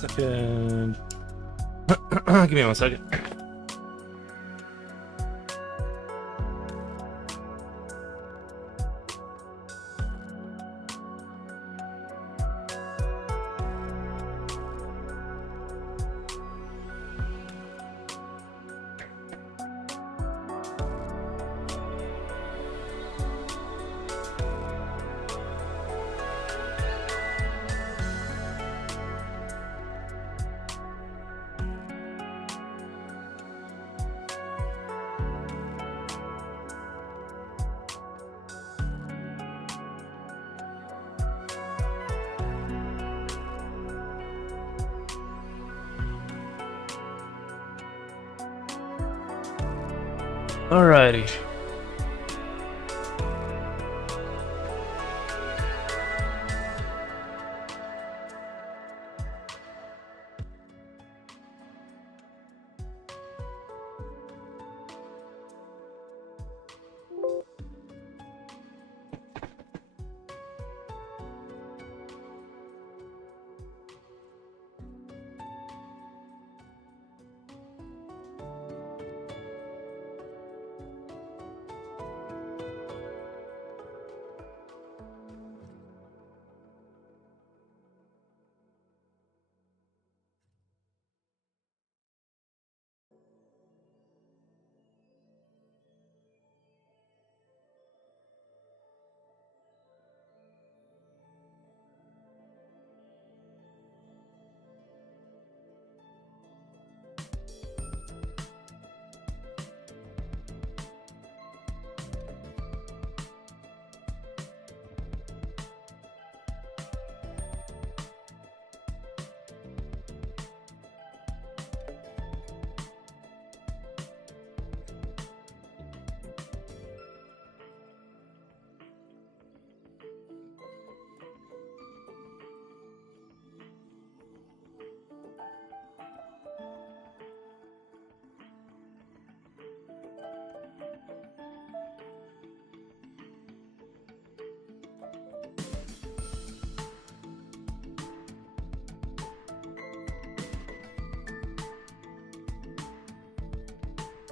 Second. Give me 1 second. Alrighty.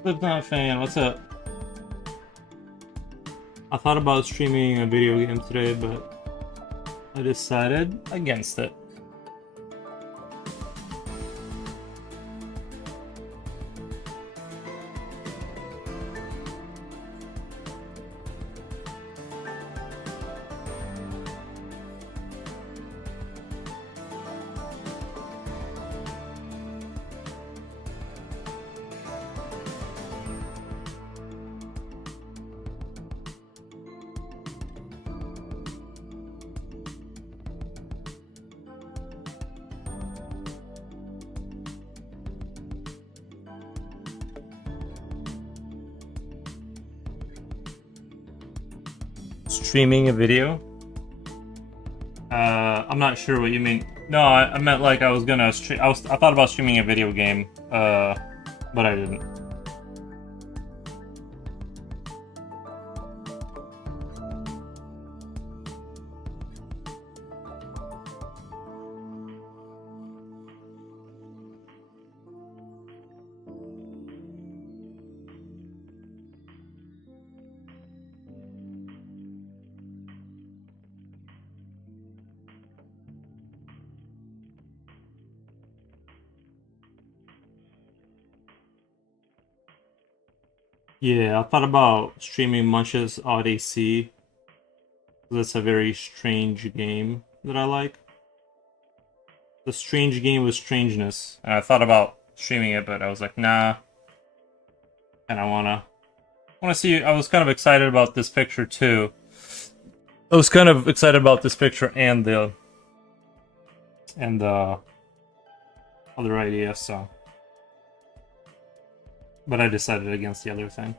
Slipknot fan, what's up? I thought about streaming a video game today, but I decided against it. Streaming a video? I'm not sure what you mean. No, I meant like I was gonna stream. I thought about streaming a video game, but I didn't. Yeah, I thought about streaming Munch's Odyssey. That's a very strange game that I like. The strange game with strangeness. And I thought about streaming it, but I was like, nah. And I wanna see. I was kind of excited about this picture too. I was kind of excited about this picture and the other idea, so. But I decided against the other thing.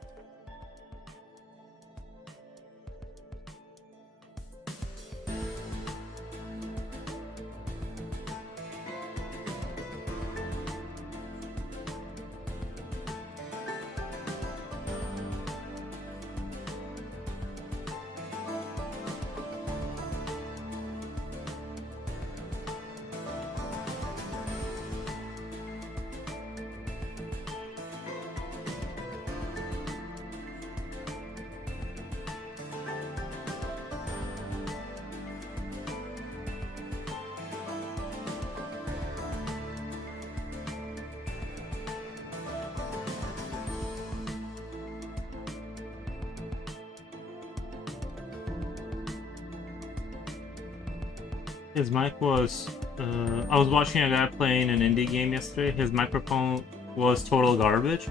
His mic was. I was watching a guy playing an indie game yesterday. His microphone was total garbage.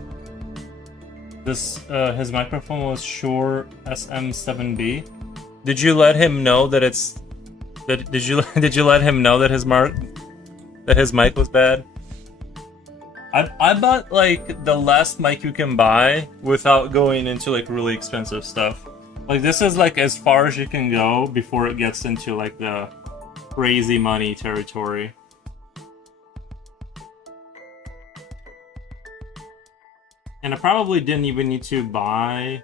His microphone was Shure SM7B. Did you let him know that it's? Did you let him know that his mic was bad? I bought like the last mic you can buy without going into like really expensive stuff. Like this is like as far as you can go before it gets into like the crazy money territory. And I probably didn't even need to buy.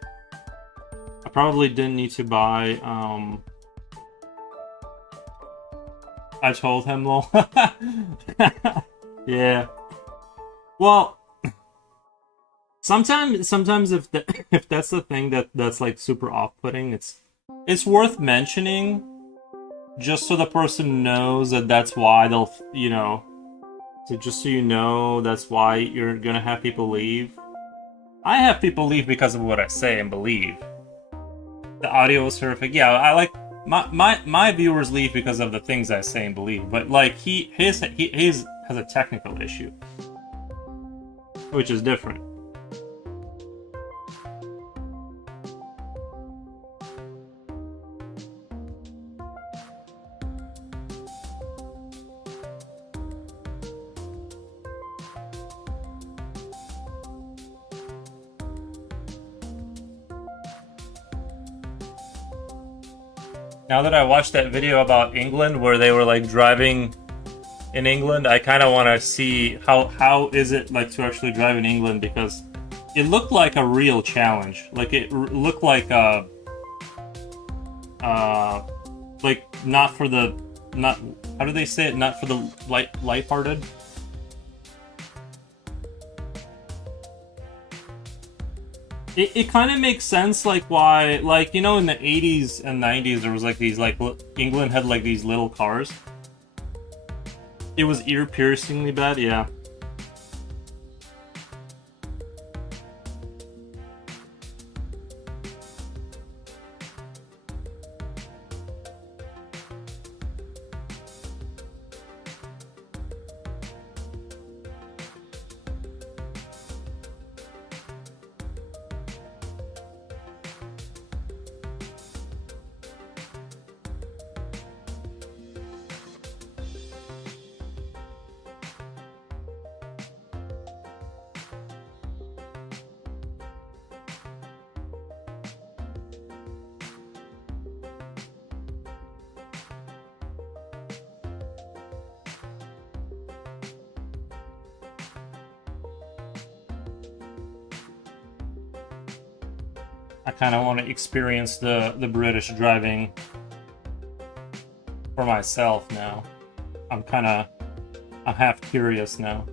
I told him, lol. Yeah. Well, sometimes if that's the thing that's like super off-putting, it's worth mentioning, just so the person knows that that's why they'll, so just so you know, that's why you're gonna have people leave. I have people leave because of what I say and believe. The audio is horrific. Yeah, I like my viewers leave because of the things I say and believe. But like his has a technical issue, which is different. Now that I watched that video about England where they were like driving in England, I kind of want to see how is it like to actually drive in England, because it looked like a real challenge. Like it looked like like not how do they say it? Not for the lighthearted. It kind of makes sense, like why, like, in the 80s and 90s there was like these, like, England had like these little cars. It was ear-piercingly bad, yeah. I kind of want to experience the British driving for myself now. I'm half curious now.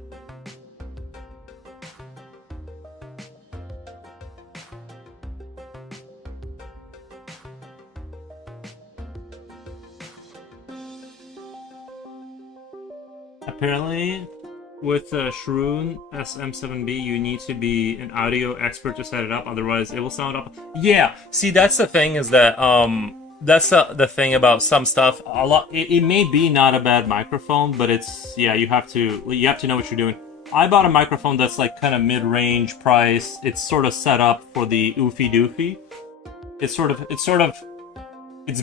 Apparently, with Shroon SM7B, you need to be an audio expert to set it up, otherwise it will sound up. Yeah, see, that's the thing, is that that's the thing about some stuff. A lot, it may be not a bad microphone, but it's, yeah, you have to know what you're doing. I bought a microphone that's like kind of mid-range price. It's sort of set up for the oofy doofy. It's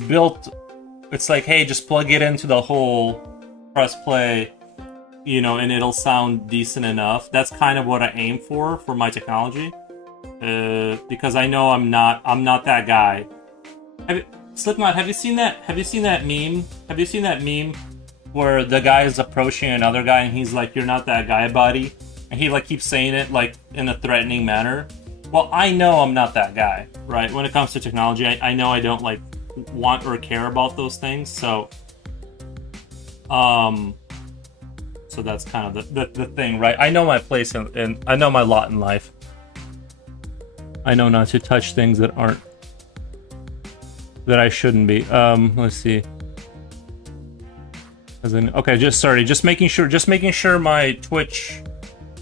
built. It's like, hey, just plug it into the hole, press play, and it'll sound decent enough. That's kind of what I aim for my technology, because I know I'm not that guy. Slipknot, have you seen that meme? Have you seen that meme where the guy is approaching another guy and he's like, "You're not that guy, buddy," and he like keeps saying it like in a threatening manner? Well, I know I'm not that guy, right? When it comes to technology, I know I don't like want or care about those things, so so that's kind of the thing, right? I know my place and I know my lot in life. I know not to touch things that I shouldn't be. Let's see. Okay, just making sure my Twitch.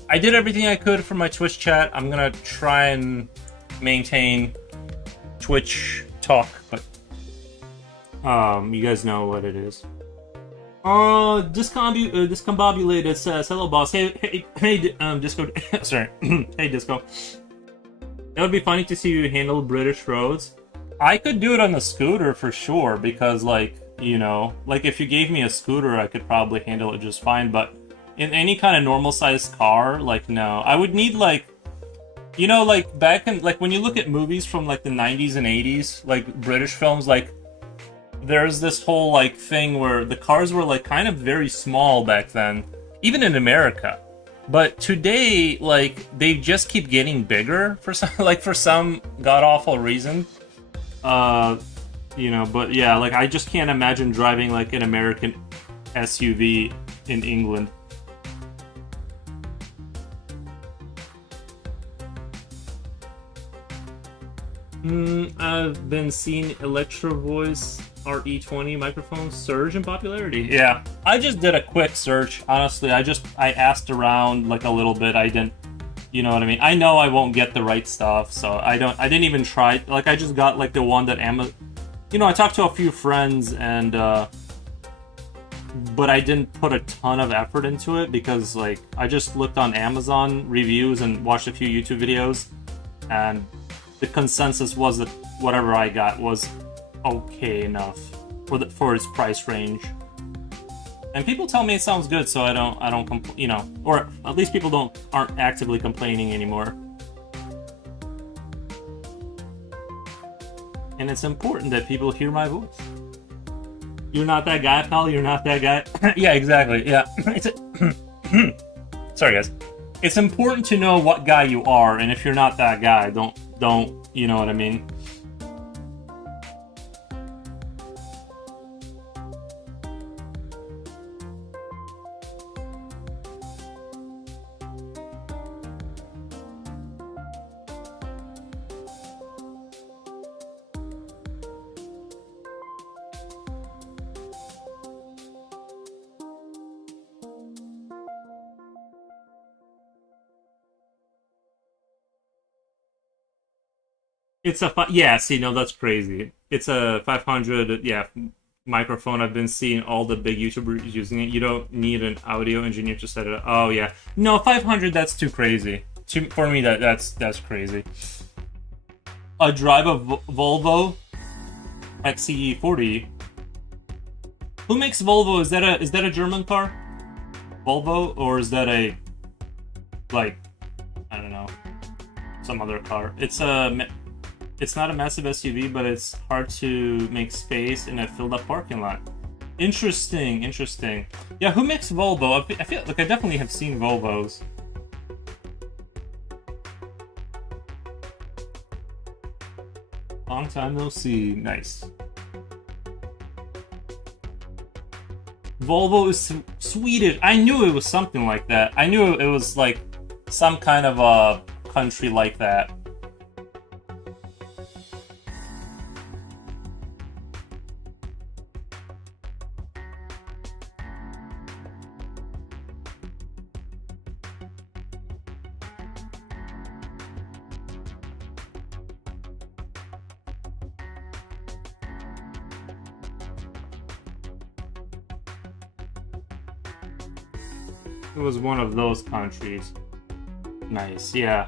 I did everything I could for my Twitch chat. I'm gonna try and maintain Twitch talk, but you guys know what it is. Discombobulated says, "Hello, boss. Hey, Disco. Sorry, hey, Disco. That would be funny to see you handle British roads. I could do it on the scooter for sure, because, like, you know, like if you gave me a scooter, I could probably handle it just fine. But in any kind of normal-sized car, like, no, I would need like." You know, like, back in, like, when you look at movies from, like, the 90s and 80s, like, British films, like, there's this whole, like, thing where the cars were, like, kind of very small back then, even in America. But today, like, they just keep getting bigger for some, like, for some god-awful reason. You know, but yeah, like, I just can't imagine driving, like, an American SUV in England. I've been seeing Electro Voice RE20 microphones surge in popularity. Yeah, I just did a quick search. Honestly, I asked around like a little bit. I didn't, you know what I mean? I know I won't get the right stuff, so I didn't even try. Like, I just got like the one that you know, I talked to a few friends and but I didn't put a ton of effort into it because, like, I just looked on Amazon reviews and watched a few YouTube videos, and the consensus was that whatever I got was okay enough for its price range. And people tell me it sounds good, so I don't you know, or at least people aren't actively complaining anymore. And it's important that people hear my voice. You're not that guy, pal. You're not that guy. Yeah, exactly. Yeah. Sorry, guys. It's important to know what guy you are, and if you're not that guy, don't, you know what I mean? It's yeah. See, no, that's crazy. It's a 500, yeah, microphone. I've been seeing all the big YouTubers using it. You don't need an audio engineer to set it up. Oh yeah, no, 500. That's too crazy. For me, that's crazy. I drive a Volvo XC40. Who makes Volvo? Is that a German car? Volvo, or is that a, like, I don't know, some other car? It's not a massive SUV, but it's hard to make space in a filled-up parking lot. Interesting. Yeah, who makes Volvo? I feel like I definitely have seen Volvos. Long time no see. Nice. Volvo is Swedish. I knew it was something like that. I knew it was like some kind of a country like that. It was one of those countries. Nice, yeah.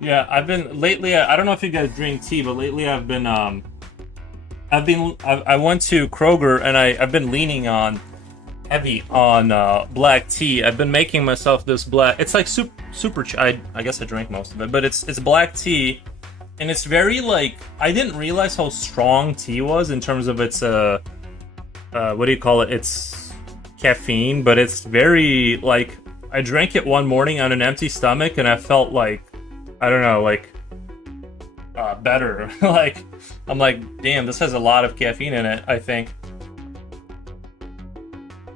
Yeah, I've been lately. I don't know if you guys drink tea, but lately I went to Kroger and I've been leaning on heavy on black tea. I've been making myself this black. It's like super. I guess I drank most of it, but it's black tea, and it's very, like, I didn't realize how strong tea was in terms of its what do you call it? It's caffeine, but it's very, like, I drank it one morning on an empty stomach, and I felt like, I don't know, like, better. Like, I'm like, damn, this has a lot of caffeine in it, I think.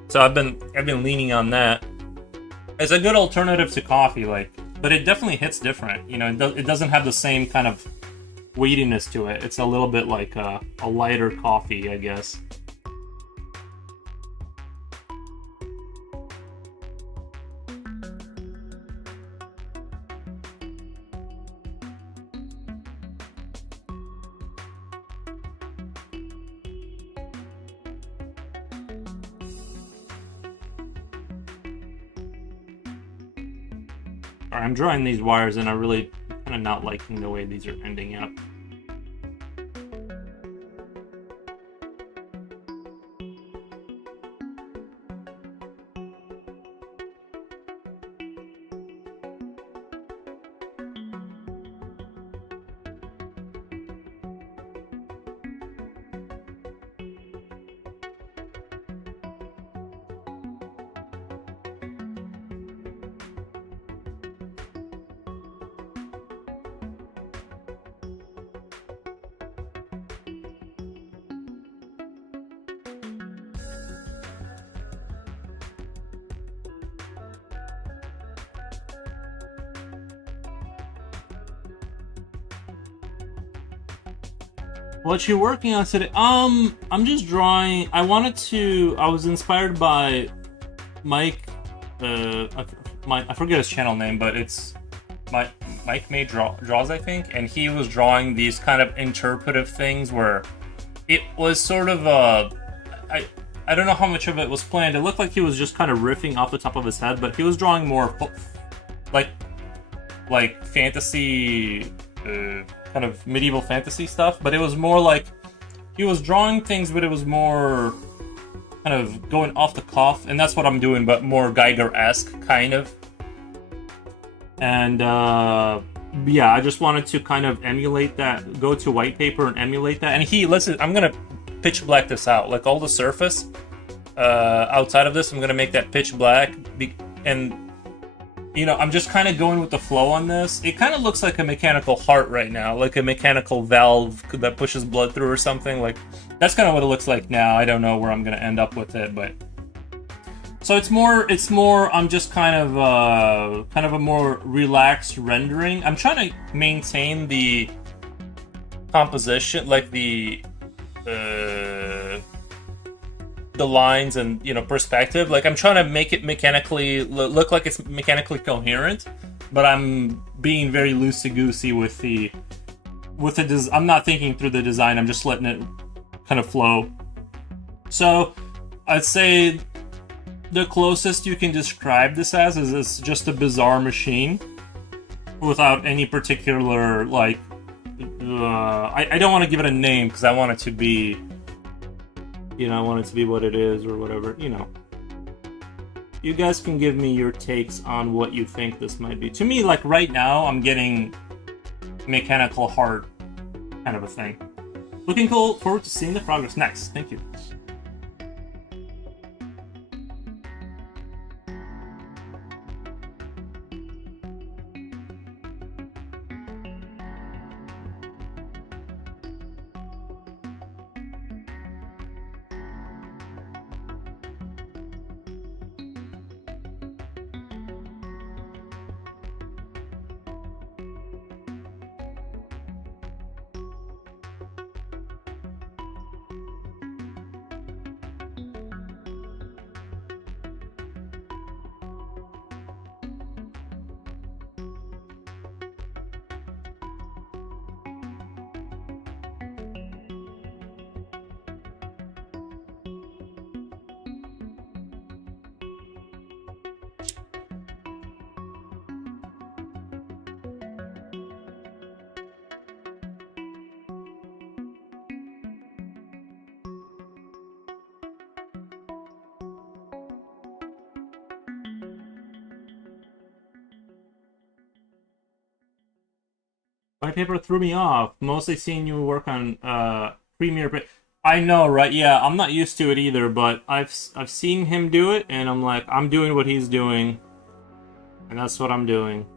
So I've been leaning on that. It's a good alternative to coffee, like, but it definitely hits different. You know, it doesn't have the same kind of weightiness to it. It's a little bit like a lighter coffee, I guess. I'm drawing these wires and I really kind of not liking the way these are ending up. What you working on today? I'm just drawing. I was inspired by Mike. I forget his channel name, but it's Mike May draws, I think, and he was drawing these kind of interpretive things where it was sort of I don't know how much of it was planned. It looked like he was just kind of riffing off the top of his head, but he was drawing more like fantasy. Kind of medieval fantasy stuff, but it was more like he was drawing things, but it was more kind of going off the cuff, and that's what I'm doing, but more Geiger-esque kind of. And yeah, I just wanted to kind of emulate that, go to white paper and emulate that. And listen, I'm gonna pitch black this out, like all the surface outside of this, I'm gonna make that pitch black, and you know, I'm just kind of going with the flow on this. It kind of looks like a mechanical heart right now, like a mechanical valve that pushes blood through or something. Like, that's kind of what it looks like now. I don't know where I'm going to end up with it, but... So it's more, I'm just kind of a more relaxed rendering. I'm trying to maintain the composition, like the lines and, you know, perspective. Like, I'm trying to make it mechanically look like it's mechanically coherent, but I'm being very loosey-goosey with the I'm not thinking through the design. I'm just letting it kind of flow. So I'd say the closest you can describe this as is it's just a bizarre machine without any particular, like, I don't want to give it a name because I want it to be, you know, I want it to be what it is or whatever, you know. You guys can give me your takes on what you think this might be. To me, like, right now, I'm getting mechanical heart kind of a thing. Looking forward to seeing the progress next. Thank you. White paper threw me off. Mostly seeing you work on Premiere. I know, right? Yeah, I'm not used to it either, but I've seen him do it, and I'm like, I'm doing what he's doing, and that's what I'm doing.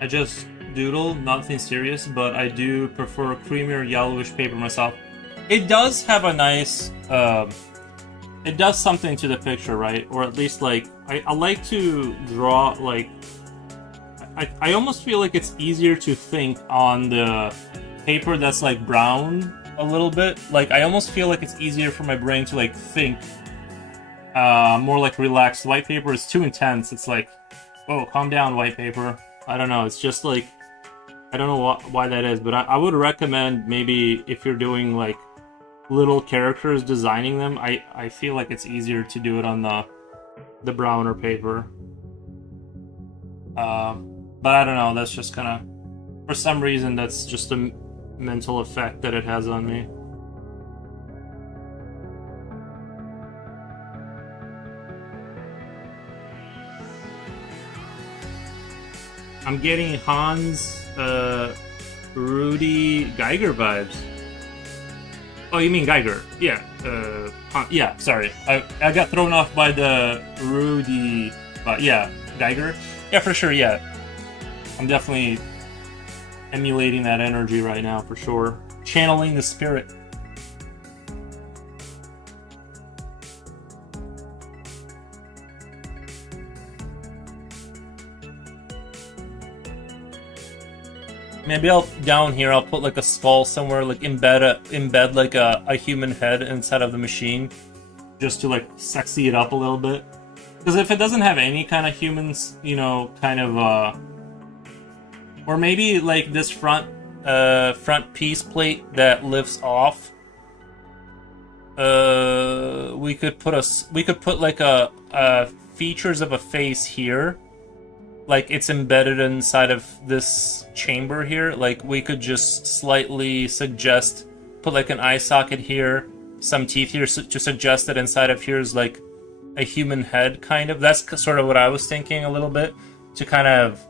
I just doodle, nothing serious, but I do prefer creamier yellowish paper myself. It does have a nice, it does something to the picture, right? Or at least, like, I like to draw, like, I almost feel like it's easier to think on the paper that's, like, brown a little bit. Like, I almost feel like it's easier for my brain to like think more like relaxed. White paper is too intense. It's like, oh, calm down, white paper. I don't know. It's just like, I don't know why that is, but I would recommend maybe if you're doing like little characters, designing them, I feel like it's easier to do it on the browner paper. But I don't know, that's just kind of, for some reason, that's just a mental effect that it has on me. I'm getting Hans, Rudy Geiger vibes. Oh, you mean Geiger? Yeah. Yeah. Sorry, I got thrown off by the Rudy. Yeah, Geiger. Yeah, for sure. Yeah, I'm definitely emulating that energy right now, for sure. Channeling the spirit. Maybe down here I'll put like a skull somewhere, like embed like a human head inside of the machine, just to like sexy it up a little bit. Because if it doesn't have any kind of humans, you know, kind of or maybe like this front piece plate that lifts off. We could put like a features of a face here. Like it's embedded inside of this chamber here. Like we could just slightly suggest, put like an eye socket here, some teeth here to suggest that inside of here is like a human head, kind of. That's sort of what I was thinking a little bit, to kind of.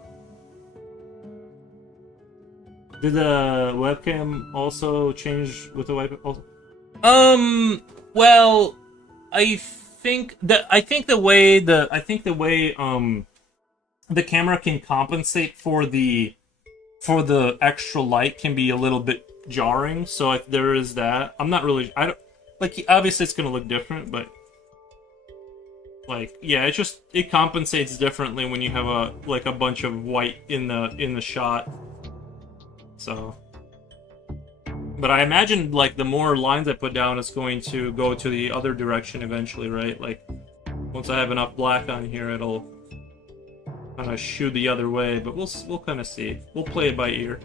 Did the webcam also change with the webcam? Well, I think the way the camera can compensate for the extra light can be a little bit jarring, so there is that. I'm not really, I don't, like, obviously it's gonna look different, but like, yeah, it compensates differently when you have a bunch of white in the shot. So, but I imagine like the more lines I put down, it's going to go to the other direction eventually, right? Like once I have enough black on here, it'll kind of shoot the other way, but we'll kind of see. We'll play it by ear.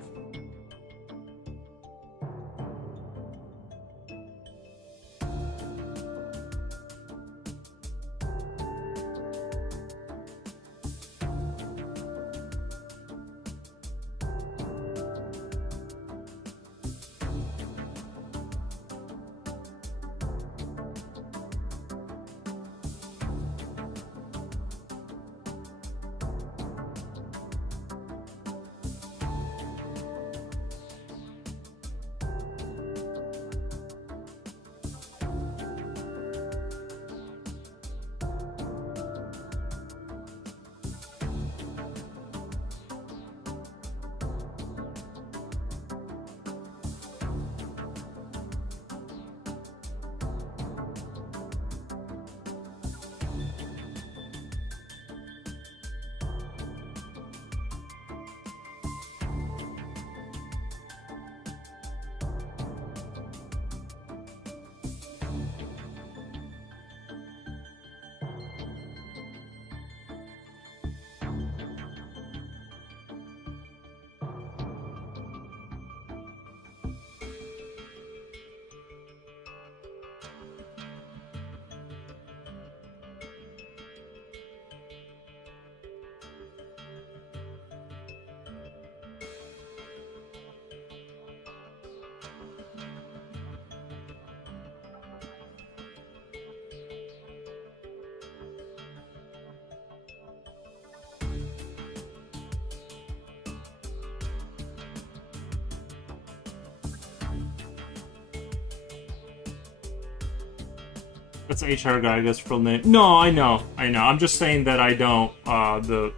That's HR Geiger's full name. No, I know. I'm just saying that I don't. The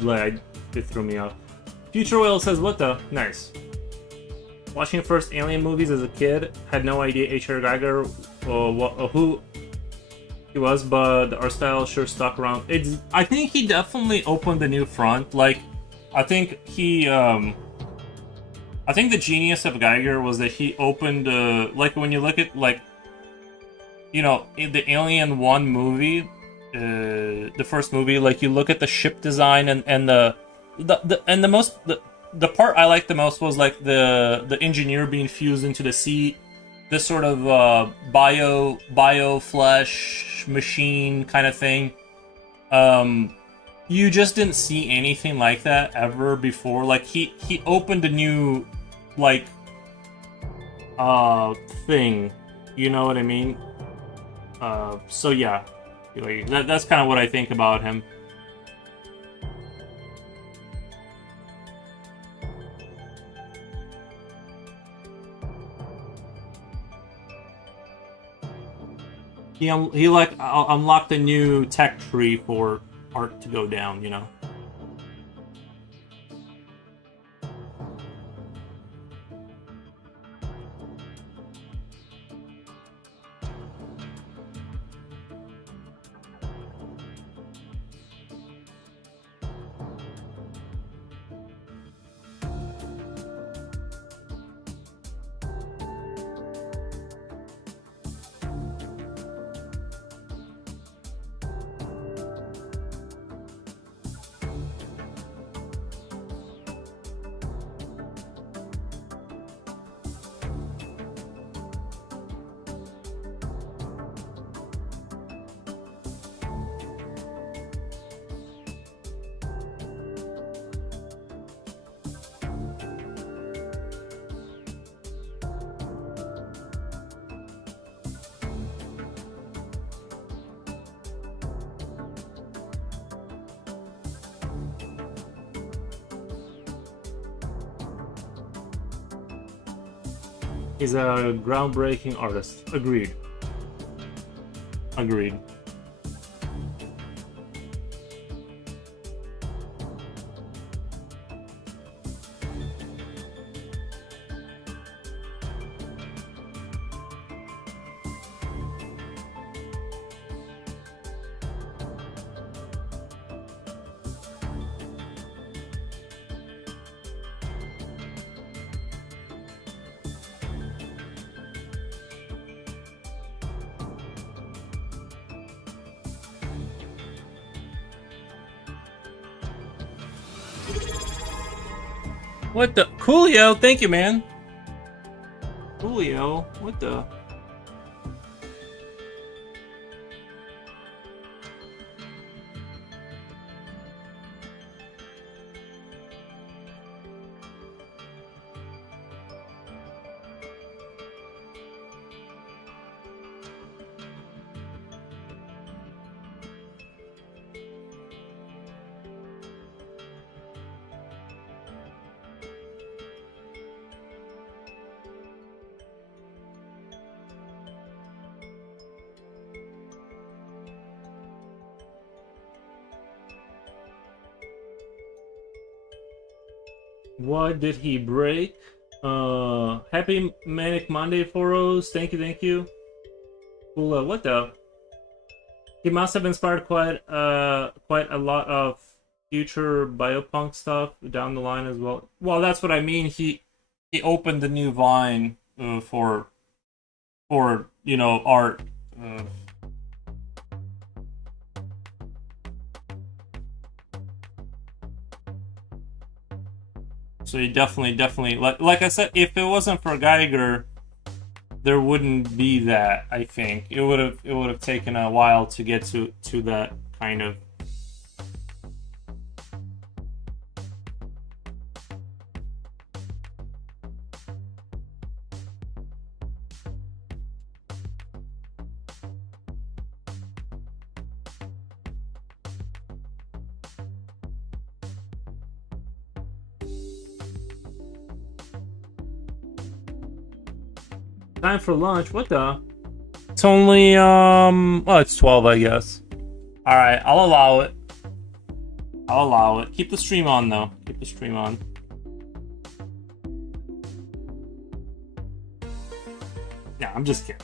leg, it threw me off. Future Oil says, "What the? Nice." Watching the first Alien movies as a kid, had no idea HR Geiger who he was, but our style sure stuck around. I think he definitely opened a new front. Like, I think he I think the genius of Geiger was that he opened, like when you look at like, you know, in the Alien One movie, the first movie, like you look at the ship design and the part I liked the most was like the engineer being fused into the seat, this sort of bio flesh machine kind of thing. You just didn't see anything like that ever before. Like he opened a new like thing. You know what I mean? So yeah, like, that's kind of what I think about him. He like unlocked a new tech tree for art to go down. You know. He's a groundbreaking artist. Agreed. Agreed. What the? Coolio, thank you, man. Coolio, what the? What did he break? Happy Manic Monday for Rose. Thank you, thank you. Cool. What the? He must have inspired quite a lot of future biopunk stuff down the line as well. Well, that's what I mean. He opened the new Vine for you know art. So you definitely like I said, if it wasn't for Geiger, there wouldn't be that. I think it would have taken a while to get to that kind of. Time for lunch. What the? It's only well, it's 12, I guess. All right, I'll allow it. I'll allow it. Keep the stream on though. Keep the stream on. Yeah, I'm just kidding.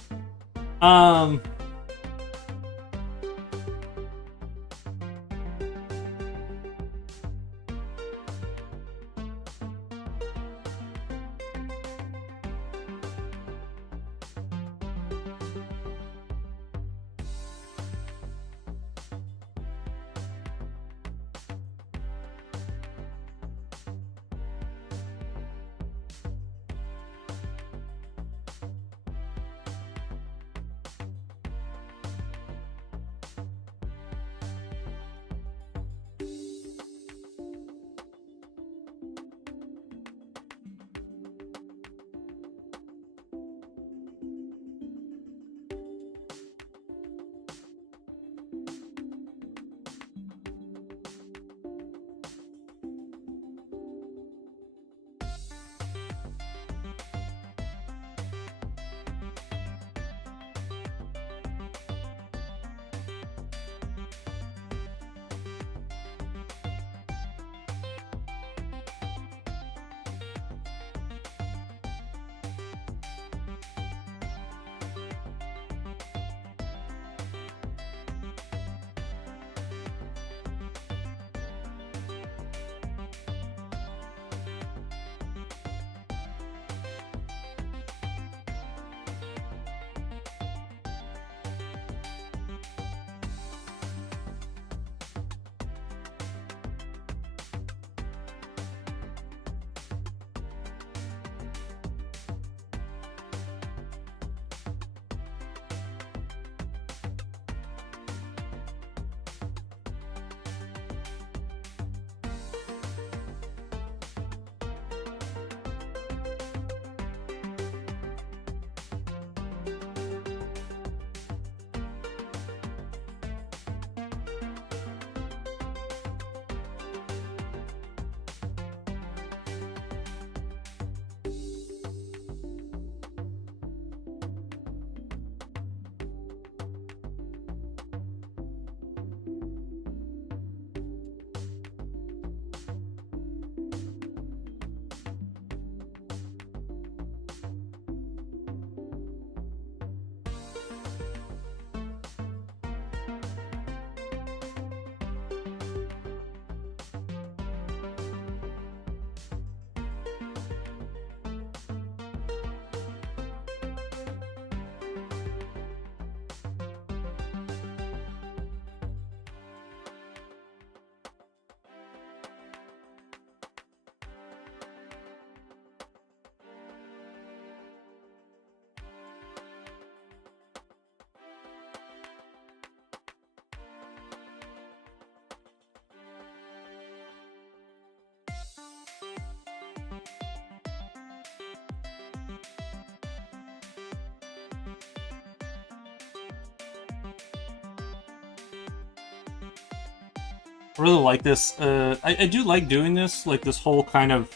I really like this. I do like doing this, like this whole kind of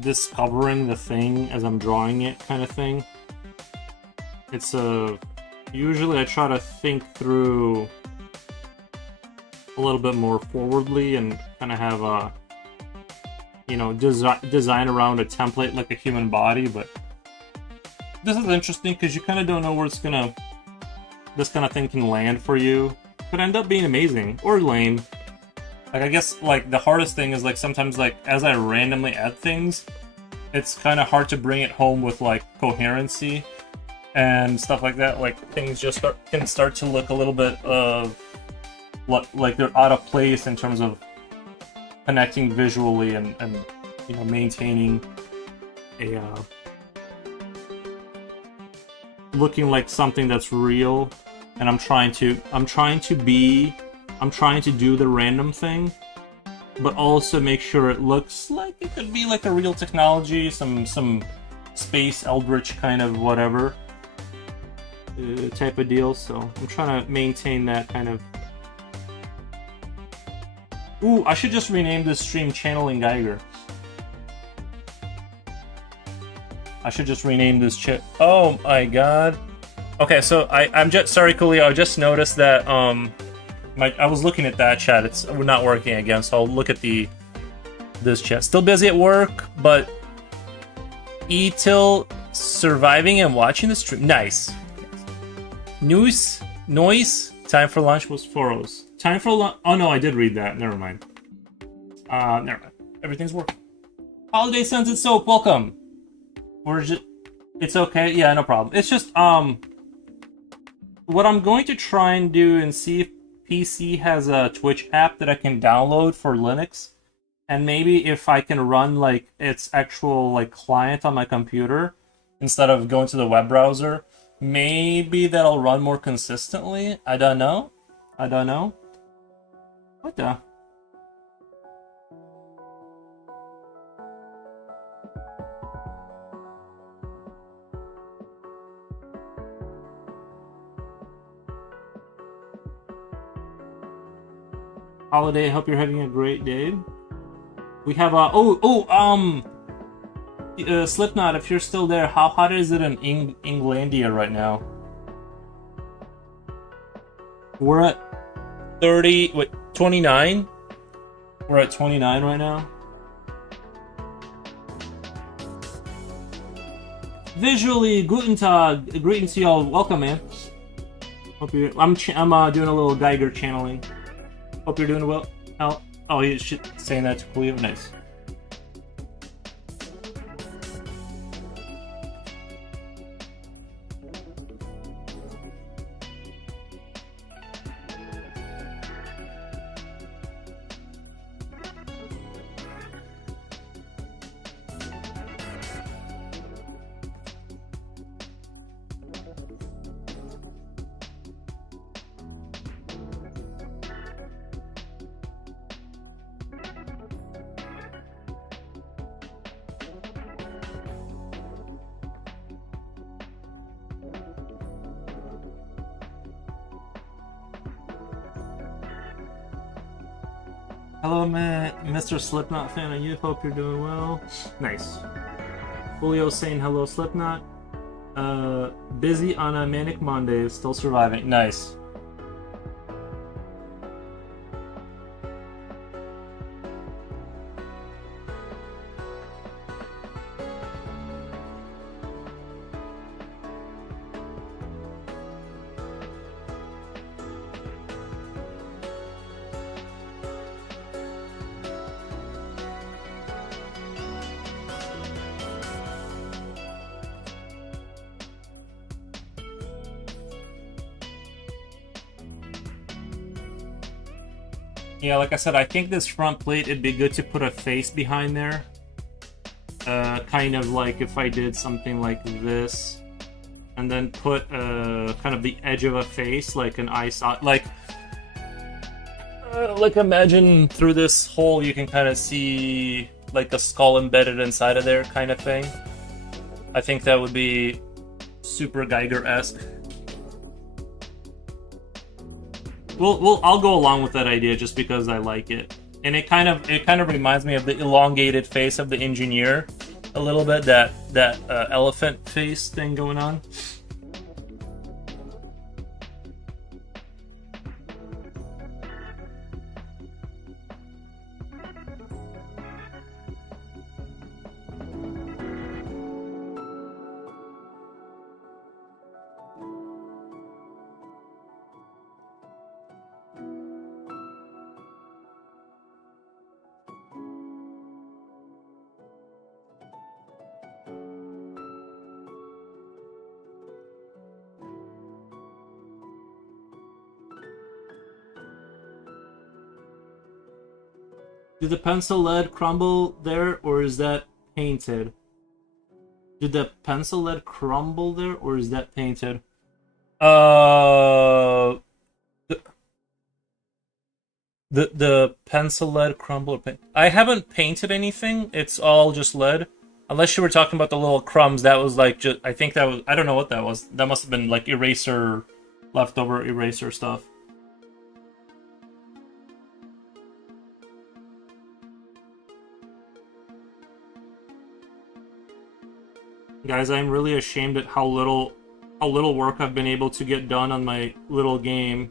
discovering the thing as I'm drawing it kind of thing. It's usually I try to think through a little bit more forwardly and kind of have a, you know, design around a template like a human body. But this is interesting because you kind of don't know where this kind of thing can land for you. Could end up being amazing or lame. Like, I guess, like, the hardest thing is, like, sometimes, like, as I randomly add things, it's kind of hard to bring it home with, like, coherency and stuff like that. Like, things just can start to look a little bit of, like, they're out of place in terms of connecting visually and you know, maintaining a, looking like something that's real. And I'm trying to do the random thing, but also make sure it looks like it could be like a real technology, some space eldritch kind of whatever type of deal. So I'm trying to maintain that kind of. Ooh, I should just rename this stream Channeling Geiger. I should just rename this Oh my god. Okay, so I'm just sorry, Coolio. I just noticed that I was looking at that chat. We're not working again, so I'll look at this chat. Still busy at work, but Till surviving and watching the stream. Nice. Noise. Time for lunch was 4:00. Time for lunch. Oh no, I did read that. Never mind. Never mind. Everything's working. Holiday Scented Soap, welcome. Or is it? It's okay. Yeah, no problem. It's just what I'm going to try and do and see if PC has a Twitch app that I can download for Linux, and maybe if I can run like its actual like client on my computer instead of going to the web browser, maybe that'll run more consistently. I don't know. What the? Holiday, hope you're having a great day. We have Slipknot, if you're still there, how hot is it in Englandia right now? We're at 29? We're at 29 right now. Visually, guten Tag, greetings to y'all, welcome, man. Hope you. I'm doing a little Geiger channeling. Hope you're doing well. Oh, you should saying that to Cleo. Nice. Hello, Mr. Slipknot fan of you. Hope you're doing well. Nice. Julio saying hello, Slipknot. Busy on a manic Monday, still surviving. Nice. Yeah, like I said, I think this front plate, it'd be good to put a face behind there. Kind of like if I did something like this. And then put kind of the edge of a face, like an eye socket. Like imagine through this hole you can kind of see like a skull embedded inside of there kind of thing. I think that would be super Geiger-esque. I'll go along with that idea just because I like it, and it kind of reminds me of the elongated face of the engineer, a little bit, that elephant face thing going on. Did the pencil lead crumble there, or is that painted? Did the pencil lead crumble there, or is that painted? Uh, the pencil lead crumble. I haven't painted anything. It's all just lead. Unless you were talking about the little crumbs, that was like just. I think that was. I don't know what that was. That must have been like eraser, leftover eraser stuff. Guys, I'm really ashamed at how little work I've been able to get done on my little game.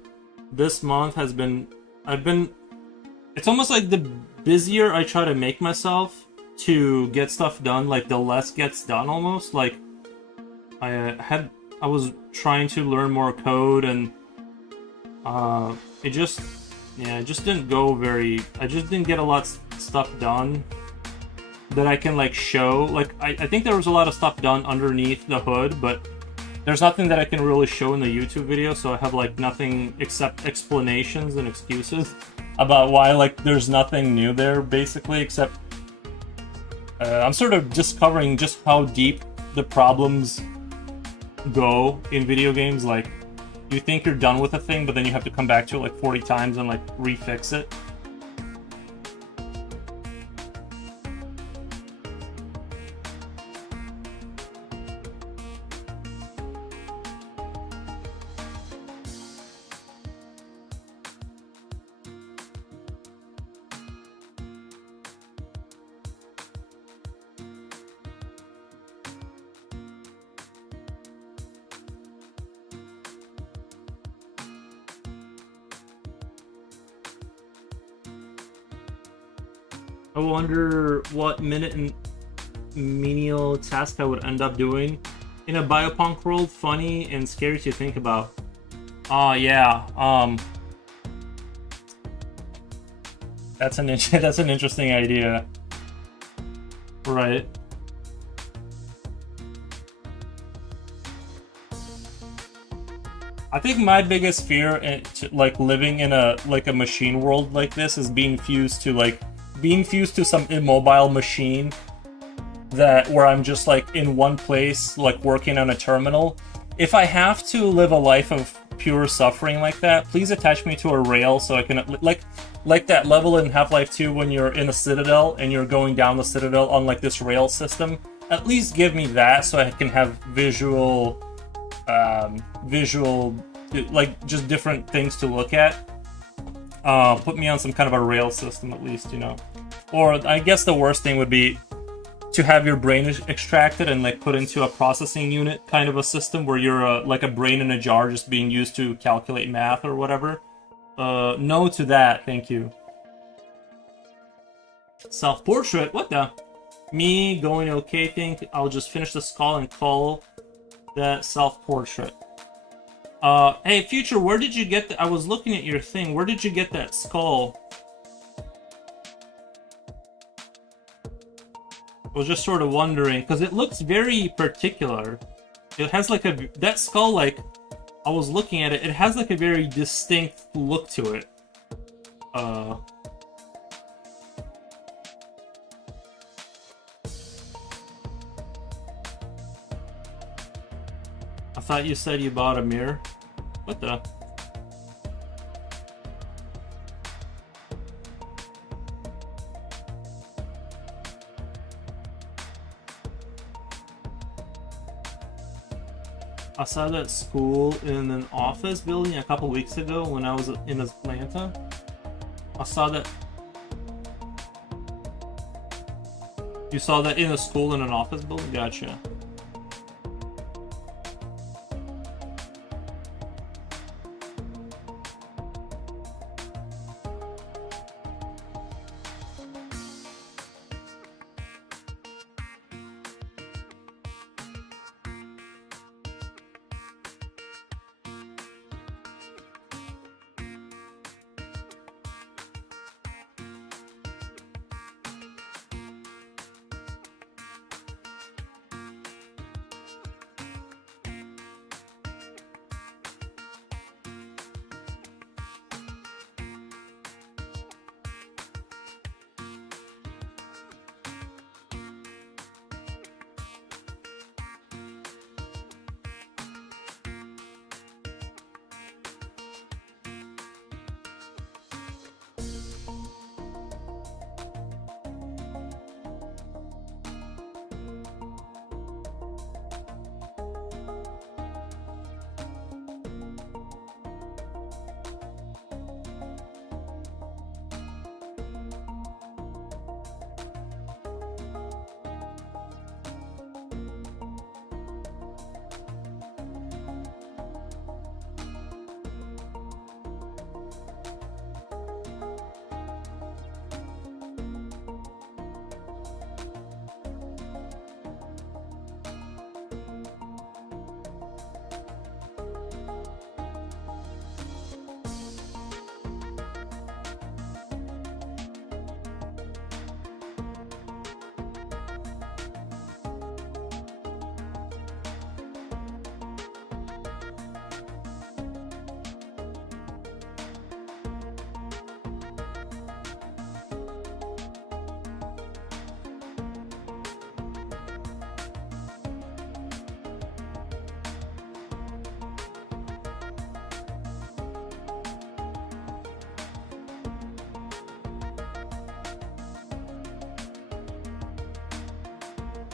This month has been it's almost like the busier I try to make myself to get stuff done, like the less gets done almost. Like I was trying to learn more code, and it just didn't go very. I just didn't get a lot of stuff done that I can like show. Like I think there was a lot of stuff done underneath the hood, but there's nothing that I can really show in the YouTube video, so I have like nothing except explanations and excuses about why like there's nothing new there basically, except I'm sort of discovering just how deep the problems go in video games. Like you think you're done with a thing, but then you have to come back to it like 40 times and like refix it. I wonder what minute and menial task I would end up doing in a Biopunk world. Funny and scary to think about. Yeah. That's an interesting idea. Right. I think my biggest fear in like living in a machine world like this is being fused to some immobile machine where I'm just like in one place, like working on a terminal. If I have to live a life of pure suffering like that, please attach me to a rail so I can like that level in Half-Life 2 when you're in a citadel and you're going down the citadel on like this rail system. At least give me that so I can have visual like just different things to look at. Put me on some kind of a rail system at least, you know. Or I guess the worst thing would be to have your brain extracted and like put into a processing unit kind of a system where you're like a brain in a jar just being used to calculate math or whatever. No to that, thank you. Self-portrait? What the? Me going okay, think I'll just finish this call and call that self-portrait. Hey, Future, where did you get I was looking at your thing. Where did you get that skull? I was just sort of wondering, because it looks very particular. It has like that skull, like, I was looking at it, it has like a very distinct look to it. I thought you said you bought a mirror. What the? I saw that school in an office building a couple weeks ago when I was in Atlanta. I saw that. You saw that in a school in an office building? Gotcha.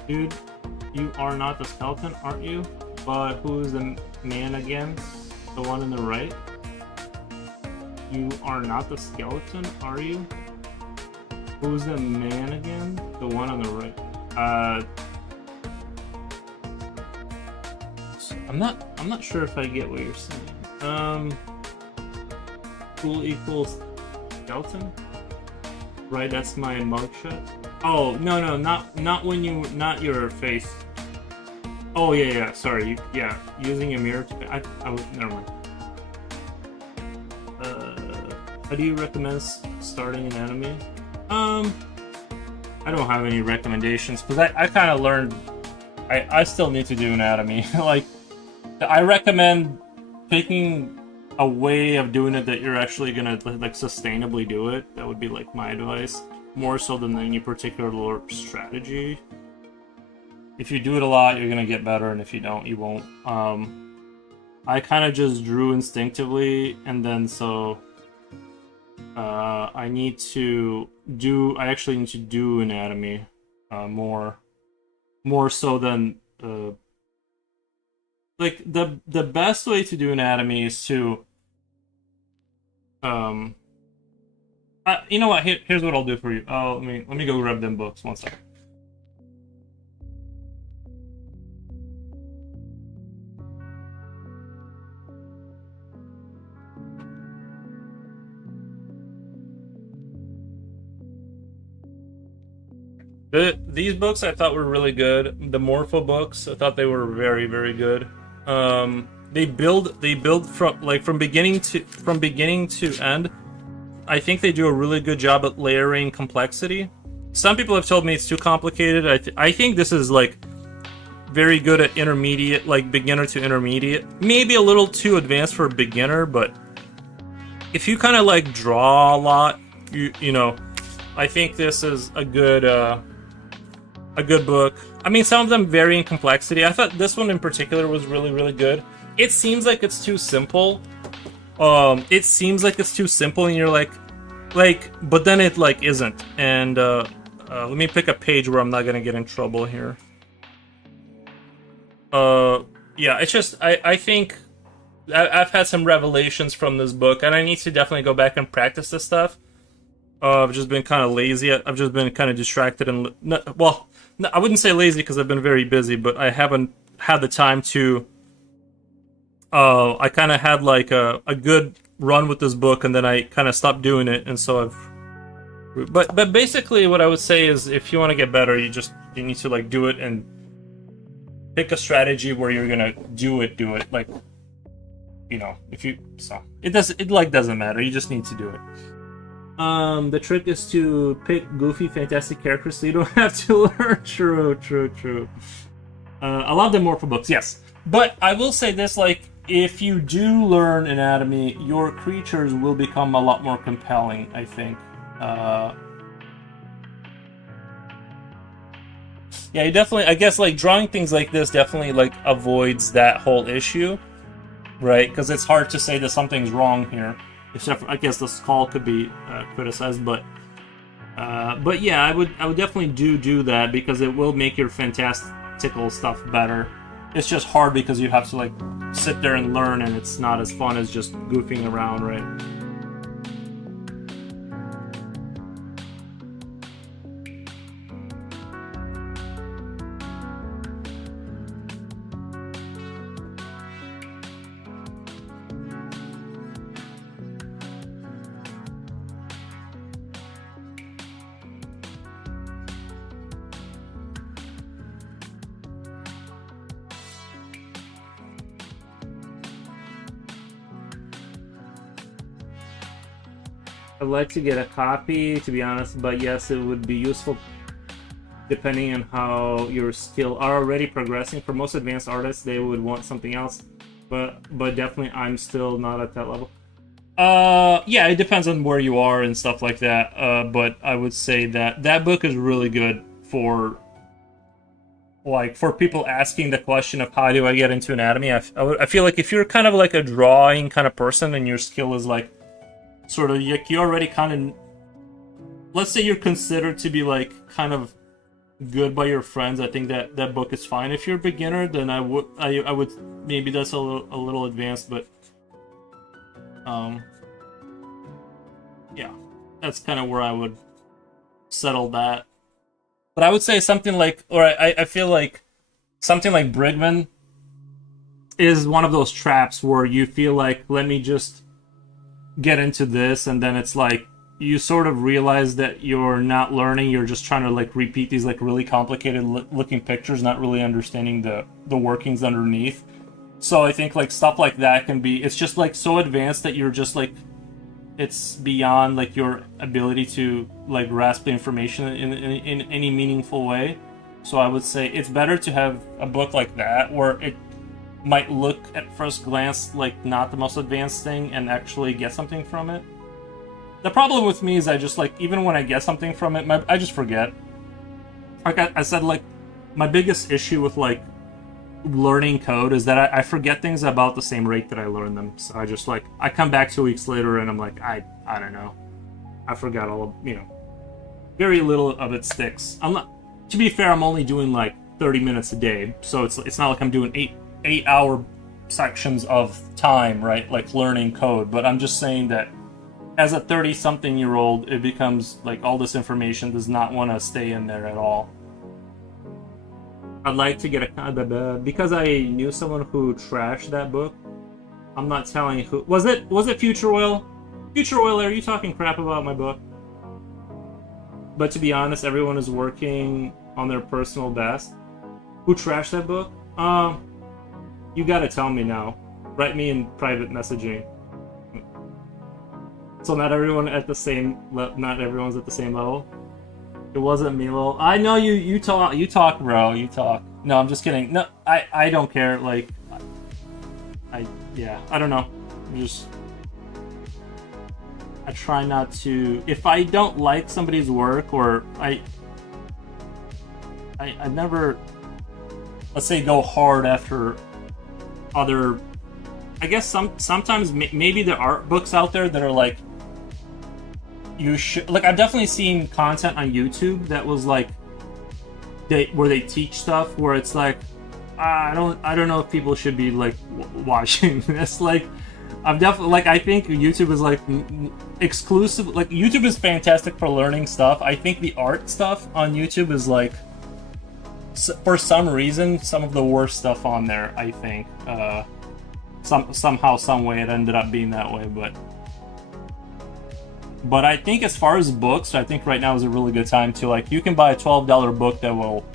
Dude, you are not the skeleton, aren't you? But who's the man again? The one on the right? You are not the skeleton, are you? Who's the man again? The one on the right. I'm not sure if I get what you're saying. Cool equals skeleton? Right, that's my mugshot. Oh, no, not when you, not your face. Oh, yeah, sorry, yeah, using a mirror to, I never mind. How do you recommend starting an anime? I don't have any recommendations, because I kind of learned, I still need to do anatomy. Like, I recommend picking a way of doing it that you're actually gonna, like, sustainably do it. That would be, like, my advice. More so than any particular strategy. If you do it a lot, you're gonna get better, and if you don't, you won't. I kind of just drew instinctively, and then so I actually need to do anatomy more so than like the best way to do anatomy is to you know what? Here's what I'll do for you. Let me go grab them books. One second. These books I thought were really good. The Morpho books, I thought they were very, very good. They build from beginning to end. I think they do a really good job at layering complexity. Some people have told me it's too complicated. I think this is like very good at intermediate, like beginner to intermediate. Maybe a little too advanced for a beginner, but if you kind of like draw a lot, you know, I think this is a good book. I mean, some of them vary in complexity. I thought this one in particular was really, really good. It seems like it's too simple. It seems like it's too simple, and you're like, but then it like isn't. And let me pick a page where I'm not gonna get in trouble here. Yeah, it's just I think I've had some revelations from this book, and I need to definitely go back and practice this stuff. I've just been kind of lazy. I've just been kind of distracted and well, no, I wouldn't say lazy because I've been very busy, but I haven't had the time to. I kind of had like a good run with this book, and then I kind of stopped doing it, and so I've. But basically, what I would say is, if you want to get better, you need to like do it and pick a strategy where you're gonna do it. Like, you know, if you doesn't matter. You just need to do it. The trick is to pick goofy, fantastic characters so you don't have to learn. True. I love the Morphle books, yes. But I will say this, like, if you do learn anatomy, your creatures will become a lot more compelling, I think. Yeah, you definitely, I guess, like, drawing things like this definitely, like, avoids that whole issue, right? Because it's hard to say that something's wrong here. Except for, I guess the skull could be criticized, but yeah, I would definitely do that because it will make your fantastical stuff better. It's just hard because you have to like sit there and learn, and it's not as fun as just goofing around, right? I'd like to get a copy, to be honest, but yes, it would be useful depending on how your skill are already progressing. For most advanced artists, they would want something else, but definitely I'm still not at that level. Yeah, it depends on where you are and stuff like that, but I would say that that book is really good for people asking the question of how do I get into anatomy. I feel like if you're kind of like a drawing kind of person and your skill is like sort of like you already kind of, let's say you're considered to be like kind of good by your friends, I think that that book is fine. If you're a beginner, then I would maybe that's a little advanced, but yeah, that's kind of where I would settle that. But I would say something like, or I feel like something like Brigman is one of those traps where you feel like, let me just get into this, and then it's like you sort of realize that you're not learning, you're just trying to like repeat these like really complicated looking pictures, not really understanding the workings underneath. So I think like stuff like that can be, it's just like so advanced that you're just like, it's beyond like your ability to like grasp the information in any meaningful way. So I would say it's better to have a book like that where it might look at first glance like not the most advanced thing and actually get something from it. The problem with me is I just like, even when I get something from it, I just forget. Like I said, like my biggest issue with like learning code is that I forget things about the same rate that I learn them. So I just like, I come back 2 weeks later and I'm like, I don't know, I forgot all of, you know, very little of it sticks. I'm not, to be fair, I'm only doing like 30 minutes a day, so it's not like I'm doing 8-hour sections of time, right, like learning code. But I'm just saying that as a 30-something-year-old, it becomes like all this information does not want to stay in there at all. I'd like to get a, because I knew someone who trashed that book. I'm not telling who. Was it Future Oil? Future Oil, are you talking crap about my book? But to be honest, everyone is working on their personal best. Who trashed that book? You gotta tell me now. Write me in private messaging. So not everyone's at the same level. It wasn't Milo. I know you talk, bro. You talk. No, I'm just kidding. No, I don't care. Like, yeah, I don't know. I try not to. If I don't like somebody's work, or I never, let's say, go hard after other. I guess sometimes maybe there are books out there that are like, you should, like, I've definitely seen content on YouTube that was like where they teach stuff where it's like, I don't know if people should be like watching this. Like, I'm definitely like I think YouTube is like exclusive. Like YouTube is fantastic for learning stuff. I think the art stuff on YouTube is like for some reason some of the worst stuff on there. I think somehow some way it ended up being that way, but I think as far as books, I think right now is a really good time to like you can buy a $12 book that will,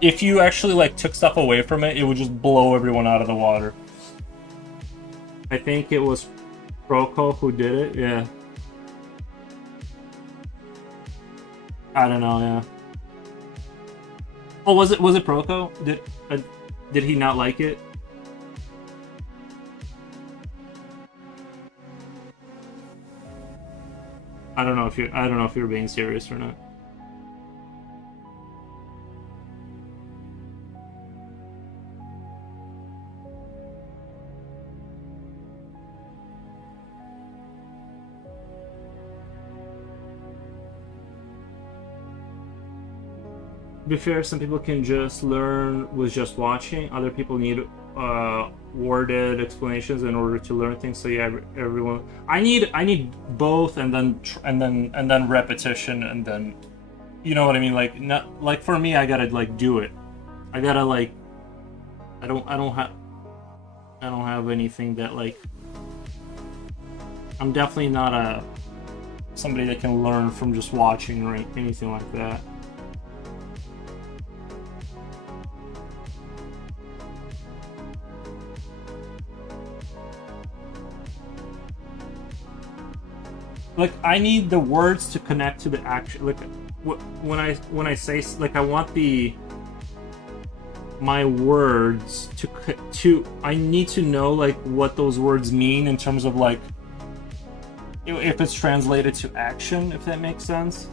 if you actually like took stuff away from it, it would just blow everyone out of the water. I think it was Proco who did it. Yeah. I don't know. Yeah. Oh, was it Proco? Did he not like it? I don't know if you're being serious or not. To be fair, some people can just learn with just watching. Other people need worded explanations in order to learn things. So yeah, everyone. I need both, and then repetition, and then you know what I mean. Like not like for me, I gotta like do it. I gotta like. I don't have anything that like. I'm definitely not a somebody that can learn from just watching or anything like that. Like I need the words to connect to the action. Like when I say like I want my words to I need to know like what those words mean in terms of like if it's translated to action, if that makes sense.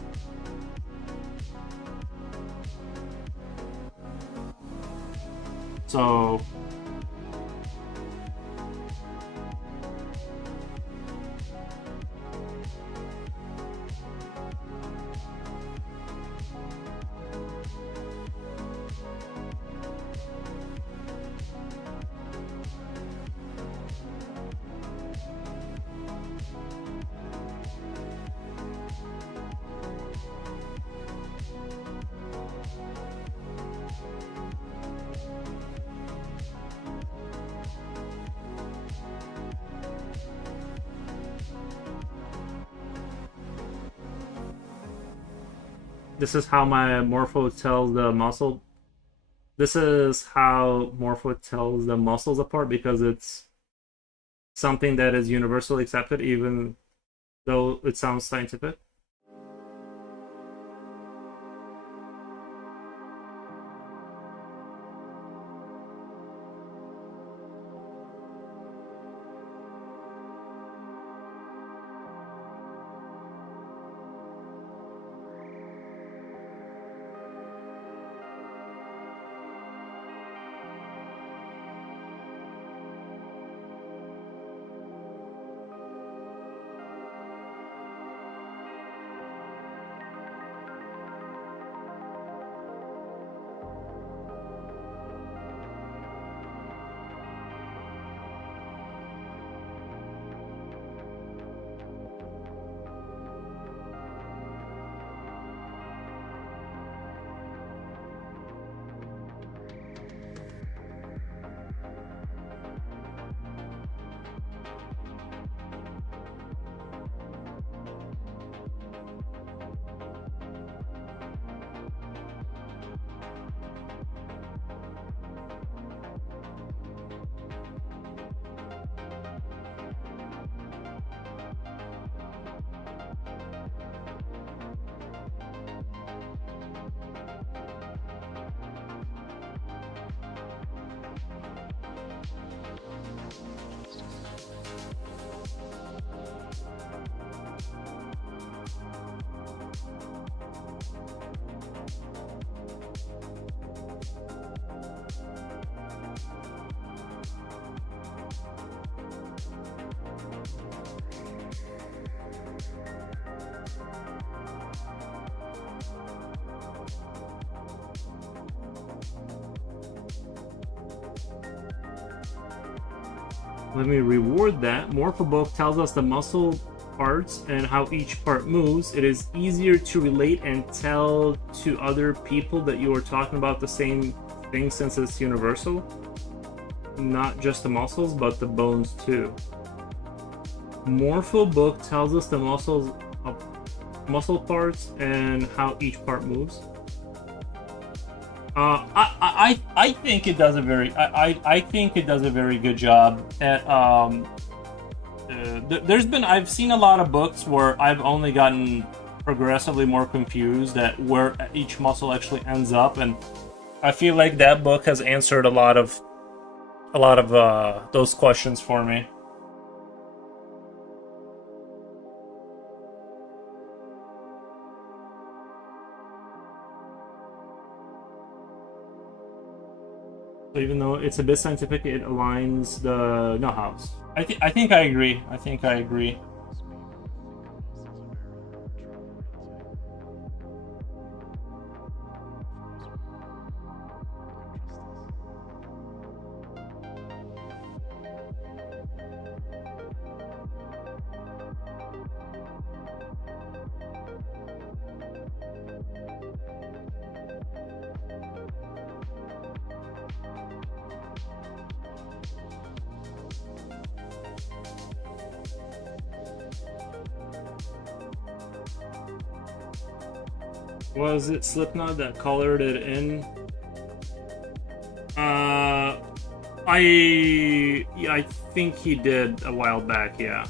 So this is how my Morpho tells the muscle. This is how Morpho tells the muscles apart because it's something that is universally accepted, even though it sounds scientific. Let me reward that. Morphobook tells us the muscle parts and how each part moves. It is easier to relate and tell to other people that you are talking about the same thing since it's universal. Not just the muscles, but the bones too. Morphobook tells us the muscle parts and how each part moves. I think it does a very I think it does a very good job at I've seen a lot of books where I've only gotten progressively more confused at where each muscle actually ends up, and I feel like that book has answered a lot of those questions for me. So even though it's a bit scientific, it aligns the know-hows. I think I agree. I think I agree. Was it Slipknot that colored it in? I think he did a while back, yeah.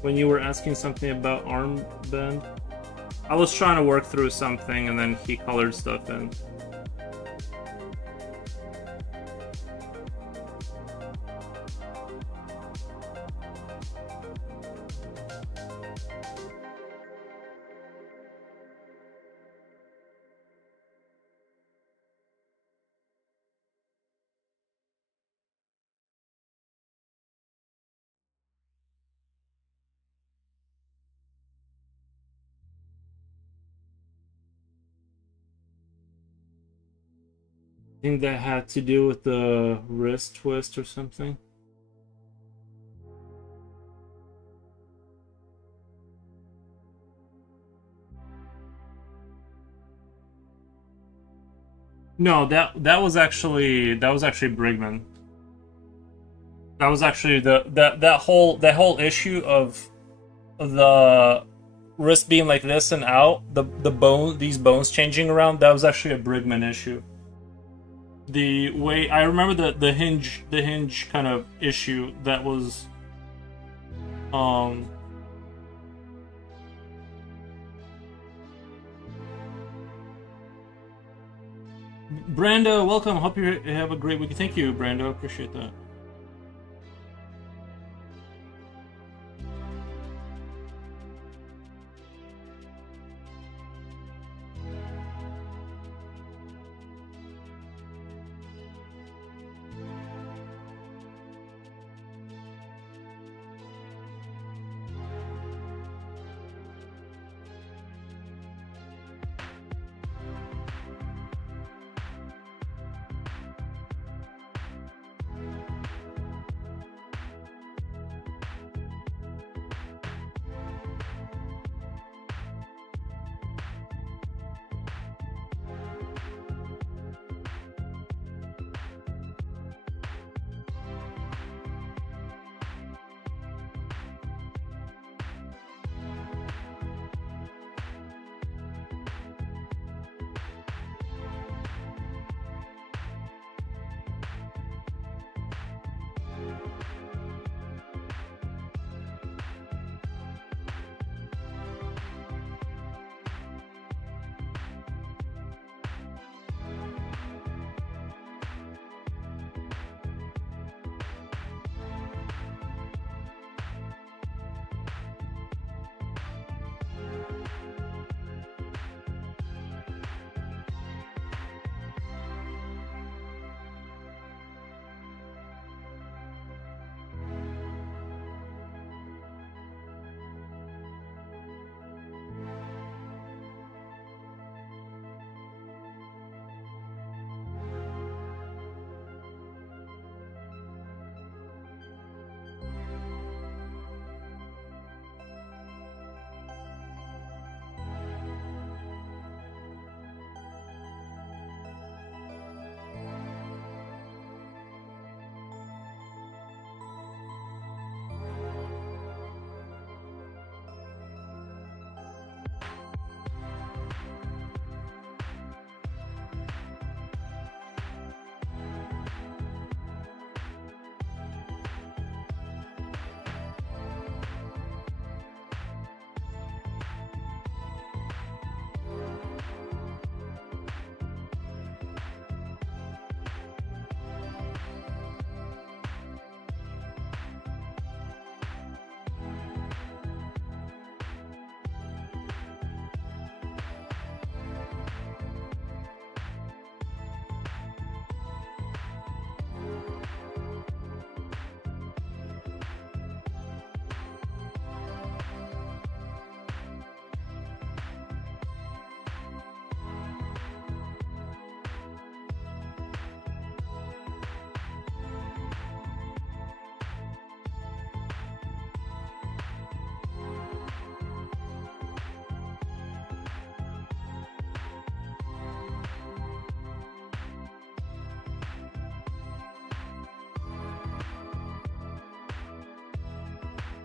When you were asking something about armband, I was trying to work through something and then he colored stuff in. I think that had to do with the wrist twist or something. No, that was actually Brigman. That was actually that whole issue of the wrist being like this and out, these bones changing around. That was actually a Brigman issue. The way I remember the hinge kind of issue that was Brando, welcome. Hope you have a great week. Thank you, Brando. Appreciate that.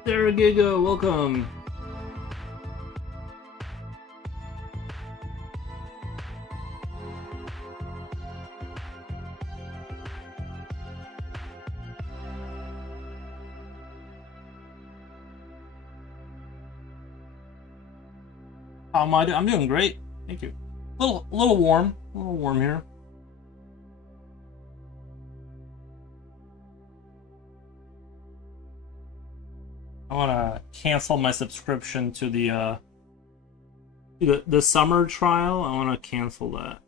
Terragiga, welcome. How am I doing? I'm doing great. Thank you. A little warm. A little warm here. I want to cancel my subscription to the summer trial. I want to cancel that.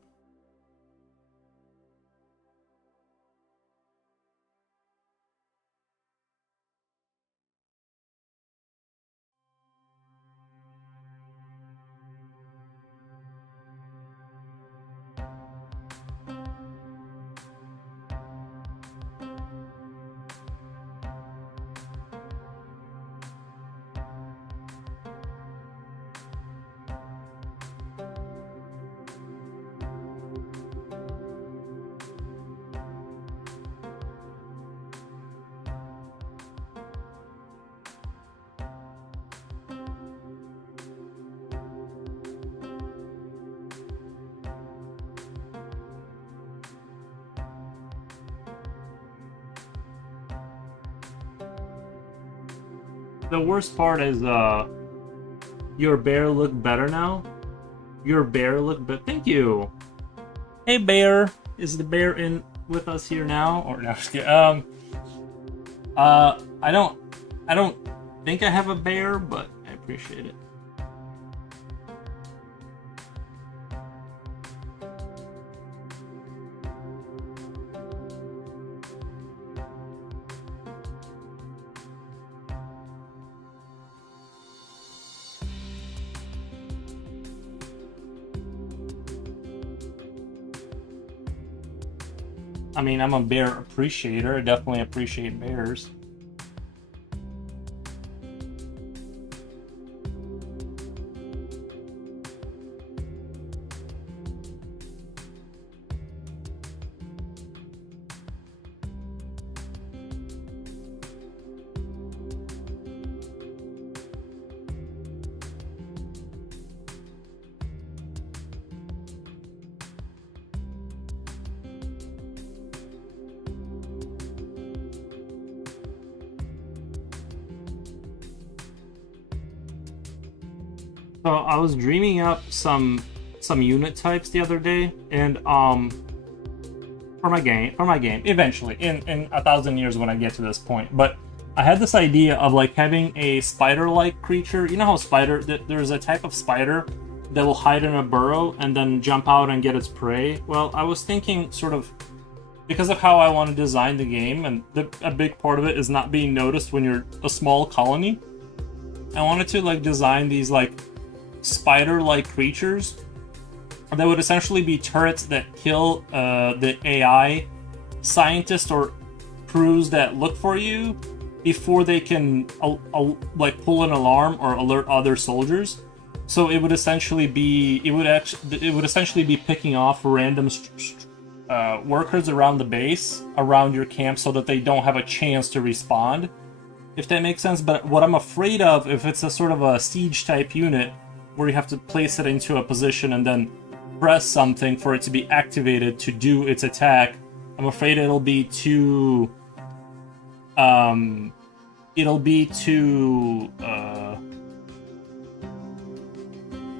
The worst part is your bear look better now. Your bear look better. Thank you. Hey bear, is the bear in with us here now? Or no, just kidding. I don't think I have a bear, but I appreciate it. I mean, I'm a bear appreciator. I definitely appreciate bears. So I was dreaming up some unit types the other day, and for my game, eventually in 1,000 years when I get to this point. But I had this idea of like having a spider-like creature. You know how there's a type of spider that will hide in a burrow and then jump out and get its prey. Well, I was thinking sort of because of how I want to design the game, and a big part of it is not being noticed when you're a small colony. I wanted to like design these like spider-like creatures that would essentially be turrets that kill the AI scientists or crews that look for you before they can like pull an alarm or alert other soldiers. So it would essentially be picking off random workers around the base, around your camp, so that they don't have a chance to respond, if that makes sense. But what I'm afraid of, if it's a sort of a siege type unit where you have to place it into a position and then press something for it to be activated to do its attack, I'm afraid it'll be too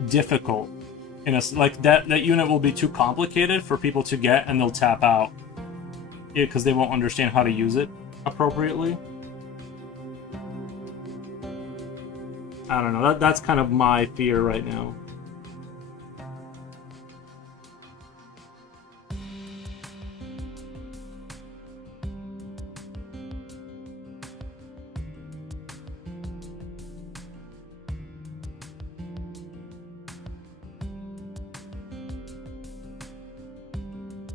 difficult. Like that unit will be too complicated for people to get, and they'll tap out because they won't understand how to use it appropriately. I don't know. That's kind of my fear right now.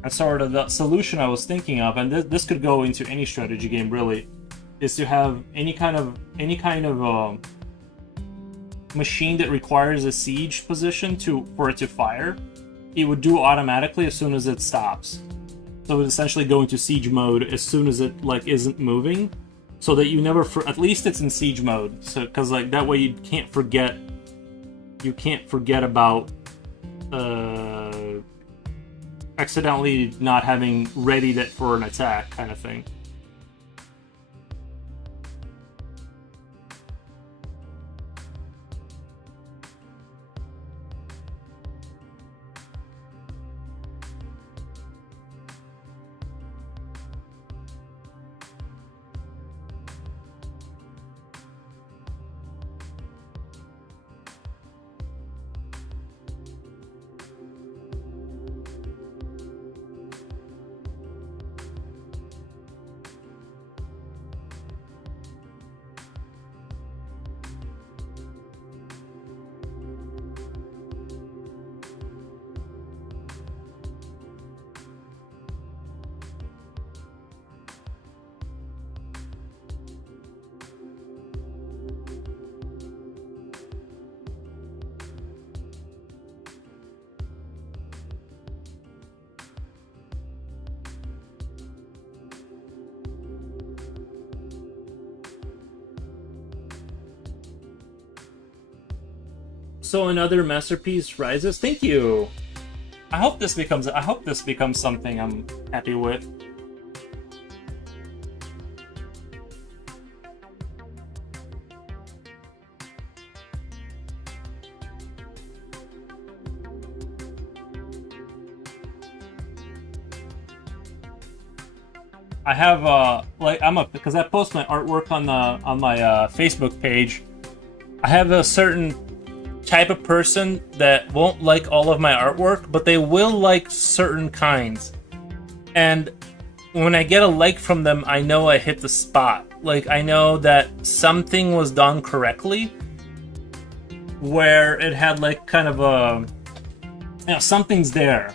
And sort of the solution I was thinking of, and this could go into any strategy game really, is to have any kind of machine that requires a siege position for it to fire. It would do automatically as soon as it stops. So it would essentially go into siege mode as soon as it like isn't moving, so that you never at least it's in siege mode, so because like that way you can't forget about accidentally not having readied it for an attack kind of thing. So another masterpiece rises. Thank you. I hope this becomes something I'm happy with. I have because I post my artwork on my Facebook page. I have a certain type of person that won't like all of my artwork, but they will like certain kinds. And when I get a like from them, I know I hit the spot. Like, I know that something was done correctly, where it had like kind of a, something's there.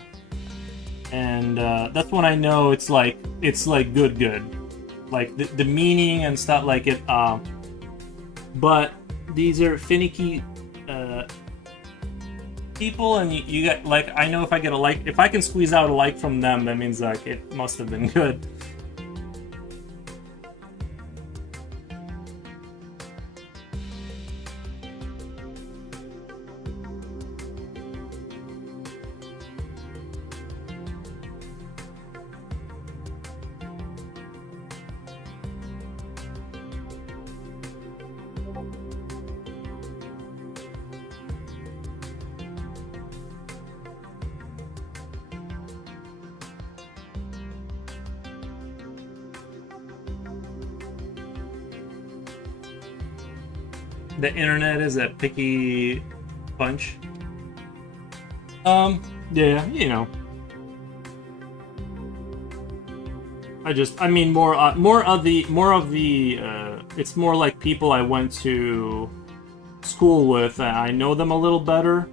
And that's when I know it's like good. Like the meaning and stuff like it. But these are finicky people, and you get like, I know if I get a like, if I can squeeze out a like from them, that means like it must have been good. The internet is a picky bunch. Yeah, you know. I mean, more of the. It's more like people I went to school with. I know them a little better,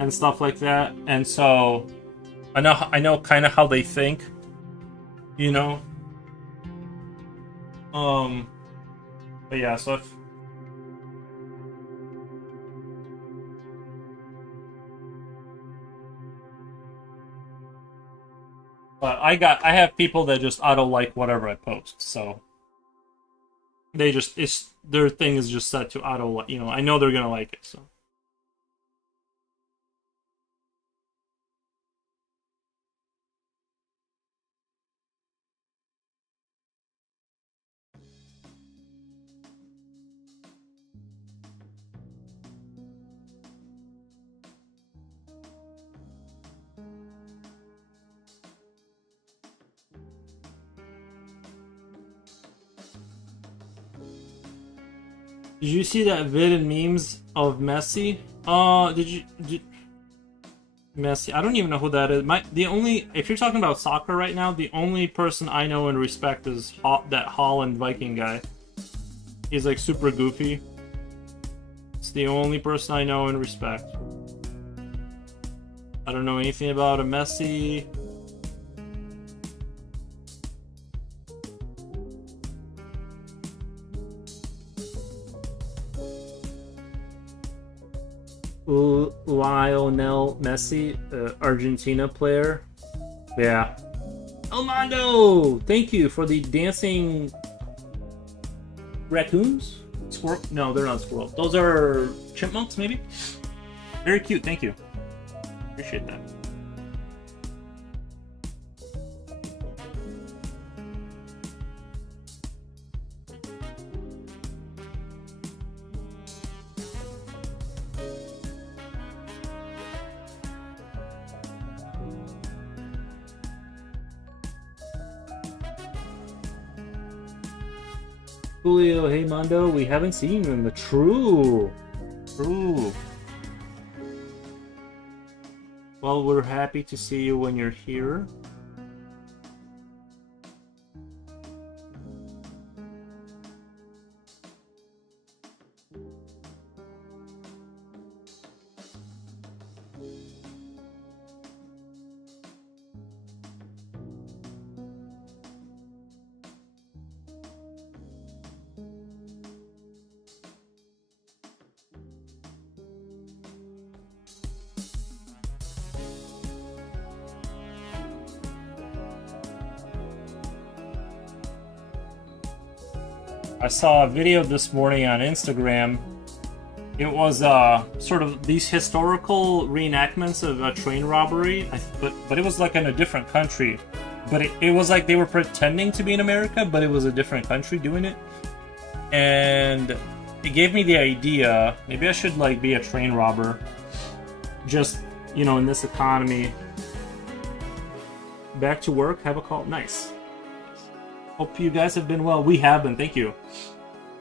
and stuff like that, and so I know kind of how they think. You know. But yeah, so if. But I have people that just auto like whatever I post, so they just, their thing is just set to auto, you know, I know they're gonna like it, so. Did you see that vid and memes of Messi? Messi? I don't even know who that is. If you're talking about soccer right now, the only person I know and respect is that Holland Viking guy. He's like super goofy. It's the only person I know and respect. I don't know anything about a Messi. Lionel Messi, Argentina player. Yeah. Elmondo! Thank you for the dancing raccoons? Squirrel? No, they're not squirrels. Those are chipmunks, maybe? Very cute, thank you. Appreciate that. Julio, hey Mondo, we haven't seen you in the true. Well, we're happy to see you when you're here. I saw a video this morning on Instagram. It was sort of these historical reenactments of a train robbery, but it was like in a different country. But it was like they were pretending to be in America, but it was a different country doing it. And it gave me the idea, maybe I should like be a train robber. Just, you know, in this economy. Back to work, have a call. Nice. Hope you guys have been well. We have been, thank you.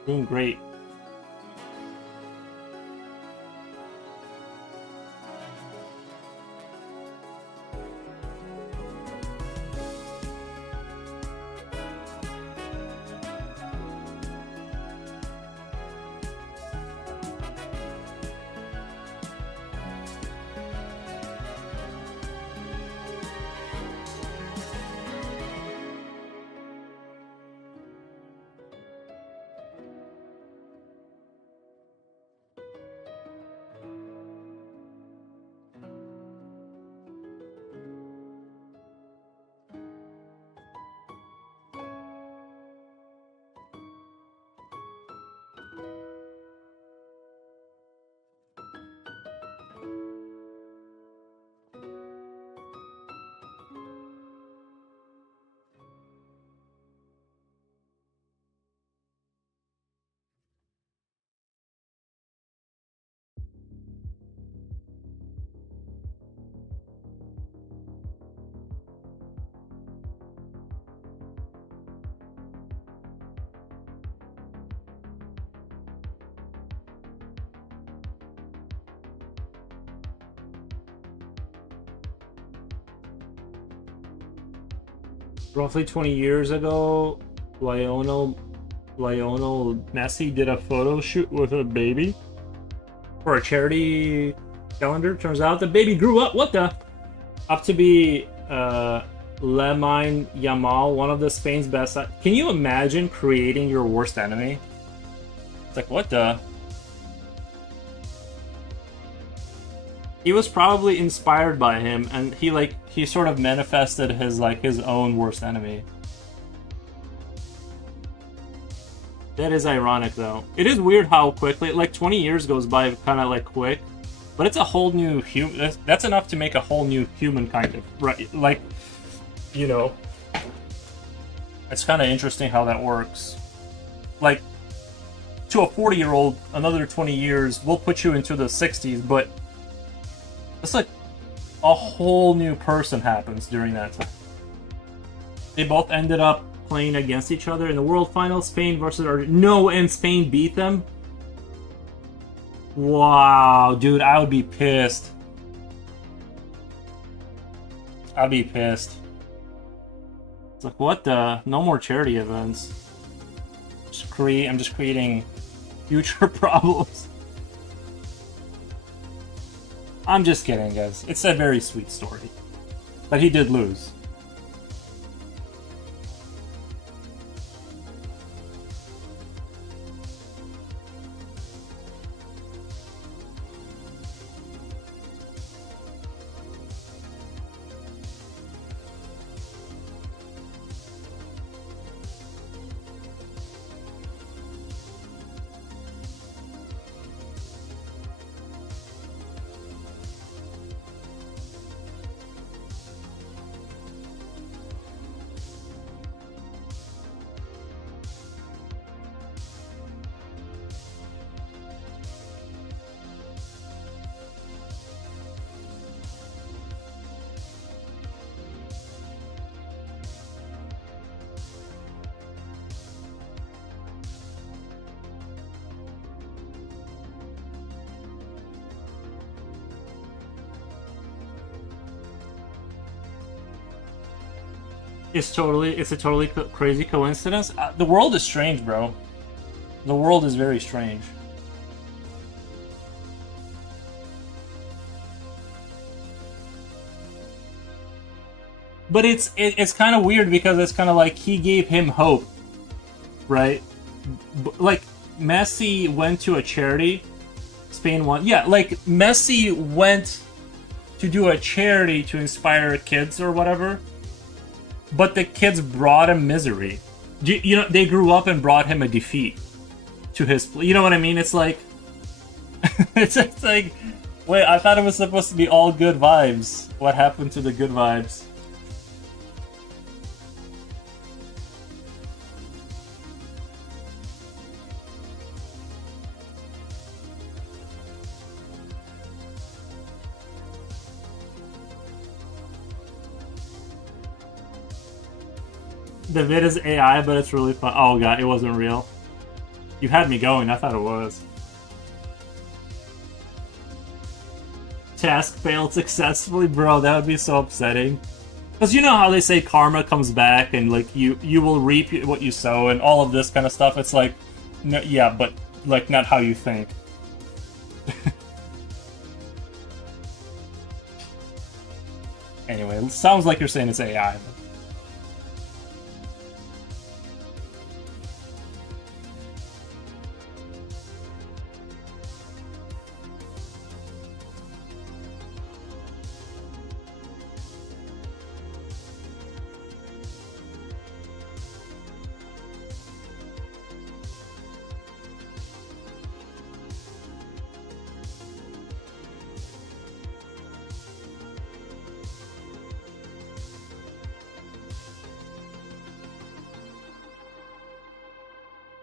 Doing great. Roughly 20 years ago, Lionel Messi did a photo shoot with a baby for a charity calendar. Turns out the baby grew up. What the? Up to be Lamine Yamal, one of the Spain's best. Can you imagine creating your worst enemy? It's like, what the? He was probably inspired by him, and he sort of manifested his own worst enemy. That is ironic, though. It is weird how quickly, like 20 years goes by, kind of like quick, but it's a whole new human. That's enough to make a whole new human, kind of, right? Like, you know, it's kind of interesting how that works. Like, to a 40-year-old, another 20 years will put you into the 60s, but it's like a whole new person happens during that time. They both ended up playing against each other in the World Final, Spain versus Argentina. No, and Spain beat them? Wow, dude, I would be pissed. I'd be pissed. It's like, what the? No more charity events. I'm just creating future problems. I'm just kidding, guys. It's a very sweet story. But he did lose. It's a totally crazy coincidence. The world is strange, bro. The world is very strange. But it's kind of weird because it's kind of like he gave him hope, right? Like Messi went to a charity, Spain won. Yeah, like Messi went to do a charity to inspire kids or whatever, but the kids brought him misery. You know, they grew up and brought him a defeat to his. You know what I mean? It's like, it's like, wait, I thought it was supposed to be all good vibes. What happened to the good vibes? The vid is AI, but it's really fun. Oh god, it wasn't real. You had me going. I thought it was. Task failed successfully, bro. That would be so upsetting. Because you know how they say karma comes back and like you will reap what you sow and all of this kind of stuff. It's like, no, yeah, but like not how you think. Anyway, it sounds like you're saying it's AI.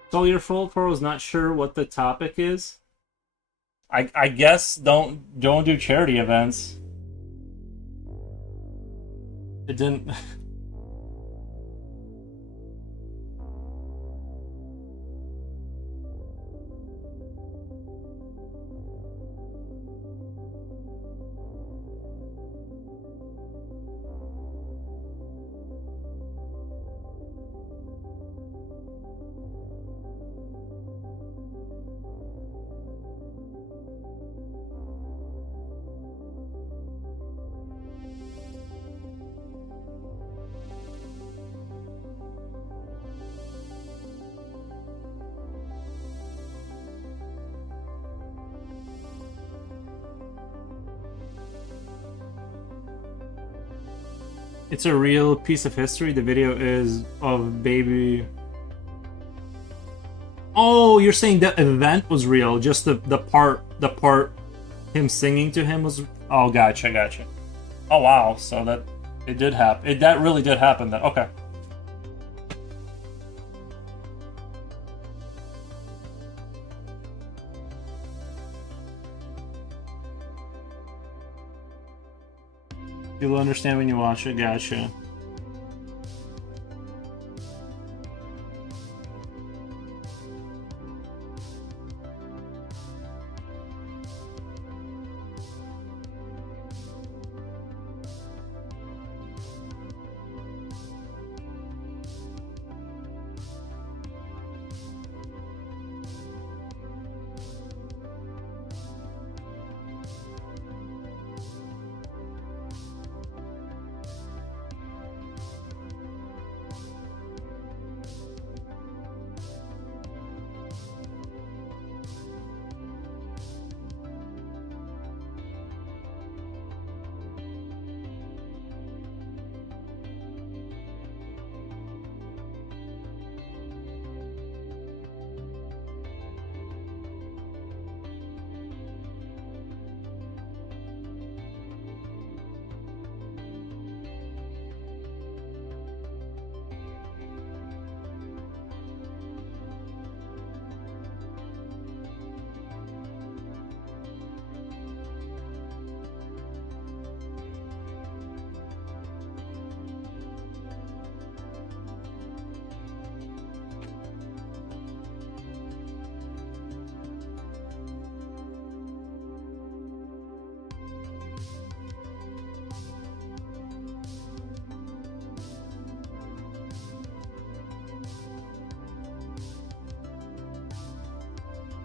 It's all your fault for was not sure what the topic is. I guess don't do charity events. It didn't. It's a real piece of history. The video is of baby. Oh, you're saying the event was real? Just the part him singing to him was. Oh, gotcha. Oh wow, so that it did happen. That really did happen. Then okay. You'll understand when you watch it. Gotcha.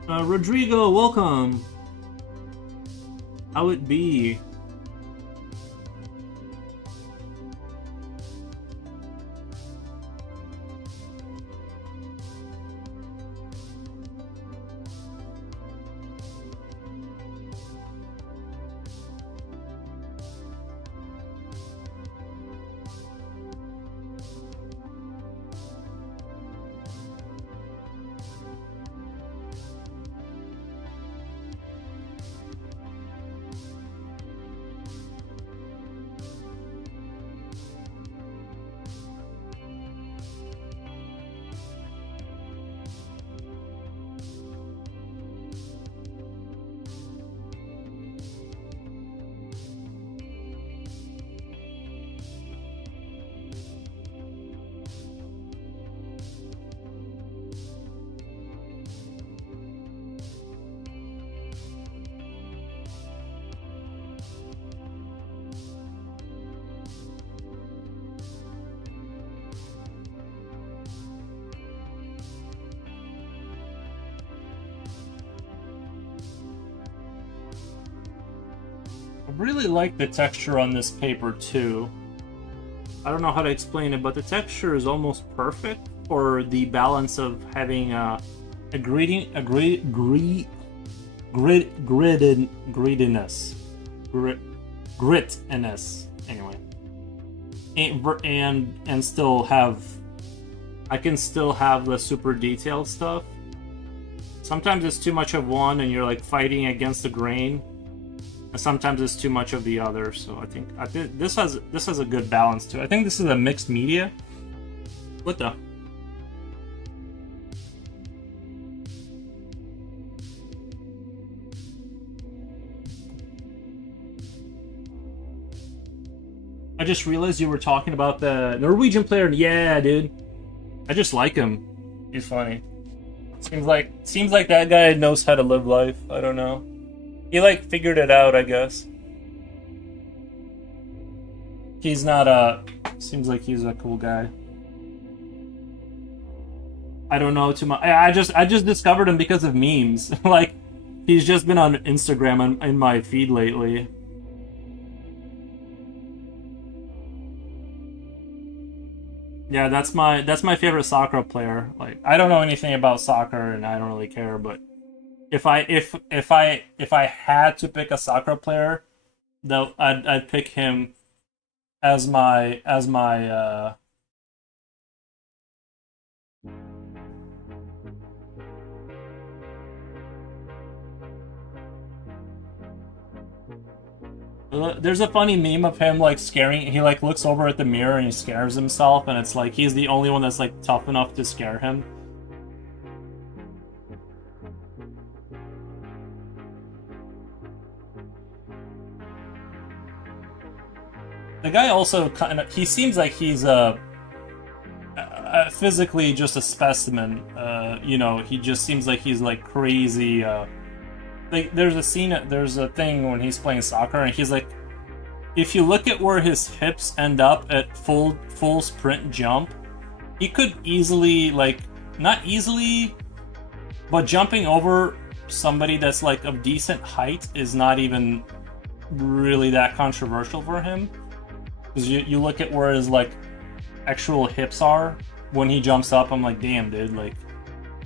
Rodrigo, welcome. How it be? I really like the texture on this paper too. I don't know how to explain it, but the texture is almost perfect for the balance of having a grittiness, grittiness. Anyway, and still have, I can still have the super detailed stuff. Sometimes it's too much of one, and you're like fighting against the grain. And sometimes it's too much of the other, so I think this has a good balance to it. I think this is a mixed media. What the? I just realized you were talking about the Norwegian player. Yeah, dude. I just like him. He's funny. Seems like that guy knows how to live life. I don't know. He like figured it out, I guess. He's not seems like he's a cool guy. I don't know too much. I just discovered him because of memes. Like he's just been on Instagram in my feed lately. Yeah, that's my favorite soccer player. Like I don't know anything about soccer and I don't really care, but if I had to pick a soccer player, though I'd pick him as my. There's a funny meme of him like scaring. He like looks over at the mirror and he scares himself, and it's like he's the only one that's like tough enough to scare him. The guy also kind of, he seems like he's physically just a specimen. You know, he just seems like he's like crazy. Like there's a thing when he's playing soccer, and he's like, if you look at where his hips end up at full sprint jump, he could easily like, not easily, but jumping over somebody that's like of decent height is not even really that controversial for him. Because you look at where his like actual hips are when he jumps up, I'm like, damn, dude, like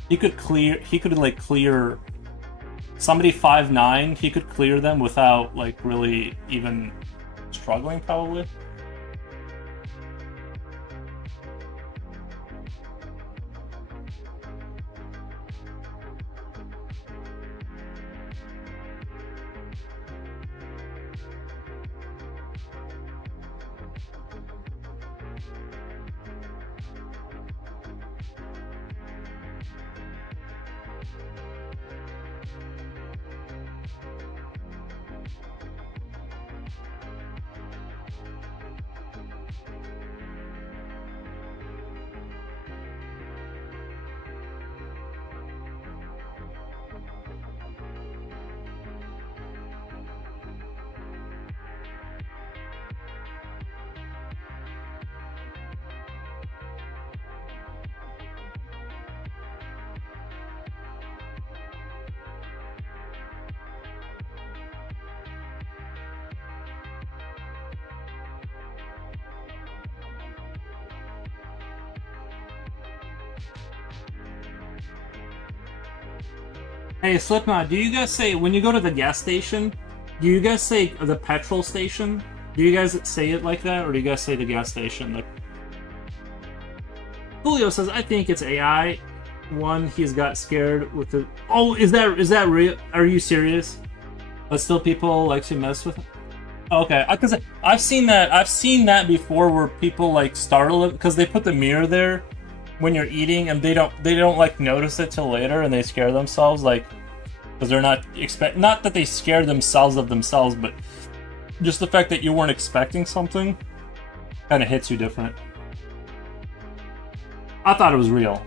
he could like clear somebody 5'9", he could clear them without like really even struggling, probably. Hey, Slipknot, do you guys say when you go to the gas station? Do you guys say the petrol station? Do you guys say it like that, or do you guys say the gas station? Like, Julio says, I think it's AI. One, he's got scared with the. Oh, is that real? Are you serious? But still, people like to mess with it. Okay, because I've seen that before, where people like startle it because they put the mirror there when you're eating, and they don't like notice it till later, and they scare themselves, like, because they're not that they scare themselves of themselves, but just the fact that you weren't expecting something kind of hits you different. I thought it was real.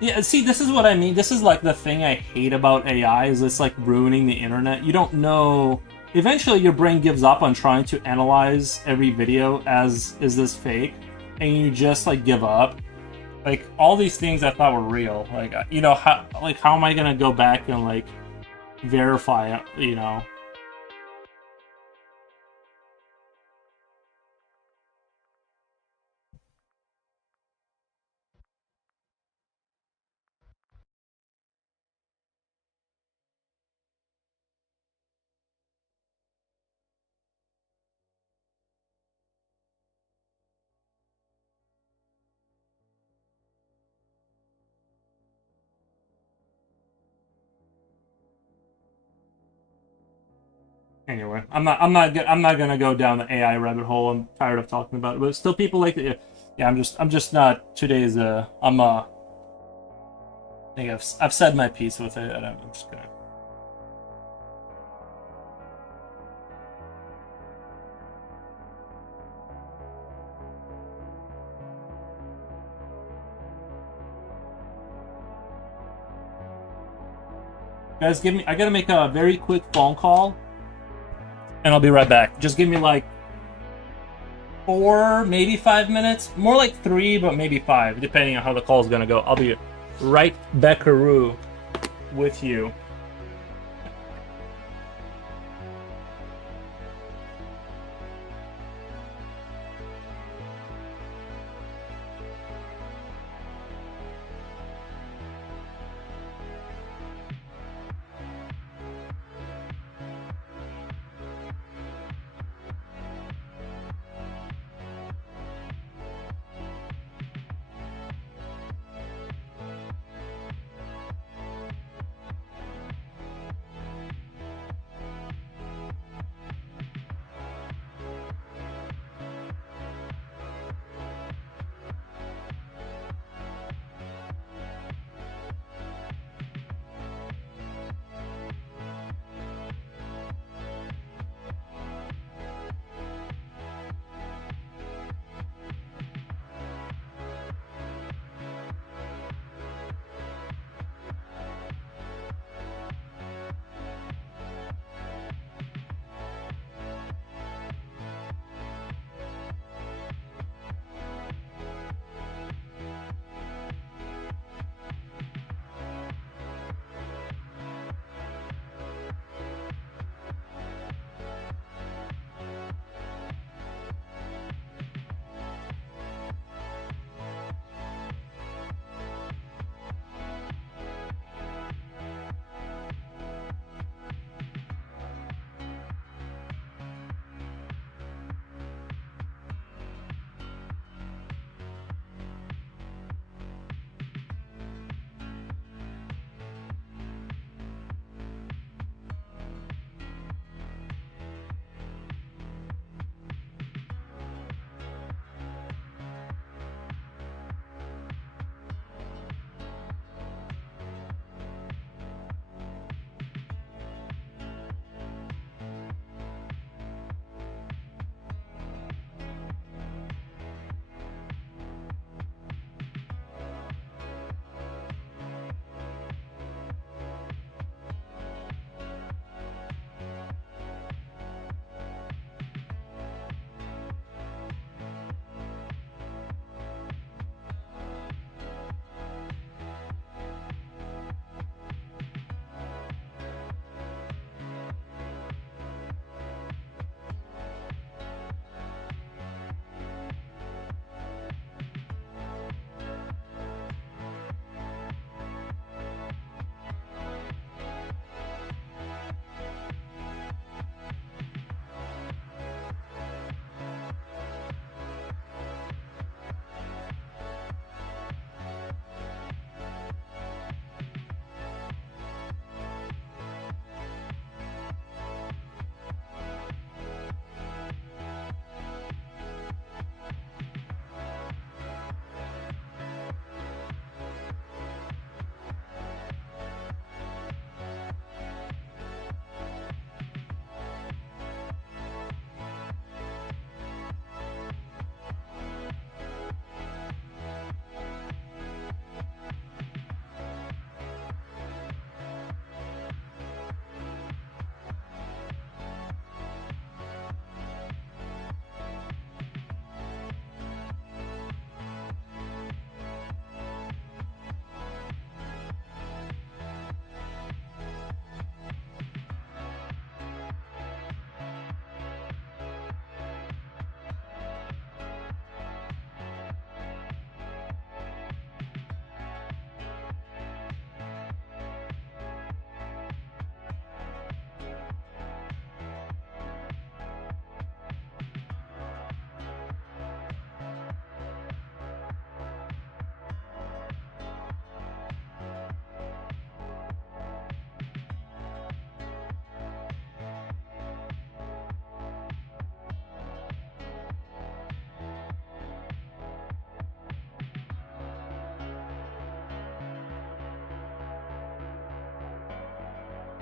Yeah, see, this is what I mean. This is like the thing I hate about AI is it's like ruining the internet. You don't know. Eventually, your brain gives up on trying to analyze every video as is this fake, and you just like give up. Like all these things I thought were real. Like how am I gonna go back and like verify it? Anyway, I'm not gonna go down the AI rabbit hole. I'm tired of talking about it, but still, people like it. Yeah, I'm just not. Today's I think I've said my piece with it, and I'm just gonna. Guys, give me. I gotta make a very quick phone call, and I'll be right back. Just give me like 4, maybe 5 minutes. More like 3, but maybe 5, depending on how the call is gonna go. I'll be right backaroo with you.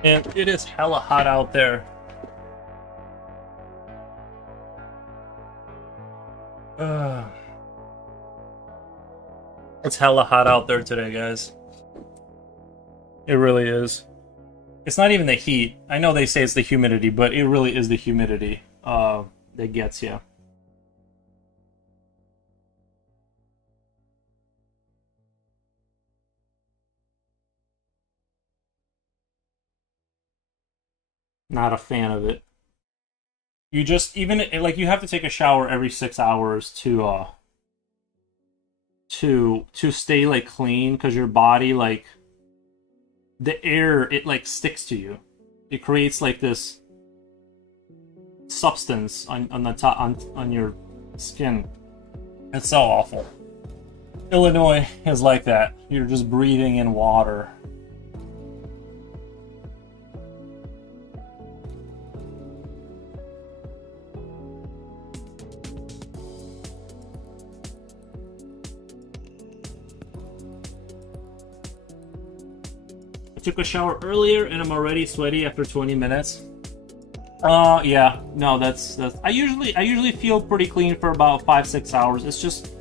And it is hella hot out there. It's hella hot out there today, guys. It really is. It's not even the heat. I know they say it's the humidity, but it really is the humidity that gets you. Not a fan of it. You just even like you have to take a shower every 6 hours to stay like clean because your body like the air it like sticks to you. It creates like this substance on the top on your skin. It's so awful. Illinois is like that. You're just breathing in water. I took a shower earlier and I'm already sweaty after 20 minutes. Yeah, no, that's I usually feel pretty clean for about 5-6 hours. It's just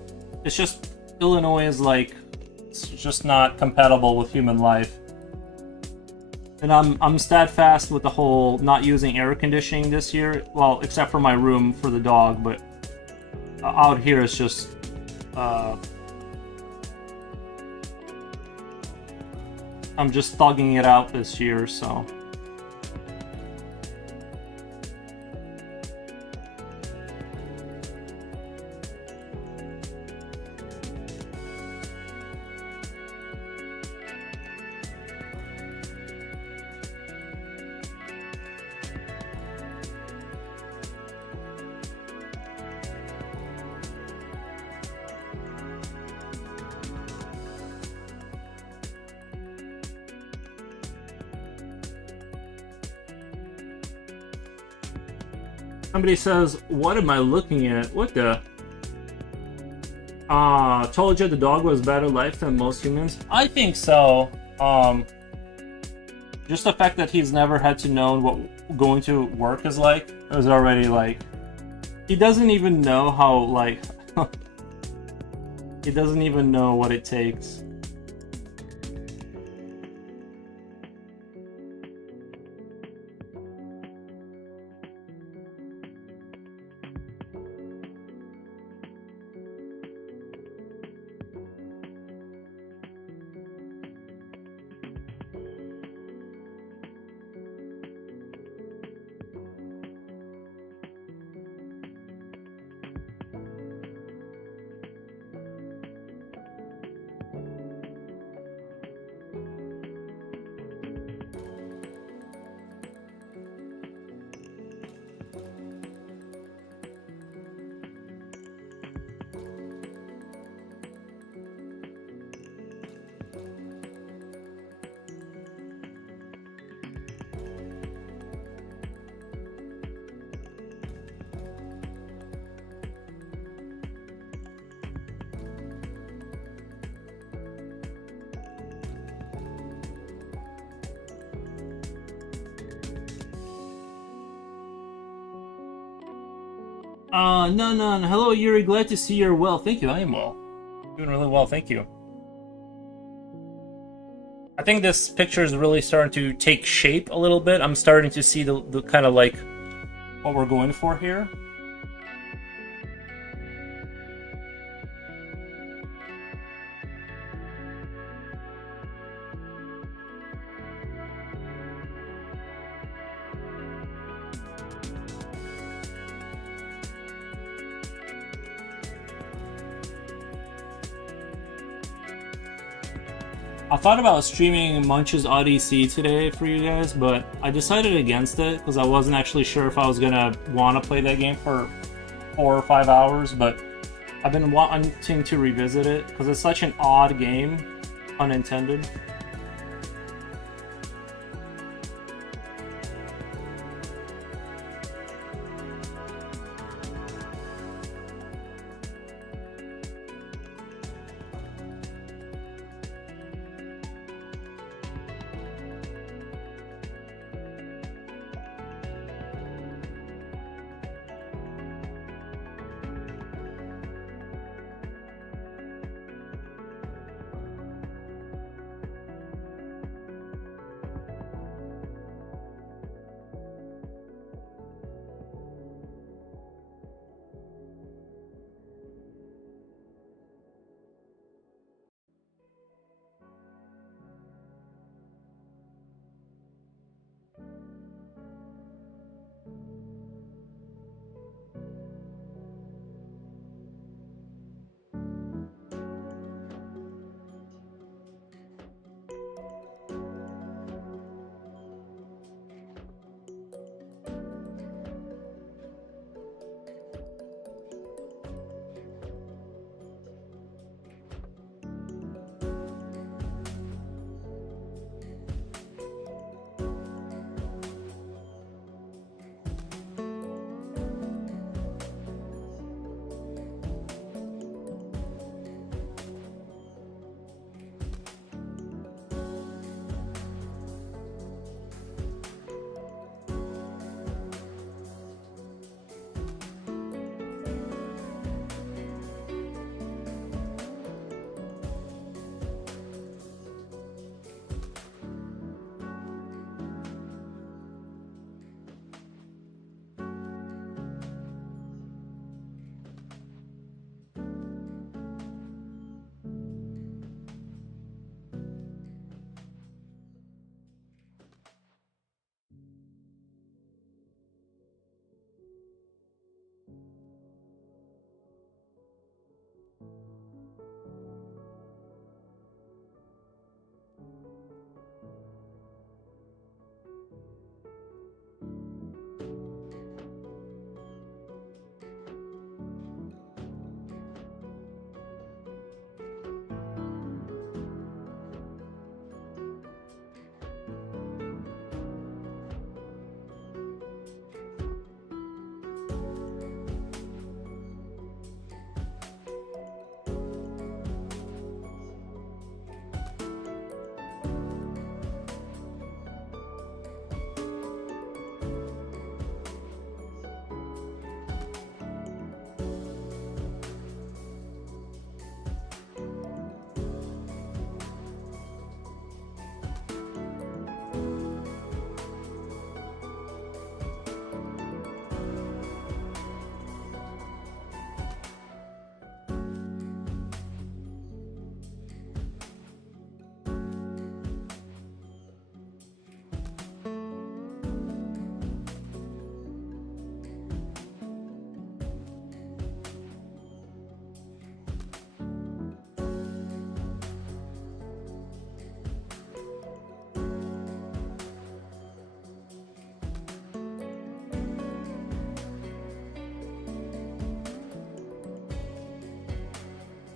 Illinois is like it's just not compatible with human life. And I'm steadfast with the whole not using air conditioning this year. Well, except for my room for the dog, but out here it's just I'm just thugging it out this year, so. Somebody says, what am I looking at? What the? Told you the dog was better life than most humans. I think so. Just the fact that he's never had to know what going to work is like is already like. He doesn't even know how like. He doesn't even know what it takes. No. Hello, Yuri. Glad to see you're well. Thank you. I am well. Doing really well. Thank you. I think this picture is really starting to take shape a little bit. I'm starting to see the kind of like what we're going for here. I thought about streaming Munch's Odyssey today for you guys, but I decided against it because I wasn't actually sure if I was gonna want to play that game for 4 or 5 hours, but I've been wanting to revisit it because it's such an odd game, pun intended.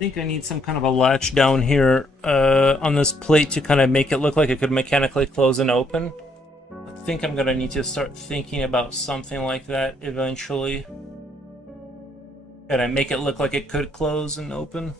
think I need some kind of a latch down here on this plate to kind of make it look like it could mechanically close and open. I think I'm gonna need to start thinking about something like that eventually. Can I make it look like it could close and open?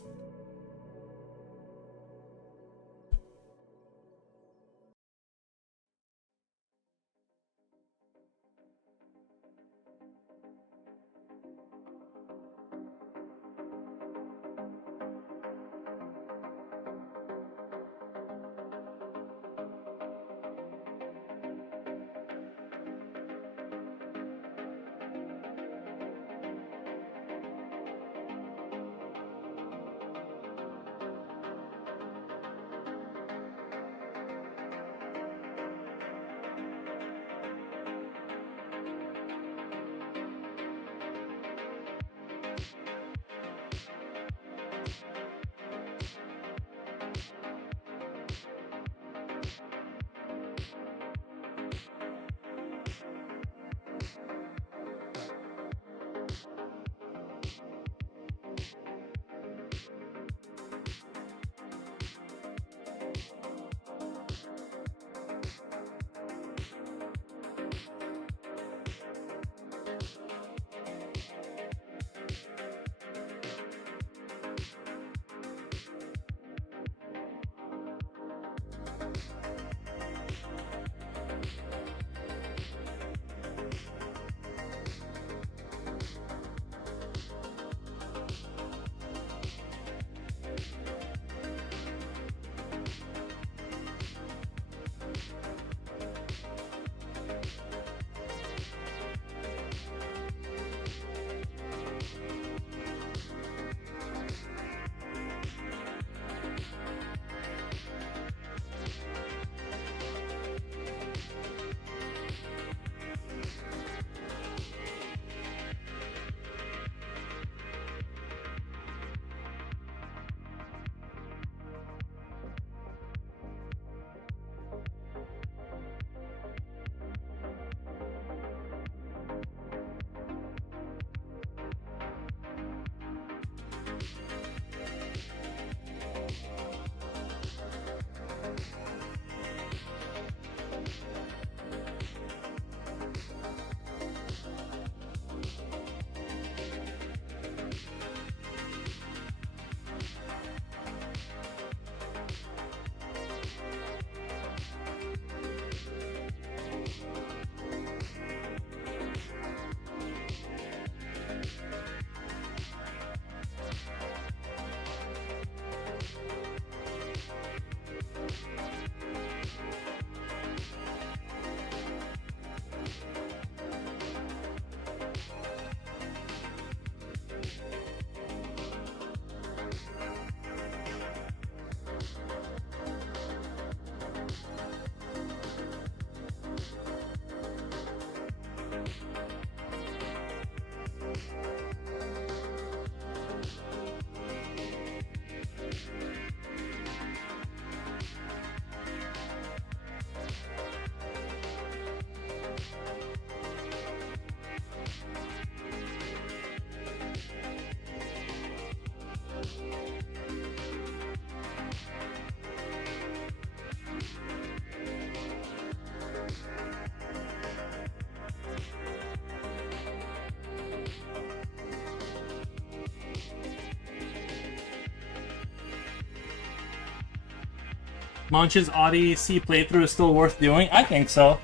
Munch's Odyssey playthrough is still worth doing? I think so.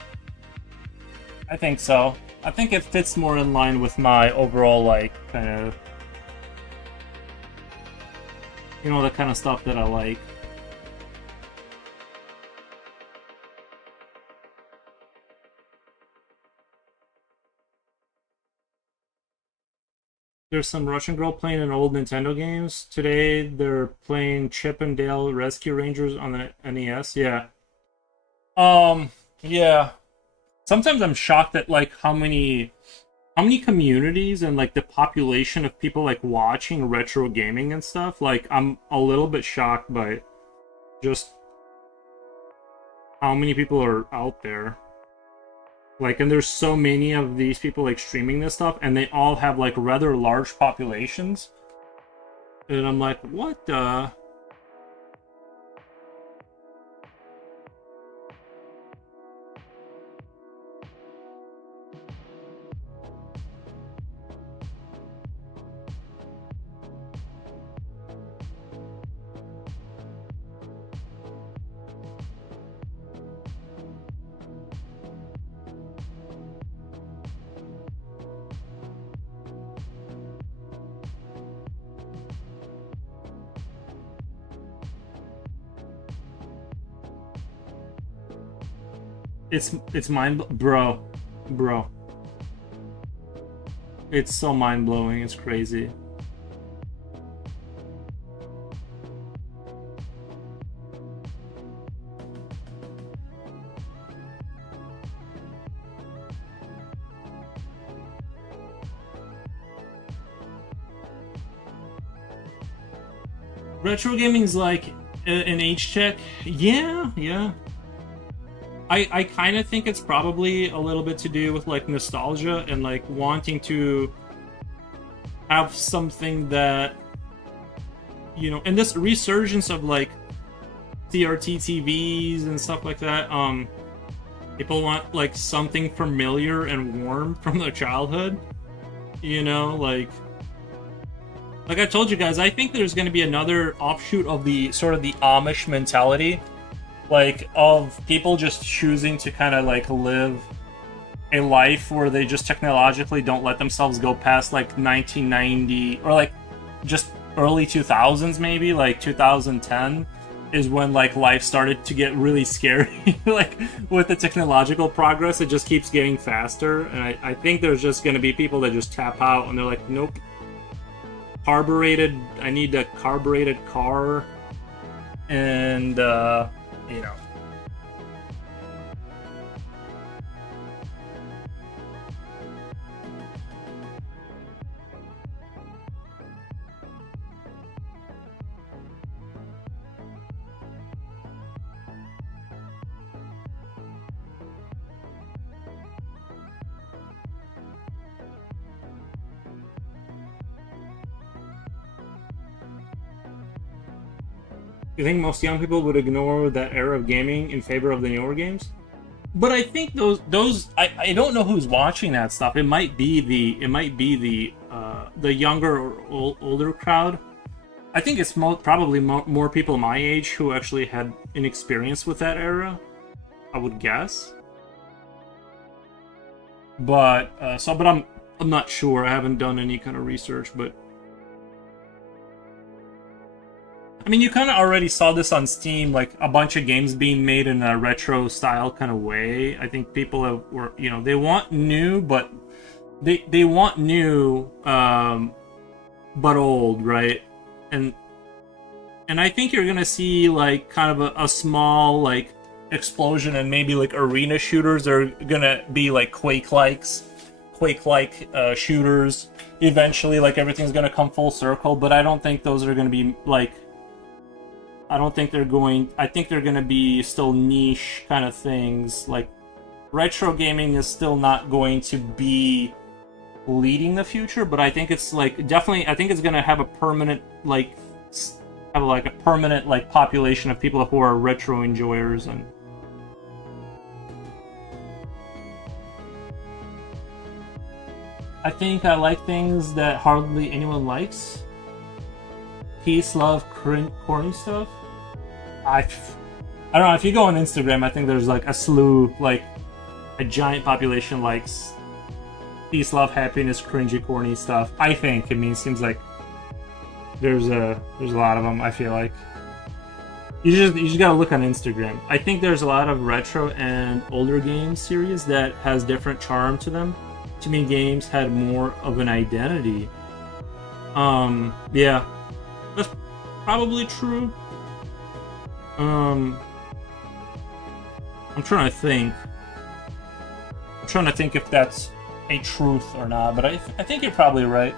I think so. I think it fits more in line with my overall, like, kind of... You know, the kind of stuff that I like. There's some Russian girl playing an old Nintendo games. Today they're playing Chip and Dale Rescue Rangers on the NES. Yeah. Yeah. Sometimes I'm shocked at like how many communities and like the population of people like watching retro gaming and stuff. Like I'm a little bit shocked by just how many people are out there. Like, and there's so many of these people like streaming this stuff, and they all have like rather large populations. And I'm like, what the? It's bro. It's so mind blowing. It's crazy. Retro gaming's like an age check. Yeah, yeah. I kind of think it's probably a little bit to do with like nostalgia and like wanting to have something that, you know, and this resurgence of like CRT TVs and stuff like that. People want like something familiar and warm from their childhood. You know, like I told you guys, I think there's going to be another offshoot of the sort of the Amish mentality, like of people just choosing to kind of like live a life where they just technologically don't let themselves go past like 1990 or like just early 2000s, maybe like 2010 is when like life started to get really scary. Like with the technological progress, it just keeps getting faster, and I think there's just going to be people that just tap out and they're like, nope, carbureted, I need a carbureted car, and you know. You think most young people would ignore that era of gaming in favor of the newer games? But I think those I don't know who's watching that stuff. It might be the younger or older crowd. I think it's probably more people my age who actually had an experience with that era. I would guess. But but I'm not sure. I haven't done any kind of research, but I mean, you kind of already saw this on Steam, like a bunch of games being made in a retro style kind of way. I think people were, you know, they want new, but they want new, but old, right? And and I think you're gonna see like kind of a small like explosion, and maybe like arena shooters are gonna be like Quake-like shooters. Eventually, like everything's gonna come full circle, but I don't think those are gonna be like. I don't think they're going. I think they're gonna be still niche kind of things. Like retro gaming is still not going to be leading the future, but I think it's like definitely. I think it's gonna have a permanent have like a permanent like population of people who are retro enjoyers. And I think I like things that hardly anyone likes. Peace, love, corny stuff. I don't know. If you go on Instagram, I think there's like a slew, like a giant population likes peace, love, happiness, cringy, corny stuff. I think. I mean, it seems like there's a lot of them. I feel like you just gotta look on Instagram. I think there's a lot of retro and older game series that has different charm to them. To me, games had more of an identity. Yeah, that's probably true. I'm trying to think. I'm trying to think if that's a truth or not, but I think you're probably right.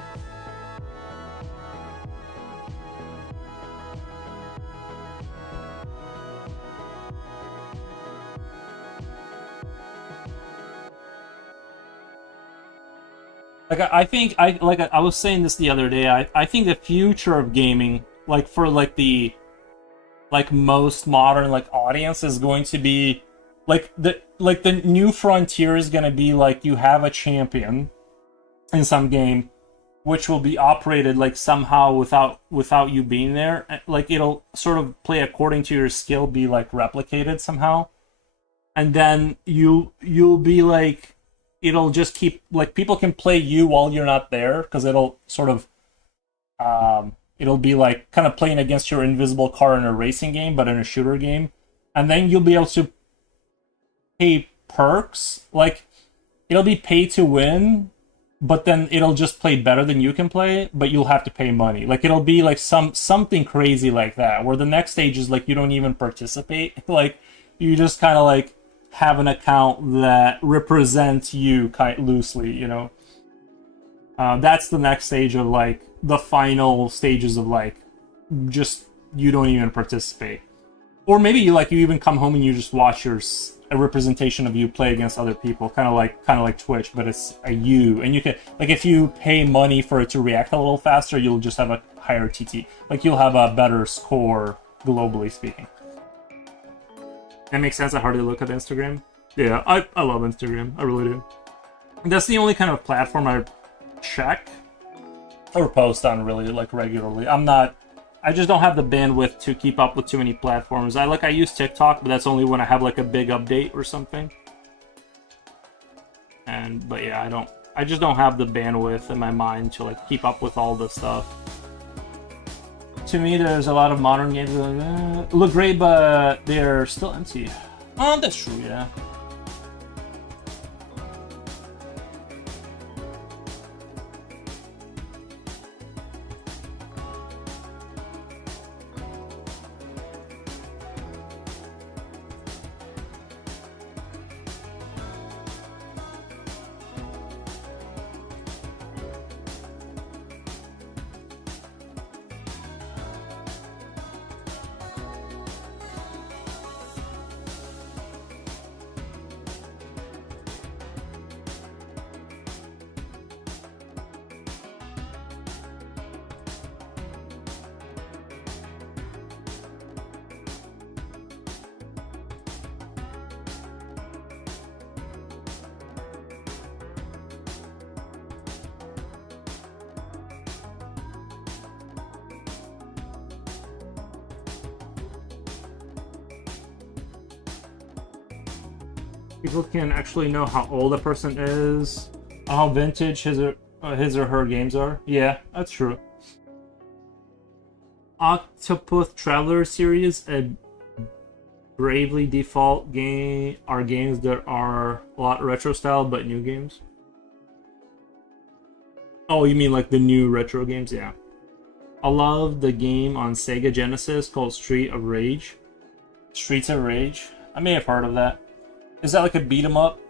Like I think I was saying this the other day. I think the future of gaming, like for like the like most modern like audience, is going to be like the new frontier is going to be like you have a champion in some game which will be operated like somehow without you being there. Like it'll sort of play according to your skill, be like replicated somehow, and then you'll be like it'll just keep like people can play you while you're not there because it'll sort of it'll be like kind of playing against your invisible car in a racing game, but in a shooter game, and then you'll be able to pay perks like it'll be pay to win, but then it'll just play better than you can play, but you'll have to pay money. Like it'll be like something crazy like that, where the next stage is like you don't even participate. Like you just kind of like have an account that represents you kind loosely, you know. That's the next stage of like the final stages of like just you don't even participate, or maybe you even come home and you just watch a representation of you play against other people, kind of like Twitch, but it's a you, and you can like if you pay money for it to react a little faster, you'll just have a higher TT, like you'll have a better score globally speaking. That makes sense. I hardly look at Instagram. Yeah, I love Instagram. I really do. That's the only kind of platform I check or post on really like regularly. I just don't have the bandwidth to keep up with too many platforms. I use TikTok, but that's only when I have like a big update or something. But yeah, I just don't have the bandwidth in my mind to like keep up with all this stuff. To me, there's a lot of modern games that look great, but they're still empty. Oh, that's true, yeah. People can actually know how old a person is, how vintage his or her games are. Yeah, that's true. Octopath Traveler series and Bravely Default game are games that are a lot retro style but new games. Oh, you mean like the new retro games? Yeah. I love the game on Sega Genesis called Street of Rage. Streets of Rage? I may have heard of that. Is that like a beat 'em up?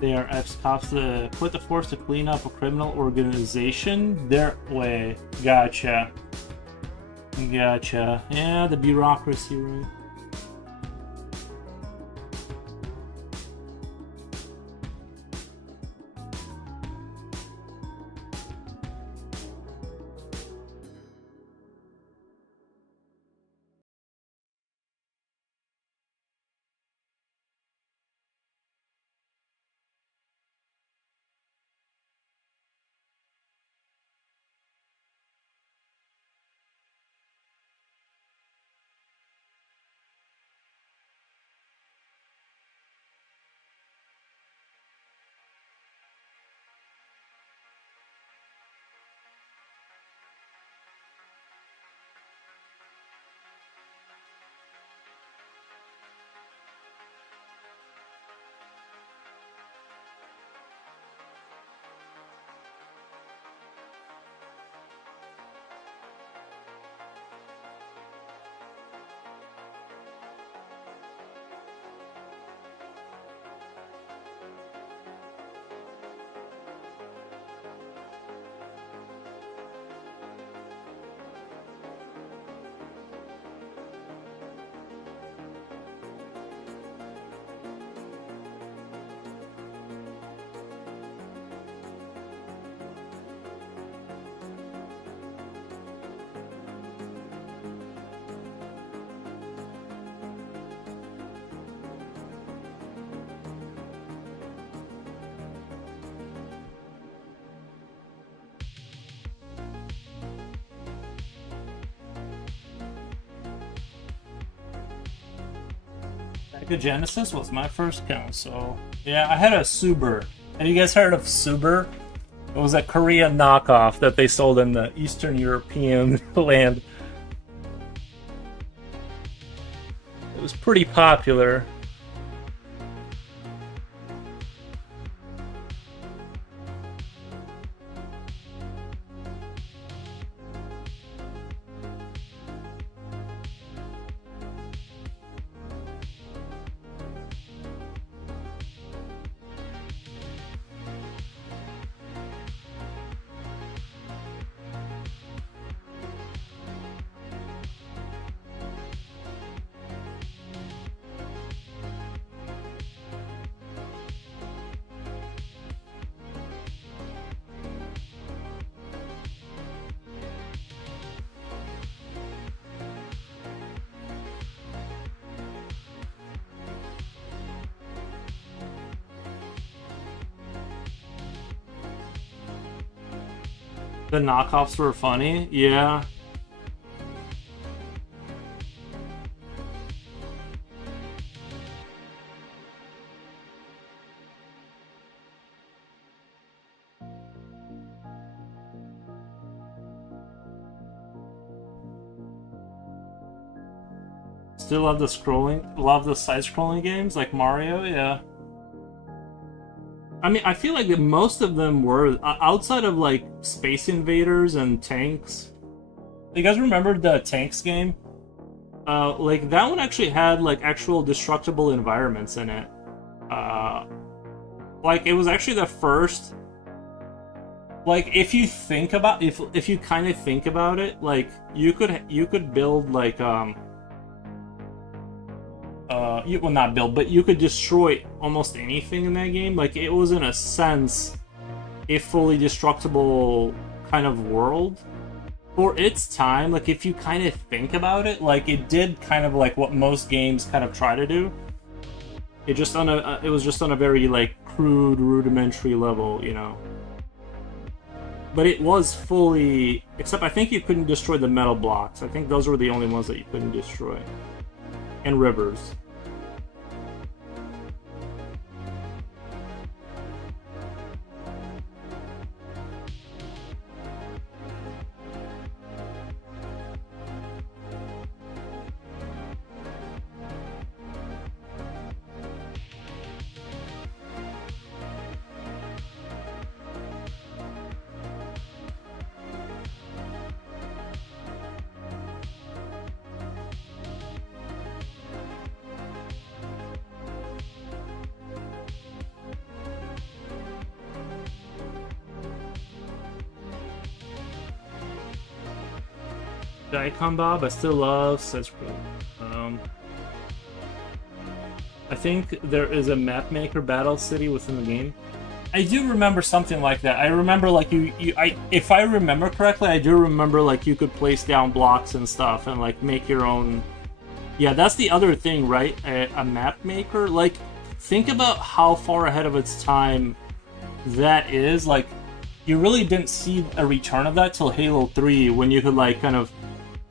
They are ex-cops that put the force to clean up a criminal organization. Their way. Gotcha. Gotcha. Yeah, the bureaucracy, right? Sega Genesis was my first console. Yeah, I had a Suber. Have you guys heard of Suber? It was a Korean knockoff that they sold in the Eastern European land. It was pretty popular. The knockoffs were funny, yeah. Still love the side-scrolling games like Mario, yeah. I mean, I feel like most of them were outside of like Space Invaders and Tanks. You guys remember the Tanks game? Like that one actually had like actual destructible environments in it. Like it was actually the first. Like if you think about if you kind of think about it, like you could build like you well not build, but you could destroy almost anything in that game. Like it was in a sense a fully destructible kind of world for its time. Like if you kind of think about it, like it did kind of like what most games kind of try to do. It just on a it was just on a very like crude, rudimentary level, you know. But it was fully, except I think you couldn't destroy the metal blocks. I think those were the only ones that you couldn't destroy. And rivers. Daikon Bob, I still love Sesquill. I think there is a map maker battle city within the game. I do remember something like that. I remember like if I remember correctly, I do remember like you could place down blocks and stuff and like make your own. Yeah, that's the other thing, right? A map maker. Like, think about how far ahead of its time that is. Like, you really didn't see a return of that till Halo 3, when you could like kind of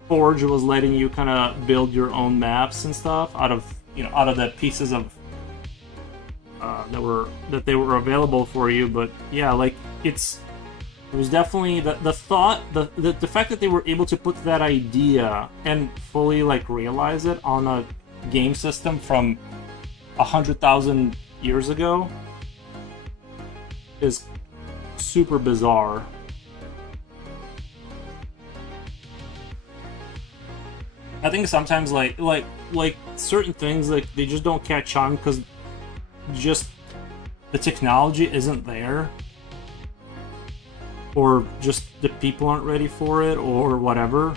Forge was letting you kind of build your own maps and stuff out of the pieces of that they were available for you. But yeah, like it was definitely the thought, the fact that they were able to put that idea and fully like realize it on a game system from 100,000 years ago is super bizarre. I think sometimes like certain things like they just don't catch on because just the technology isn't there, or just the people aren't ready for it, or whatever.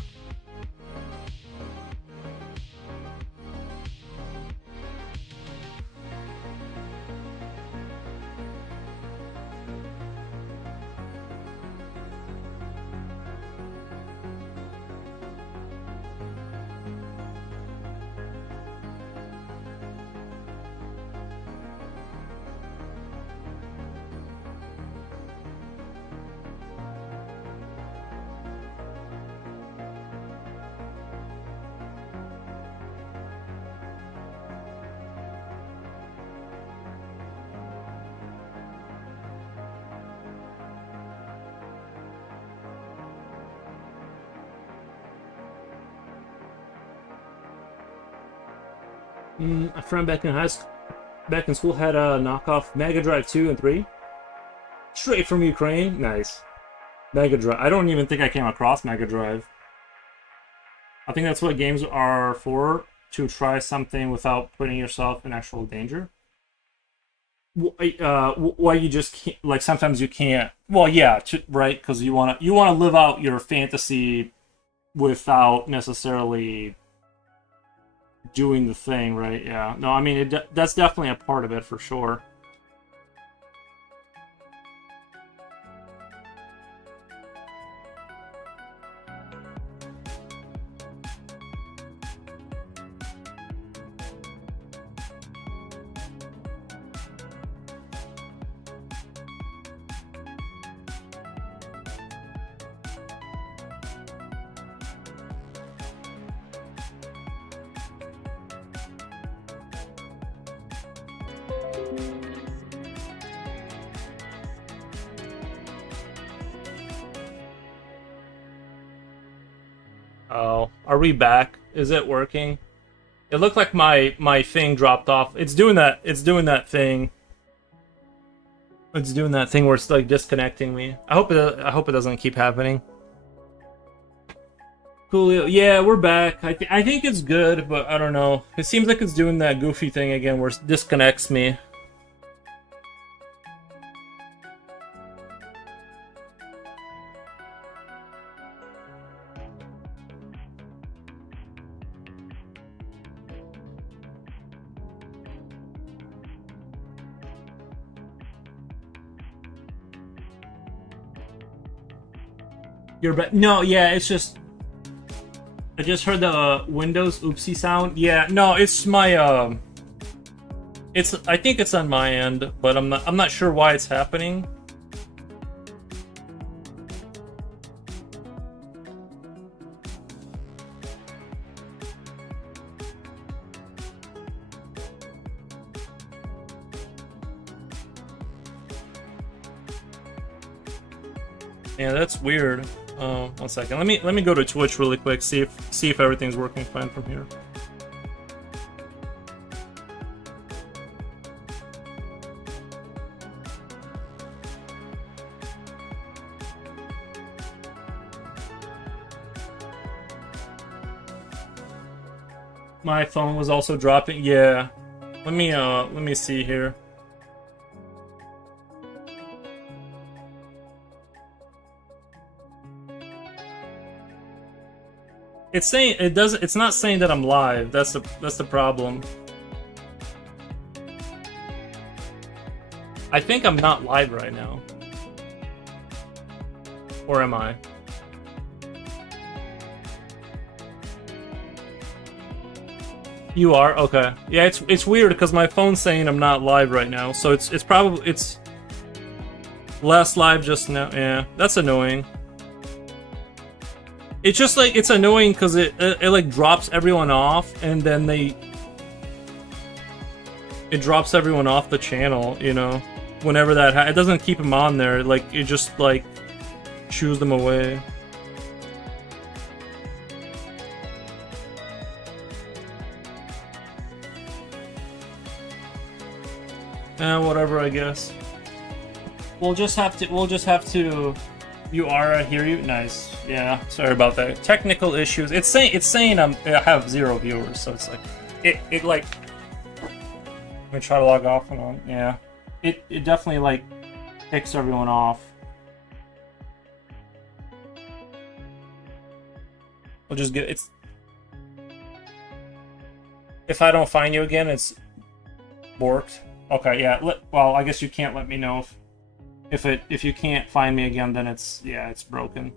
A friend back in school had a knockoff Mega Drive 2 and 3. Straight from Ukraine. Nice. Mega Drive. I don't even think I came across Mega Drive. I think that's what games are for, to try something without putting yourself in actual danger. Why you just can't, like, sometimes you can't. Well, yeah, right, because you wanna live out your fantasy without necessarily doing the thing, right? Yeah. No, I mean that's definitely a part of it for sure. Oh, are we back? Is it working? It looked like my thing dropped off. It's doing that. It's doing that thing. It's doing that thing where it's like disconnecting me. I hope it doesn't keep happening. Coolio. Yeah, we're back. I think it's good, but I don't know. It seems like it's doing that goofy thing again where it disconnects me. You're back. No, yeah, it's just I just heard the Windows oopsie sound. Yeah, no, it's my it's I think it's on my end, but I'm not sure why it's happening. Yeah, that's weird. 1 second. Let me go to Twitch really quick. See if everything's working fine from here. My phone was also dropping. Yeah. Let me see here. It's saying it doesn't. It's not saying that I'm live. That's the problem. I think I'm not live right now. Or am I? You are? Okay. Yeah, it's weird because my phone's saying I'm not live right now, so it's probably it's less live just now. Yeah, that's annoying. It's just like it's annoying because it like drops everyone off, and then it drops everyone off the channel. You know, whenever it doesn't keep them on there. Like it just like shoos them away. Whatever, I guess. We'll just have to. You are, I hear you. Nice. Yeah. Sorry about that. Technical issues. It's saying I have 0 viewers, so it's like it like. Let me try to log off and on. Yeah. It definitely like picks everyone off. We'll just get it's. If I don't find you again, it's borked. Okay, yeah. Well, I guess you can't let me know if you can't find me again, then it's broken.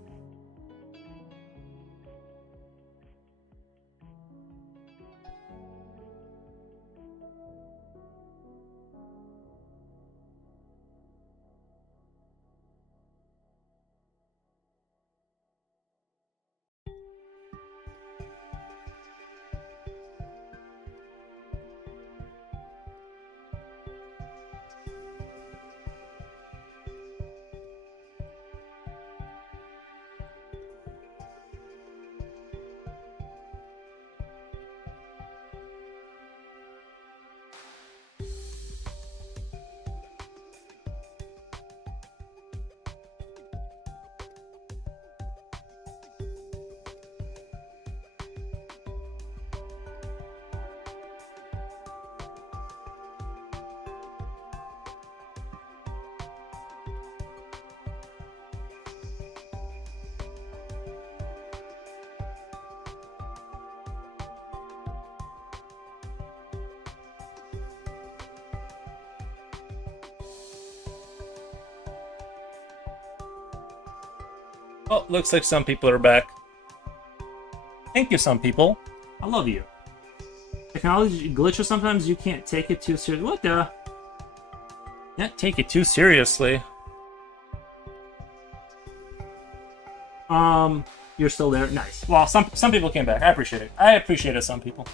Oh, looks like some people are back. Thank you, some people. I love you. Technology glitches sometimes. You can't take it too seriously. What the? Can't take it too seriously. You're still there. Nice. Well, some people came back. I appreciate it. I appreciate it, some people.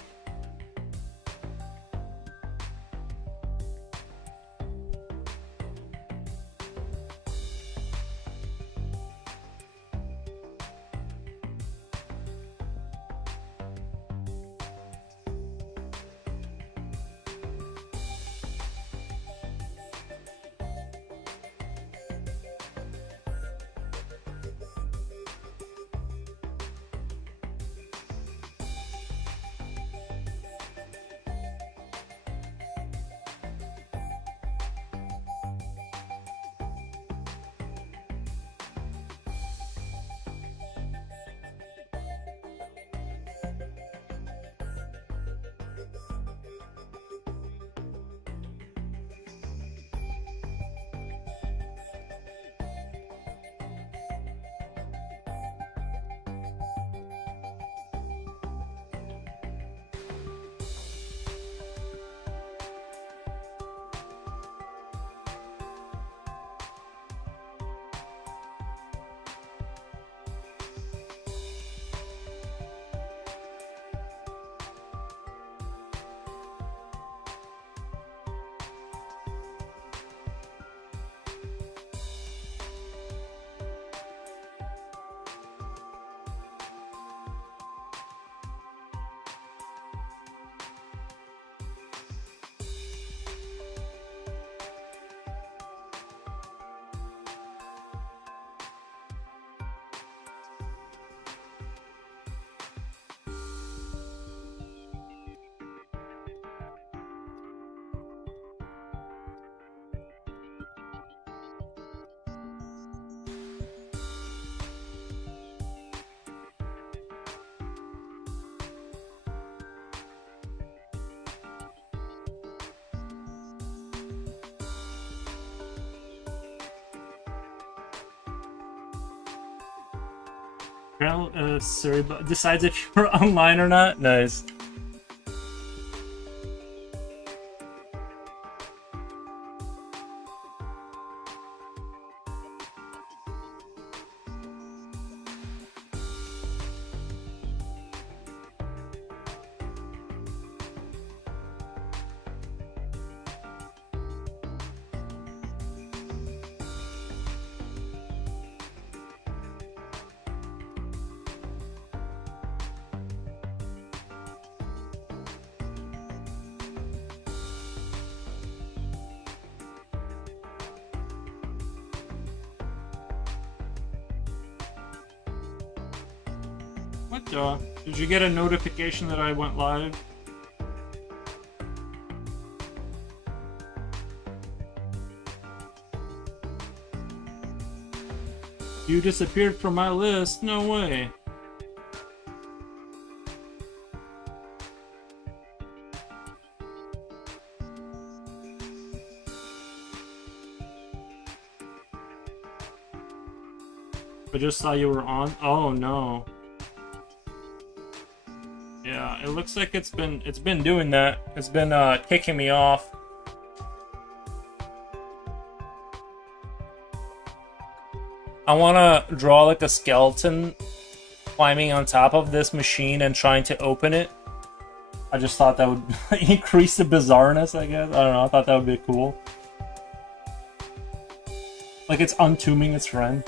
Siri decides if you're online or not. Nice. What the? Did you get a notification that I went live? You disappeared from my list? No way. I just saw you were on. Oh no. Yeah, it looks like it's been doing that. It's been kicking me off. I want to draw like a skeleton climbing on top of this machine and trying to open it. I just thought that would increase the bizarreness, I guess. I don't know, I thought that would be cool. Like it's untombing its friend.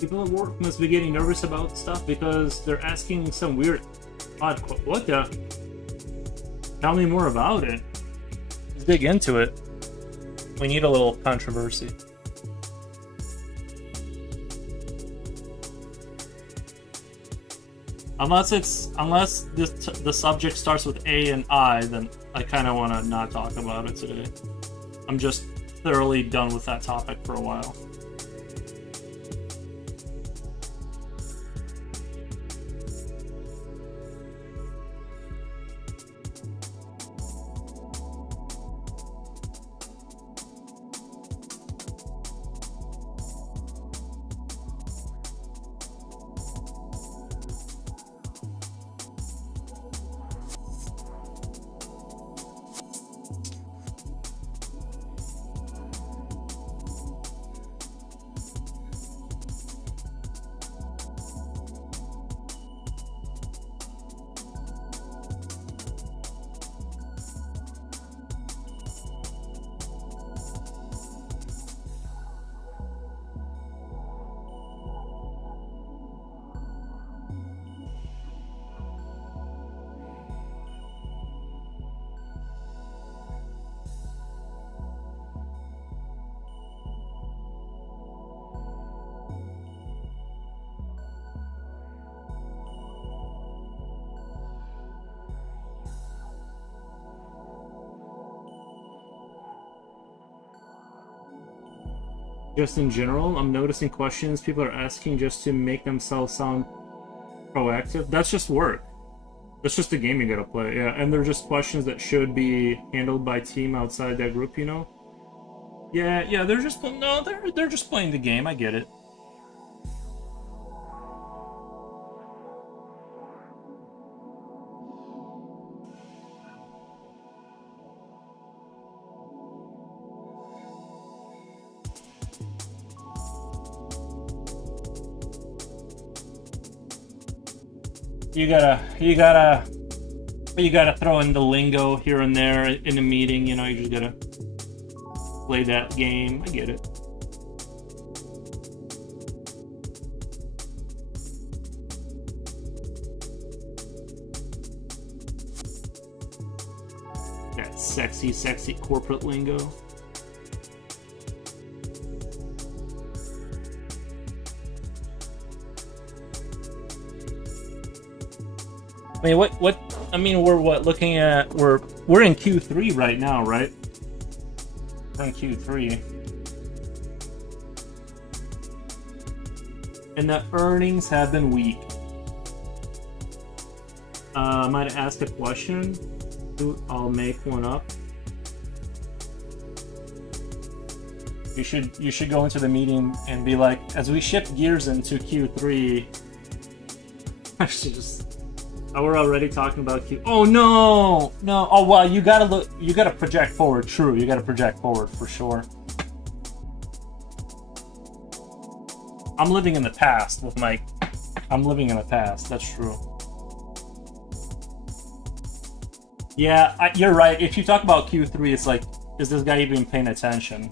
People at work must be getting nervous about stuff because they're asking some weird, odd. What the? Tell me more about it. Let's dig into it. We need a little controversy. Unless the subject starts with A and I, then I kind of want to not talk about it today. I'm just thoroughly done with that topic for a while. Just in general, I'm noticing questions people are asking just to make themselves sound proactive. That's just work. That's just a game you gotta play, yeah. And they're just questions that should be handled by team outside that group, you know? Yeah, they're just they're just playing the game. I get it. You gotta throw in the lingo here and there in a meeting, you know, you just gotta play that game. I get it. That sexy corporate lingo. I mean, what? I mean, we're looking at? We're in Q3 right now, right? We're in Q3, and the earnings have been weak. I might ask a question. I'll make one up. You should go into the meeting and be like, as we shift gears into Q3. I should just. Oh, we're already talking about Q. Oh no. Oh well, you gotta project forward. True, you gotta project forward for sure. I'm living in the past with my. I'm living in the past. That's true. Yeah, you're right. If you talk about Q3, it's like, is this guy even paying attention?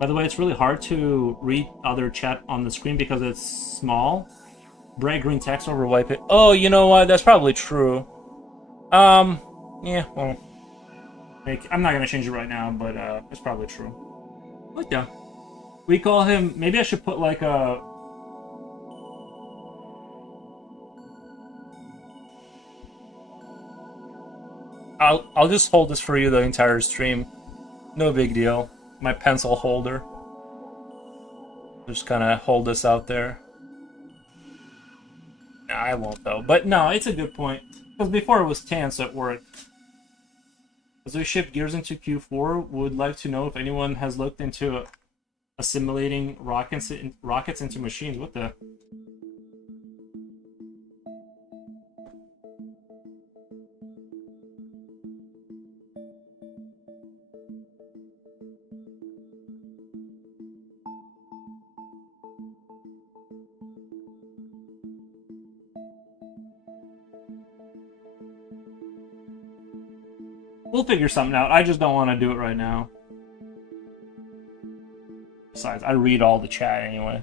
By the way, it's really hard to read other chat on the screen because it's small. Bright green text over white page. Oh, you know what? That's probably true. Yeah, well, like, I'm not gonna change it right now, but it's probably true. But yeah, we call him. Maybe I should put like a. I'll just hold this for you the entire stream. No big deal. My pencil holder. Just kind of hold this out there. Nah, I won't though. But no, it's a good point. Because before it was tan, so it worked. As we ship gears into Q4, would like to know if anyone has looked into assimilating rockets into machines. What the? We'll figure something out. I just don't want to do it right now. Besides, I read all the chat anyway.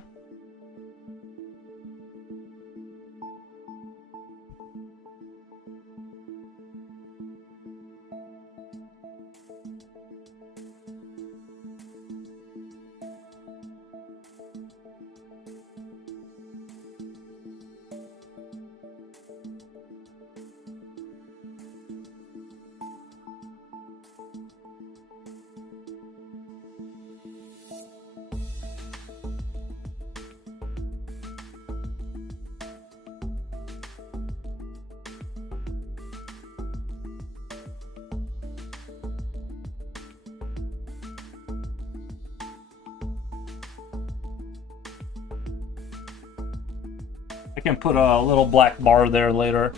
I can put a little black bar there later.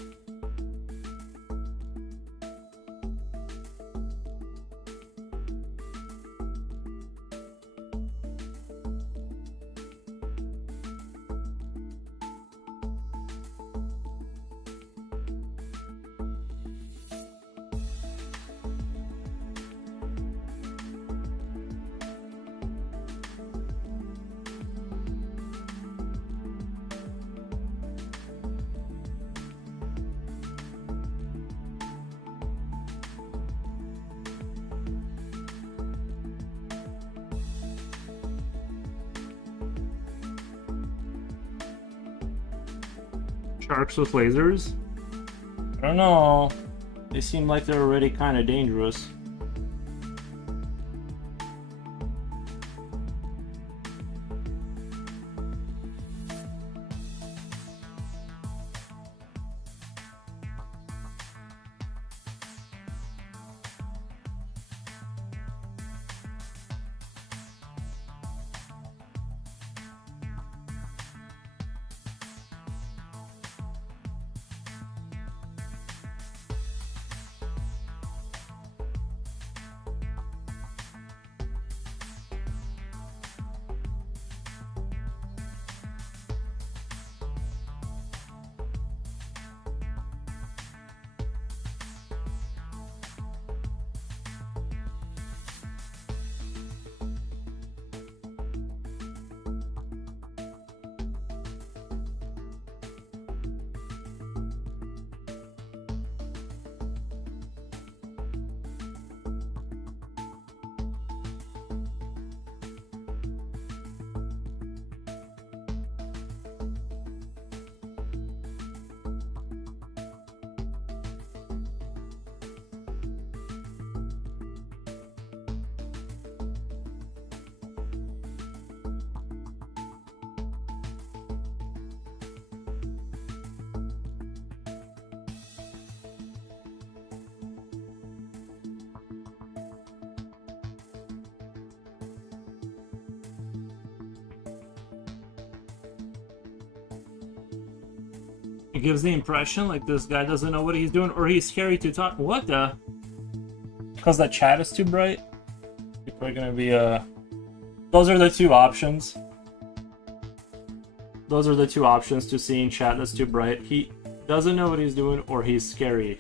Sharks with lasers? I don't know. They seem like they're already kind of dangerous. It gives the impression like this guy doesn't know what he's doing, or he's scary to talk. What the? Because that chat is too bright? People are gonna be, Those are the two options. Those are the two options to seeing chat that's too bright. He doesn't know what he's doing, or he's scary.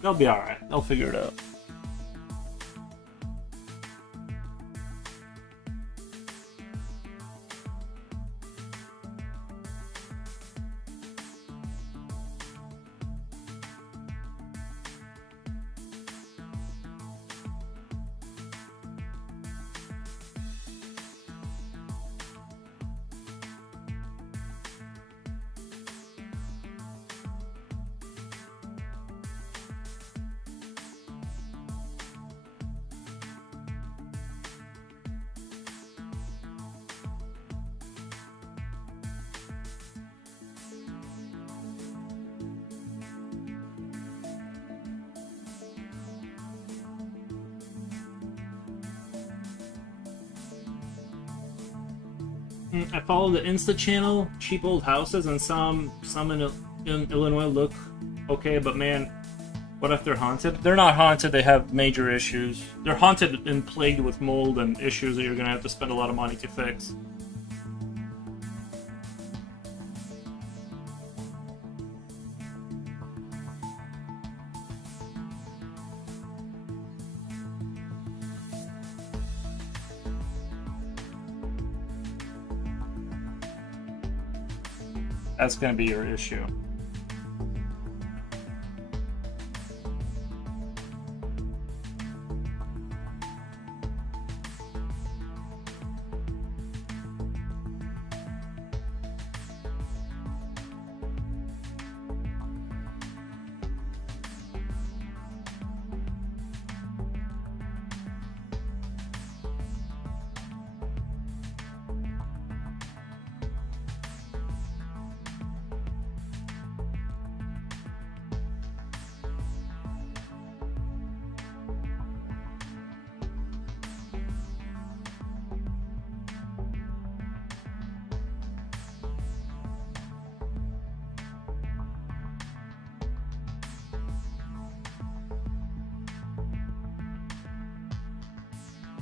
They'll be alright. They'll figure it out. I follow the Insta channel, cheap old houses, and some in Illinois look okay, but man, what if they're haunted? They're not haunted, they have major issues. They're haunted and plagued with mold and issues that you're gonna have to spend a lot of money to fix. That's gonna be your issue.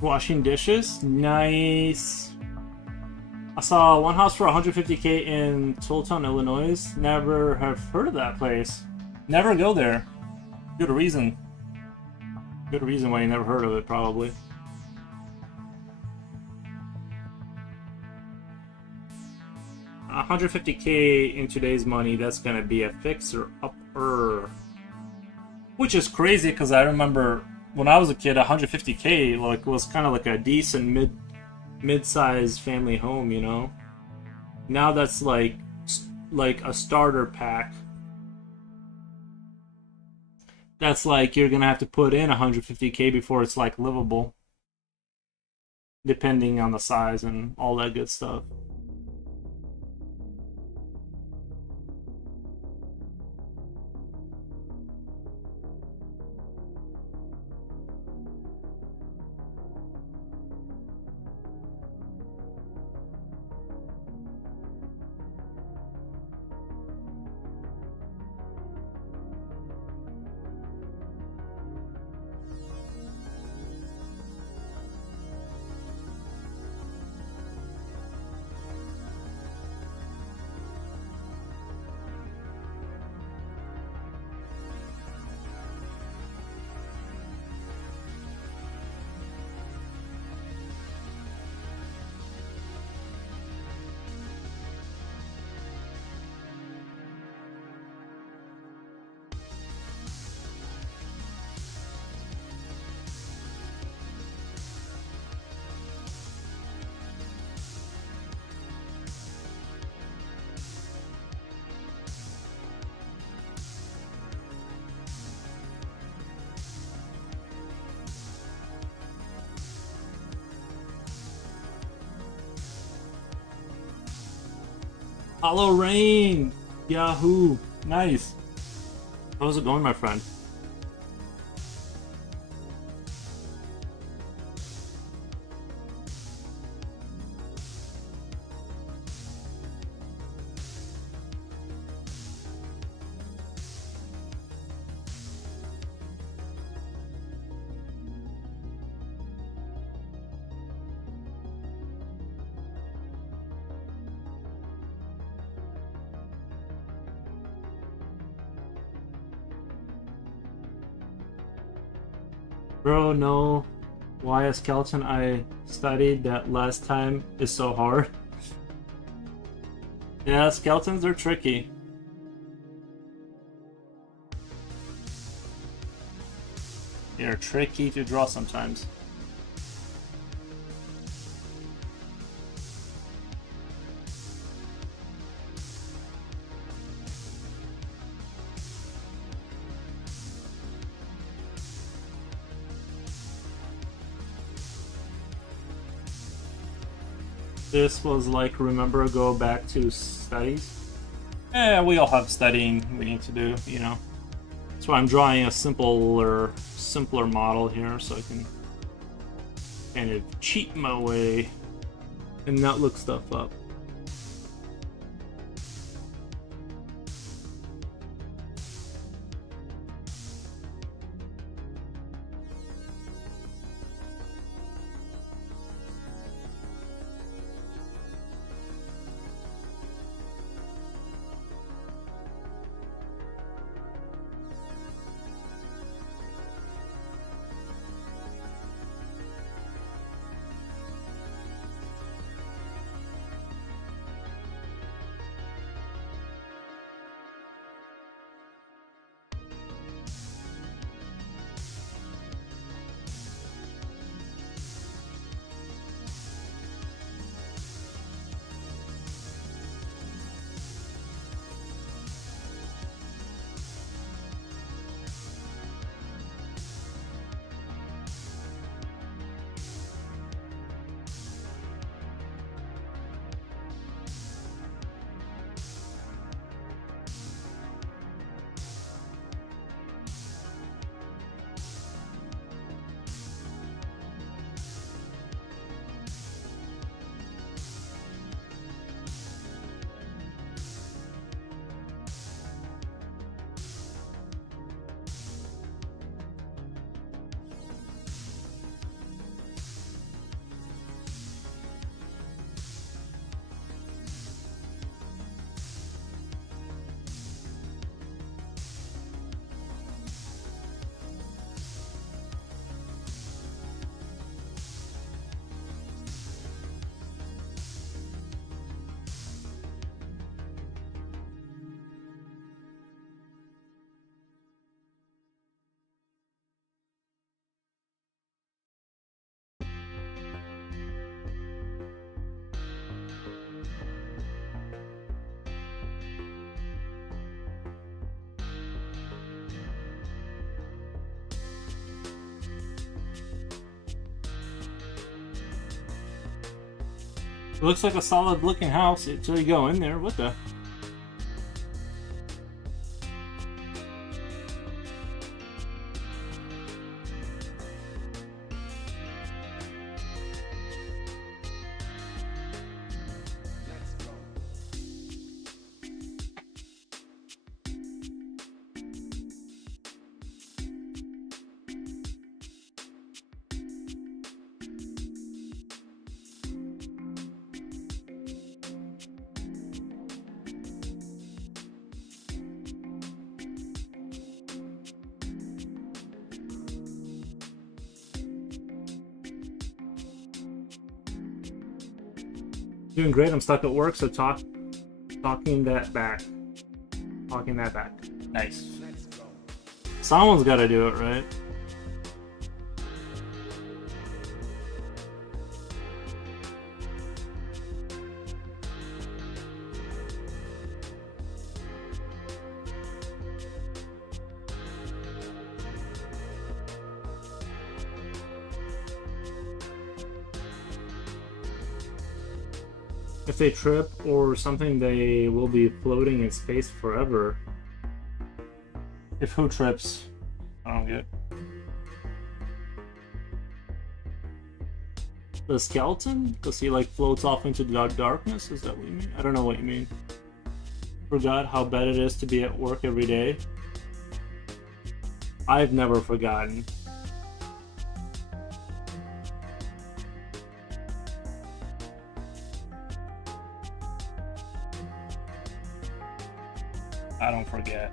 Washing dishes? Nice. I saw one house for 150K in Tooltown, Illinois. Never have heard of that place. Never go there. Good reason. Good reason why you never heard of it, probably. $150K in today's money, that's gonna be a fixer-upper. Which is crazy, because I remember when I was a kid, 150K like was kind of like a decent mid-sized family home, you know. Now that's like a starter pack. That's like you're gonna have to put in 150K before it's like livable, depending on the size and all that good stuff. Hollow Rain! Yahoo! Nice! How's it going, my friend? Bro, no. Why a skeleton I studied that last time is so hard? Yeah, skeletons are tricky. They're tricky to draw sometimes. This was like, remember, go back to studies? Yeah, we all have studying we need to do, you know. That's why I'm drawing a simpler model here, so I can kind of cheat my way and not look stuff up. It looks like a solid looking house until you go in there. What the? Doing great. I'm stuck at work, so talking that back. Talking that back. Nice. Someone's got to do it, right? If they trip or something, they will be floating in space forever. If who trips? I don't get. The skeleton? Because he like floats off into the darkness? Is that what you mean? I don't know what you mean. Forgot how bad it is to be at work every day. I've never forgotten. I don't forget.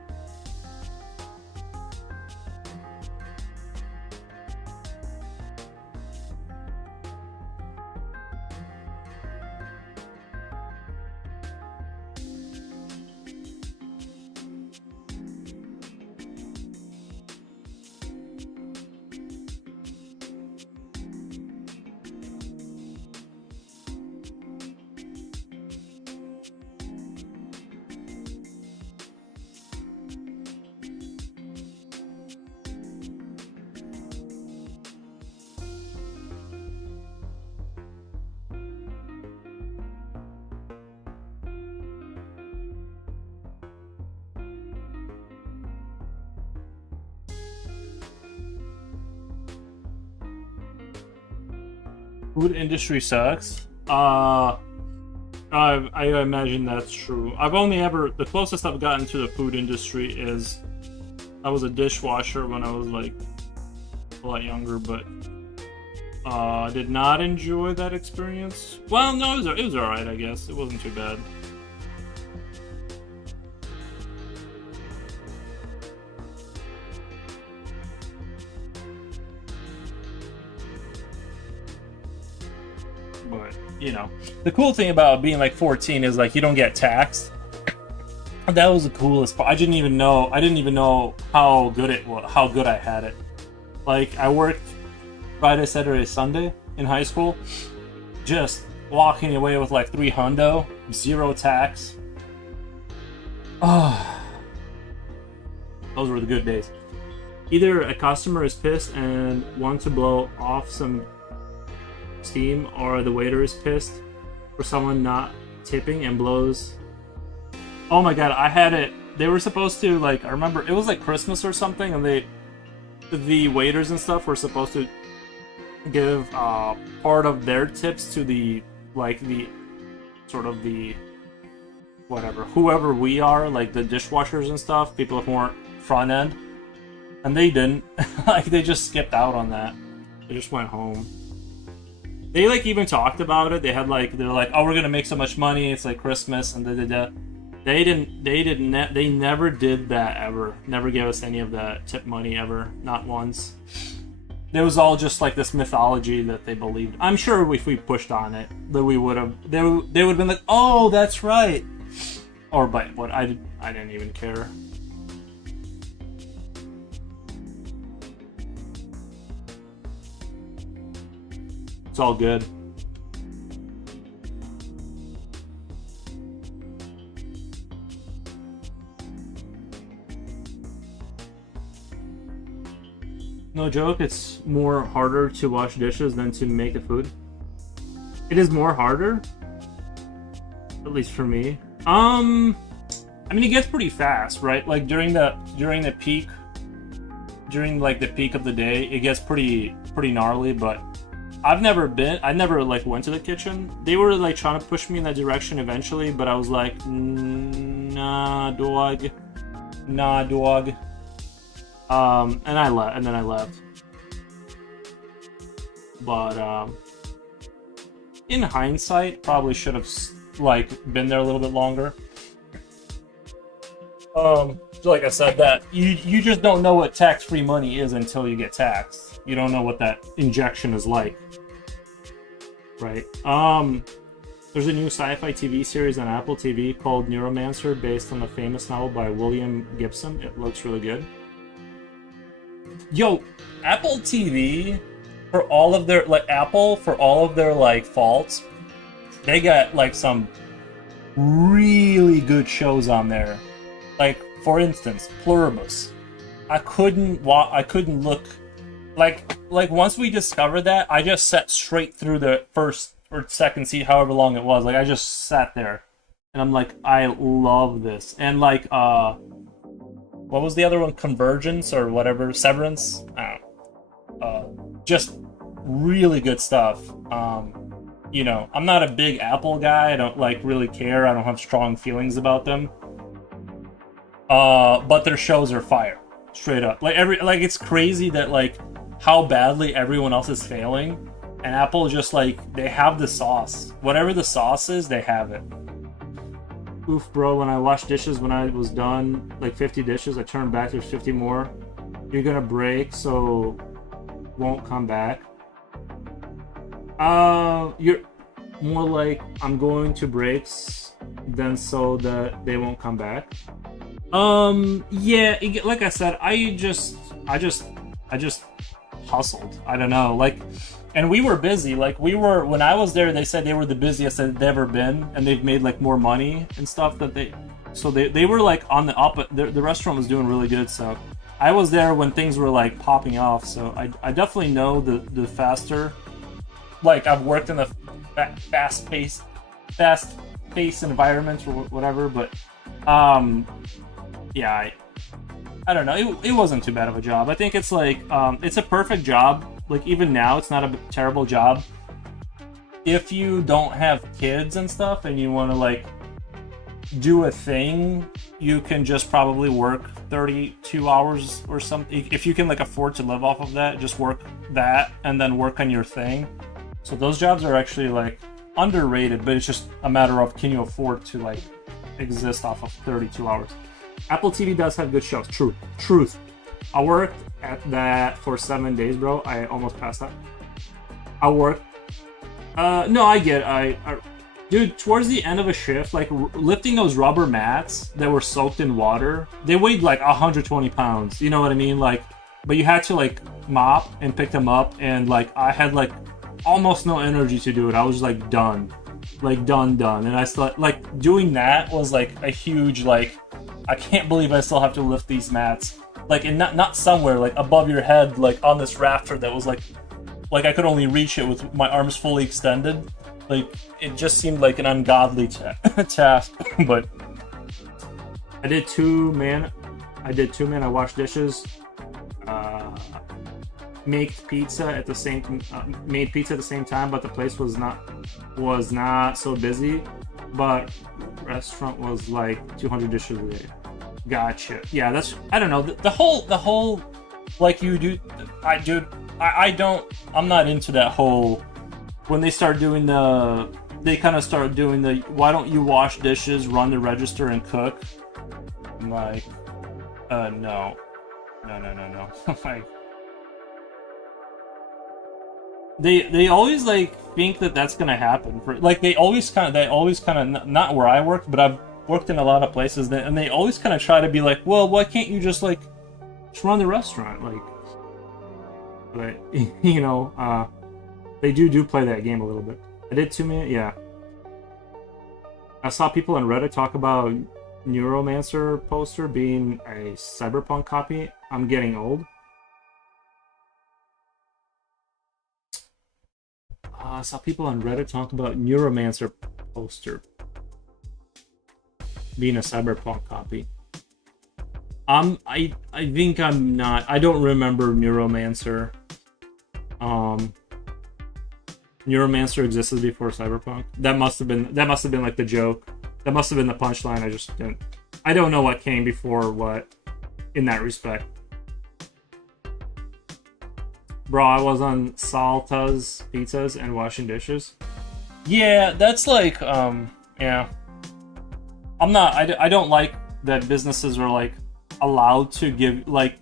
Food industry sucks. I imagine that's true. I've only ever, the closest I've gotten to the food industry is I was a dishwasher when I was like a lot younger, but I did not enjoy that experience. Well, no, it was alright, I guess. It wasn't too bad. But, you know, the cool thing about being like 14 is like you don't get taxed. That was the coolest part. I didn't even know how good it was, how good I had it. Like, I worked Friday, Saturday, Sunday in high school, just walking away with like $300, zero tax. Oh, those were the good days. Either a customer is pissed and wants to blow off some steam, or the waiter is pissed for someone not tipping and blows. Oh my god, I had it. They were supposed to, like, I remember it was like Christmas or something, and the waiters and stuff were supposed to give part of their tips to the, like, the sort of the whatever, whoever we are, like the dishwashers and stuff, people who weren't front end, and they didn't. Like, they just skipped out on that. They just went home. They like even talked about it. They had like, they're like, oh, we're gonna make so much money. It's like Christmas, and they never did that ever. Never gave us any of that tip money ever. Not once. It was all just like this mythology that they believed. I'm sure if we pushed on it, that we would have. They would have been like, oh, that's right. Or but what I didn't even care. It's all good. No joke, it's more harder to wash dishes than to make the food. It is more harder? at least for me. I mean, it gets pretty fast, right? Like during the peak, during like the peak of the day, it gets pretty gnarly. But I never like went to the kitchen. They were like trying to push me in that direction eventually, but I was like, nah, dog, nah, dog. And I left, and then I left. But in hindsight, probably should have like been there a little bit longer. Like I said, that you just don't know what tax-free money is until you get taxed. You don't know what that injection is like, right? There's a new sci-fi TV series on Apple TV called Neuromancer, based on the famous novel by William Gibson. It looks really good. Yo, Apple TV, for all of their like faults, they got like some really good shows on there. Like, for instance, Pluribus. I couldn't look like once we discovered that, I just sat straight through the first or second seat, however long it was. Like, I just sat there, and I'm like, I love this. And like, what was the other one? Convergence or whatever, Severance. I don't know. Just really good stuff. You know, I'm not a big Apple guy. I don't like really care. I don't have strong feelings about them. But their shows are fire, straight up. Like it's crazy that like how badly everyone else is failing, and Apple just like they have the sauce. Whatever the sauce is, they have it. Oof, bro. When I washed dishes, when I was done, like 50 dishes, I turned back. There's 50 more. You're gonna break, so won't come back. You're more like I'm going to breaks than so that they won't come back. Yeah, like I said, I just hustled. I don't know, like, and we were busy. Like, when I was there, they said they were the busiest they've ever been, and they've made like more money and stuff that they were like on the up. The restaurant was doing really good, so I was there when things were like popping off. So I definitely know the faster. Like, I've worked in a fast-paced environment or whatever, but yeah, I don't know. It wasn't too bad of a job. I think it's like it's a perfect job. Like, even now, it's not a terrible job. If you don't have kids and stuff, and you want to like do a thing, you can just probably work 32 hours or something. If you can like afford to live off of that, just work that and then work on your thing. So those jobs are actually like underrated, but it's just a matter of, can you afford to like exist off of 32 hours? Apple TV does have good shows. Truth. I worked at that for 7 days, bro. I almost passed out. I worked. No, I get it. Dude, towards the end of a shift, like lifting those rubber mats that were soaked in water, they weighed like 120 pounds. You know what I mean? Like, but you had to like mop and pick them up, and like I had like almost no energy to do it. I was like done, and I still like doing that was like a huge like. I can't believe I still have to lift these mats, like, and not somewhere like above your head, like on this rafter that was like I could only reach it with my arms fully extended. Like, it just seemed like an ungodly task. But I did two, man. I washed dishes, made pizza at the same time, but the place was not so busy. But restaurant was like 200 dishes a day. Gotcha. Yeah, that's, I don't know, the whole like you do. I'm not into that whole. When they start doing they kind of start doing the, why don't you wash dishes, run the register, and cook? I'm like, no. Like, they always like think that that's gonna happen. For like, they always kind of not where I worked, but I've worked in a lot of places, and they always kind of try to be like, well, why can't you just like just run the restaurant? Like, but you know, they do play that game a little bit. I did 2 minutes, yeah. I saw people on Reddit talk about Neuromancer poster being a Cyberpunk copy. I'm getting old. I saw people on Reddit talk about Neuromancer poster being a Cyberpunk copy. I think I'm not. I don't remember Neuromancer. Um, Neuromancer existed before Cyberpunk. That must have been like the joke. That must have been the punchline. I just didn't. I don't know what came before what in that respect. Bro, I was on Salta's Pizzas and washing dishes. Yeah, that's like yeah. I don't like that businesses are like allowed to give like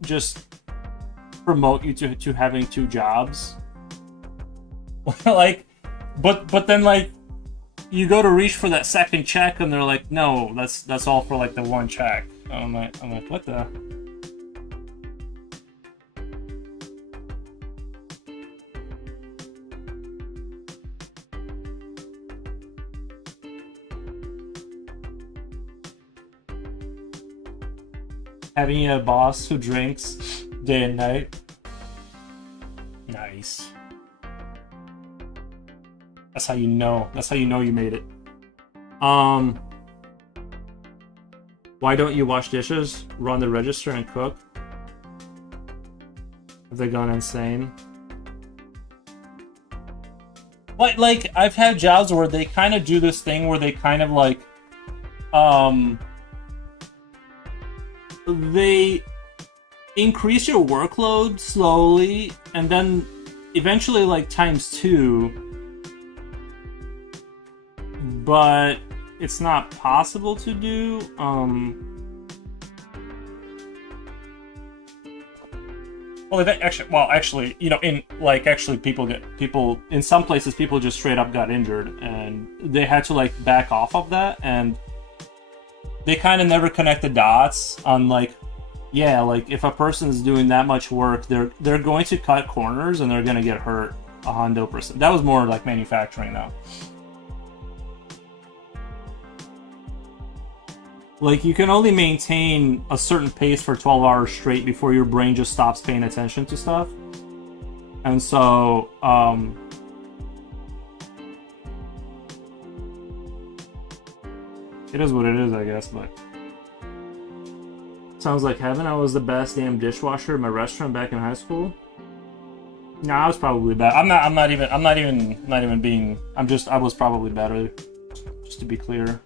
just promote you to having two jobs. Like but then like you go to reach for that second check and they're like, no, that's all for like the one check. I'm like what the. Having a boss who drinks day and night. Nice. That's how you know. That's how you know you made it. Why don't you wash dishes, run the register, and cook? Have they gone insane? Like I've had jobs where they kind of do this thing where they kind of like, they increase your workload slowly, and then eventually like ×2. But it's not possible to do. Actually, you know, people in some places people just straight up got injured, and they had to like back off of that, and they kind of never connect the dots on like, yeah, like if a person's doing that much work, they're going to cut corners and they're going to get hurt 100%. That was more like manufacturing though. Like, you can only maintain a certain pace for 12 hours straight before your brain just stops paying attention to stuff. And so, it is what it is, I guess, but... Sounds like heaven. I was the best damn dishwasher in my restaurant back in high school. No, I was probably bad. I was probably better, just to be clear.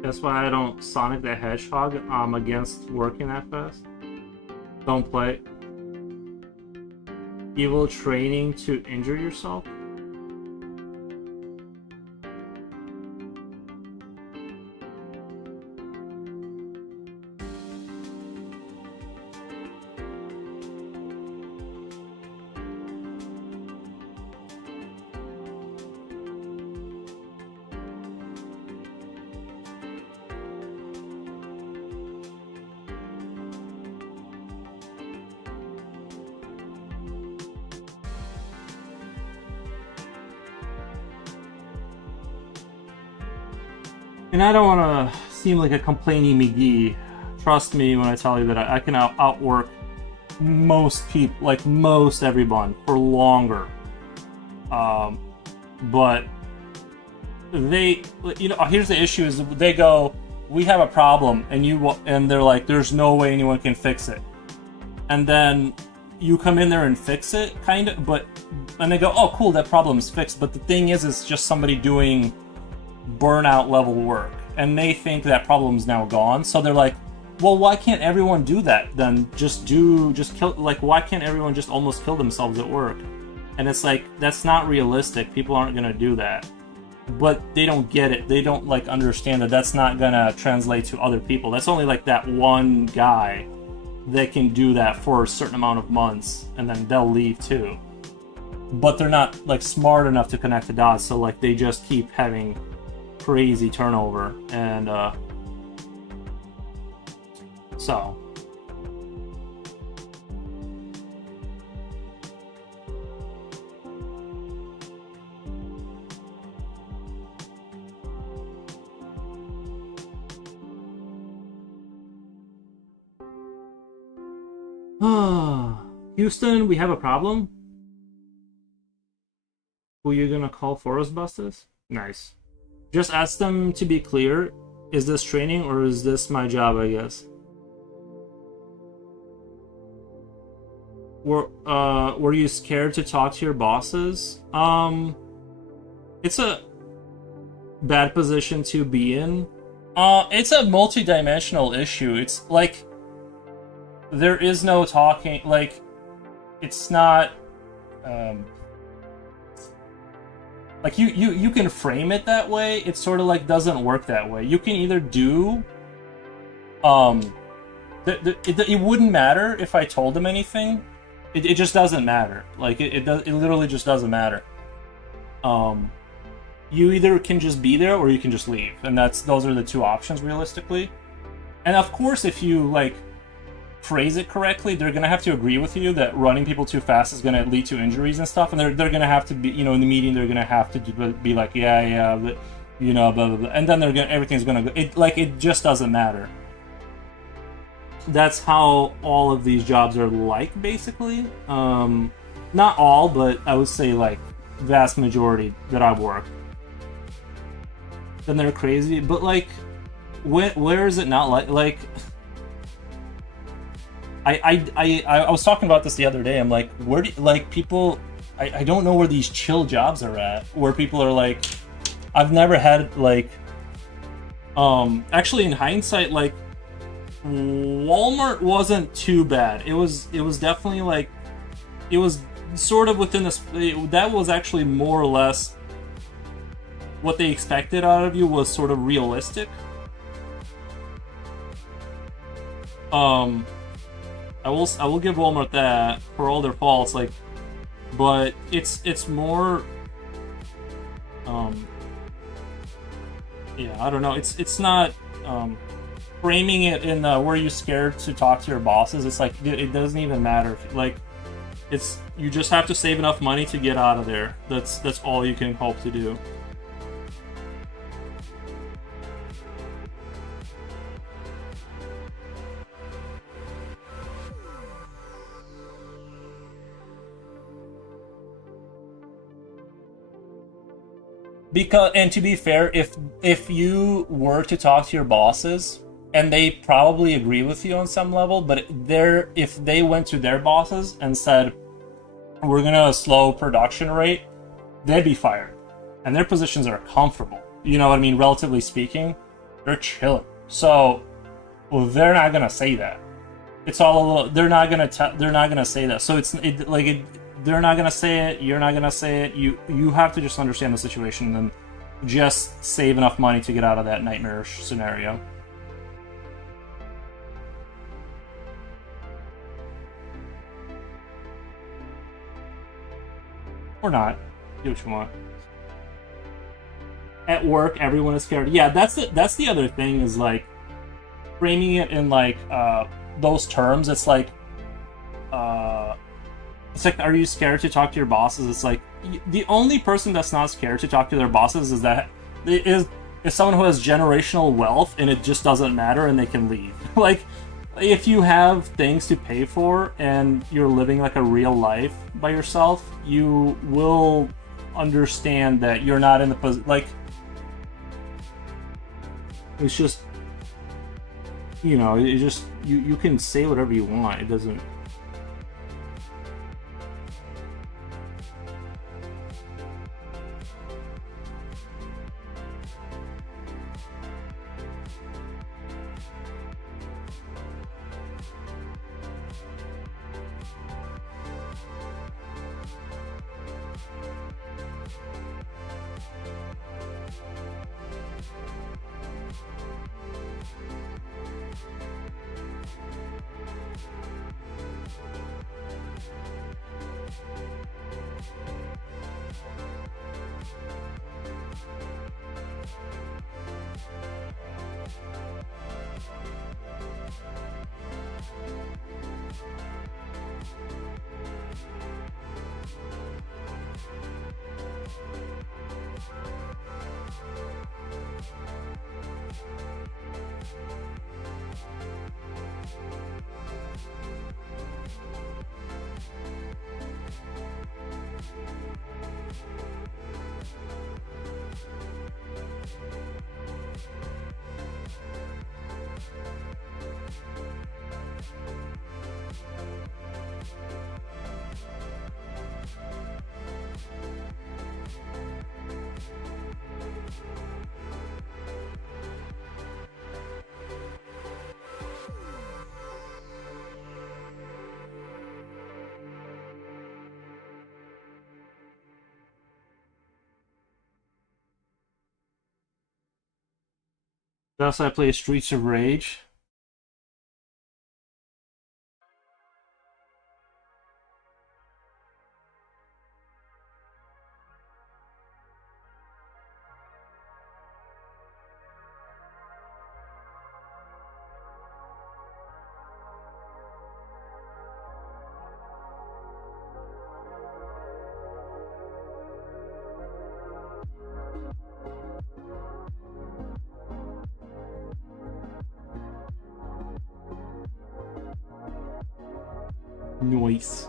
That's why I don't Sonic the Hedgehog. I'm against working that fast. Don't play. Evil training to injure yourself? And I don't want to seem like a complaining McGee. Trust me when I tell you that I can outwork most people, like most everyone, for longer. But they, you know, here's the issue: is they go, "We have a problem," and they're like, "There's no way anyone can fix it," and then you come in there and fix it, kind of, and they go, "Oh, cool, that problem's fixed." But the thing is, it's just somebody doing burnout level work, and they think that problem's now gone. So they're like, well, why can't everyone do that? Then just kill, like, why can't everyone just almost kill themselves at work? And it's like, that's not realistic. People aren't gonna do that. But they don't get it. They don't, like, understand that that's not gonna translate to other people. That's only like that one guy that can do that for a certain amount of months, and then they'll leave too. But they're not, like, smart enough to connect the dots, so, like, they just keep having crazy turnover, and so Houston, we have a problem. Who you gonna call Forest Busters? Nice. Just ask them to be clear. Is this training or is this my job, I guess? Were you scared to talk to your bosses? It's a bad position to be in. It's a multi-dimensional issue. It's like there is no talking, like, it's not like you can frame it that way. It sort of like doesn't work that way. You can either do it wouldn't matter if I told them anything. It just doesn't matter. Like it literally just doesn't matter. You either can just be there or you can just leave, and those are the two options realistically. And of course, if you like phrase it correctly, they're gonna have to agree with you that running people too fast is gonna lead to injuries and stuff, and they're gonna have to be, you know, in the meeting they're gonna have to be like, yeah, but, you know, blah blah blah, and then everything's gonna go. It just doesn't matter. That's how all of these jobs are like, basically. Not all, but I would say like vast majority that I've worked. Then they're crazy, but like, where is it not like? I was talking about this the other day. I'm like, where do like people? I don't know where these chill jobs are at, where people are like, I've never had like, actually in hindsight, like, Walmart wasn't too bad. It was definitely like, it was sort of within this. That was actually more or less what they expected out of you, was sort of realistic. I will give Walmart that for all their faults, like, but it's more, yeah, I don't know. It's not framing it in were you scared to talk to your bosses? It's like it doesn't even matter. Like, it's, you just have to save enough money to get out of there. That's all you can hope to do. Because, and to be fair, if you were to talk to your bosses, and they probably agree with you on some level, but if they went to their bosses and said, we're gonna slow production rate, they'd be fired. And their positions are comfortable. You know what I mean? Relatively speaking, they're chilling. So, well, they're not gonna say that. It's all a little. They're not gonna say that. So they're not gonna say it. You're not gonna say it. You have to just understand the situation and then just save enough money to get out of that nightmarish scenario. Or not. Do what you want. At work, everyone is scared. Yeah, that's the other thing, is like framing it in like those terms. It's like, are you scared to talk to your bosses? It's like, the only person that's not scared to talk to their bosses is someone who has generational wealth and it just doesn't matter and they can leave. Like, if you have things to pay for and you're living like a real life by yourself, you will understand that you're not in the position. Like, it's just, you know, it just, you can say whatever you want. It doesn't. Thus, I play Streets of Rage. Noise.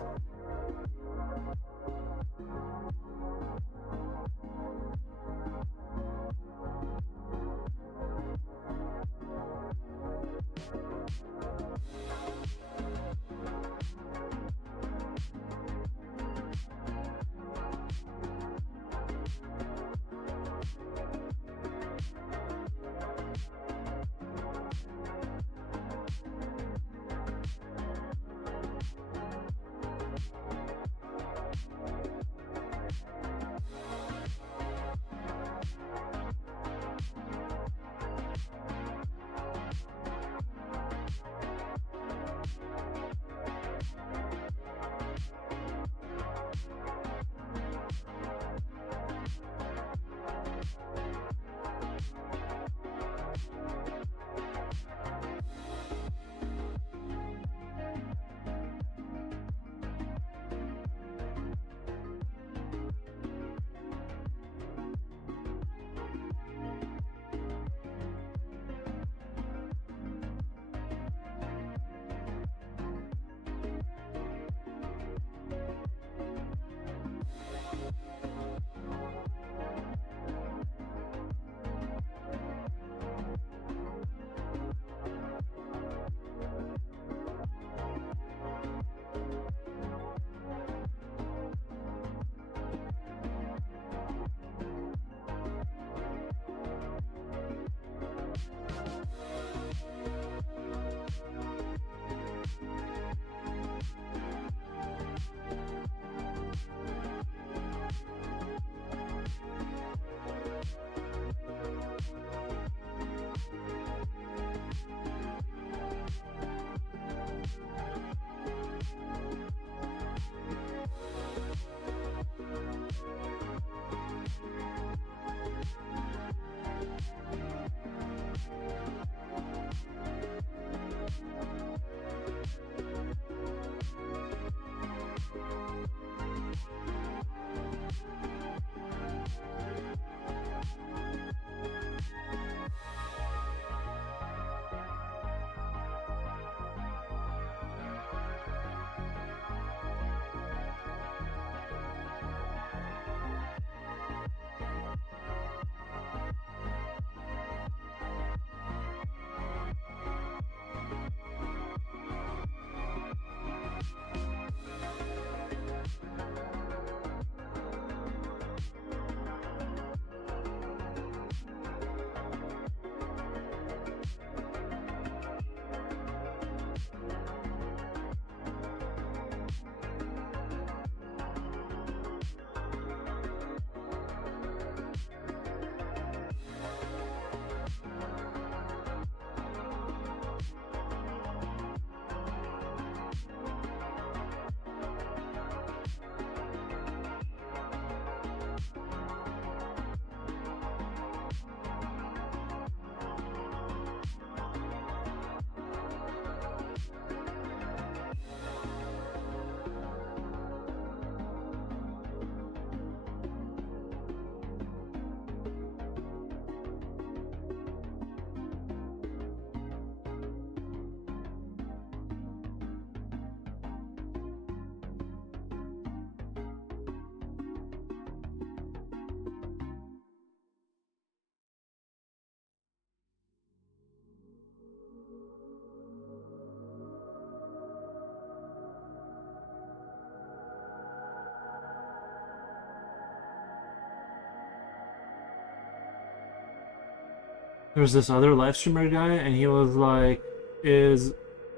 There was this other live streamer guy, and he was like, "Is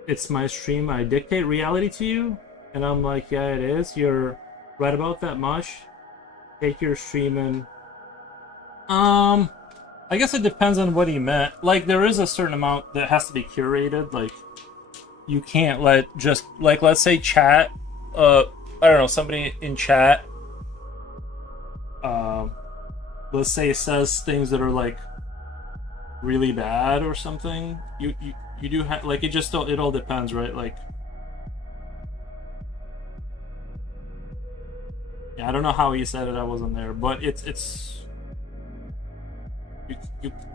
it's my stream? I dictate reality to you?" And I'm like, "Yeah, it is. You're right about that much. Take your stream and I guess it depends on what he meant. Like, there is a certain amount that has to be curated. Like, you can't let just, like, let's say chat, I don't know, somebody in chat, um, let's say says things that are, like, really bad or something. You do have, like, it all depends, right? Like, yeah, I don't know how he said it, I wasn't there, but it's,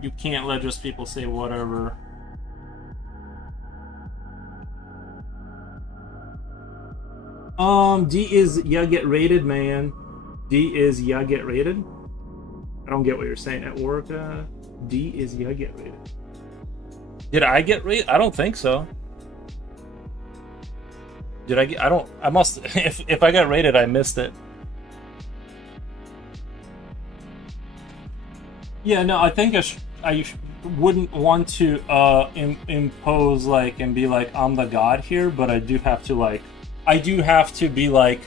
you can't let just people say whatever. D is ya get rated, man. D is ya get rated. I don't get what you're saying at work. D is ya get rated. Did I get rated? I don't think so. Did I get? I don't. I must. If I got rated, I missed it. Yeah, no, I think wouldn't want to impose like and be like I'm the god here, but I do have to be like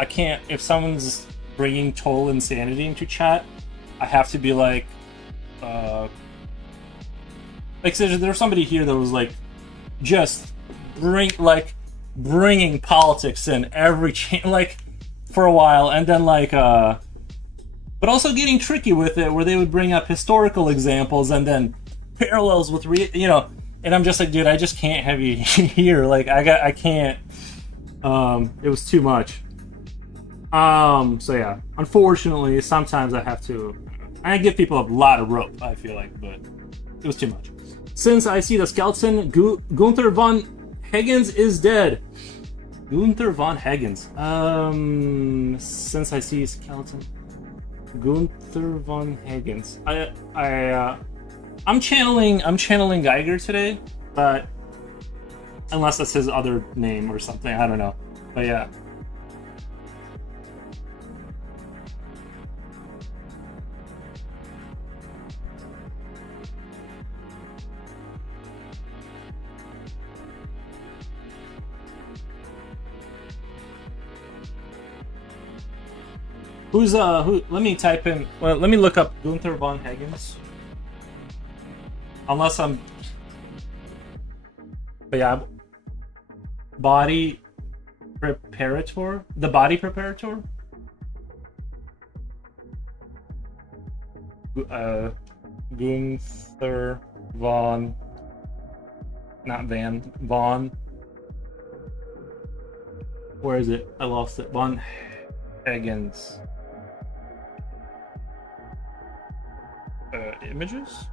I can't if someone's bringing total insanity into chat, I have to be uh like there's somebody here that was like just bringing politics in every like for a while, and then but also getting tricky with it, where they would bring up historical examples and then parallels with and I'm just like, dude, I just can't have you here. Like, I can't. It was too much. So yeah, unfortunately, sometimes I give people a lot of rope, I feel like, but it was too much. Since I see the skeleton, Gunther von Hagens is dead. Gunther von Hagens. Since I see skeleton. Gunther von Hagens. I'm channeling Geiger today, but unless that's his other name or something, I don't know. But yeah. Who? Let me type in. Well, let me look up Gunther von Hagens. Unless I'm. But yeah. Body preparator? The body preparator? Gunther von. Not Van. Von. Where is it? I lost it. Von Hagens. Images?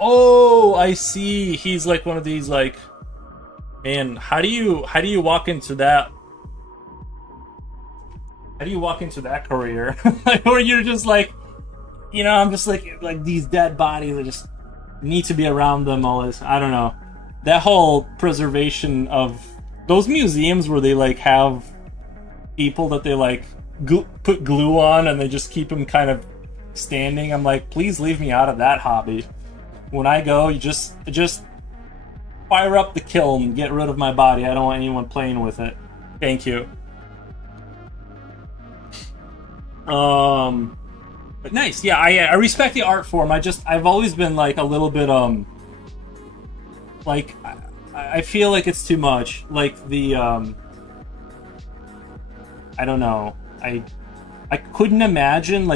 Oh, I see. He's like one of these like, man, how do you walk into that? How do you walk into that career? Or you're just like, I'm just like these dead bodies that just need to be around them all this. I don't know. That whole preservation of those museums where they like have people that they like put glue on and they just keep them kind of standing. I'm like, please leave me out of that hobby. When I go, you just fire up the kiln, get rid of my body. I don't want anyone playing with it. Thank you. But nice. Yeah, I respect the art form. I've always been like a little bit like I feel like it's too much. Like the I don't know. I couldn't imagine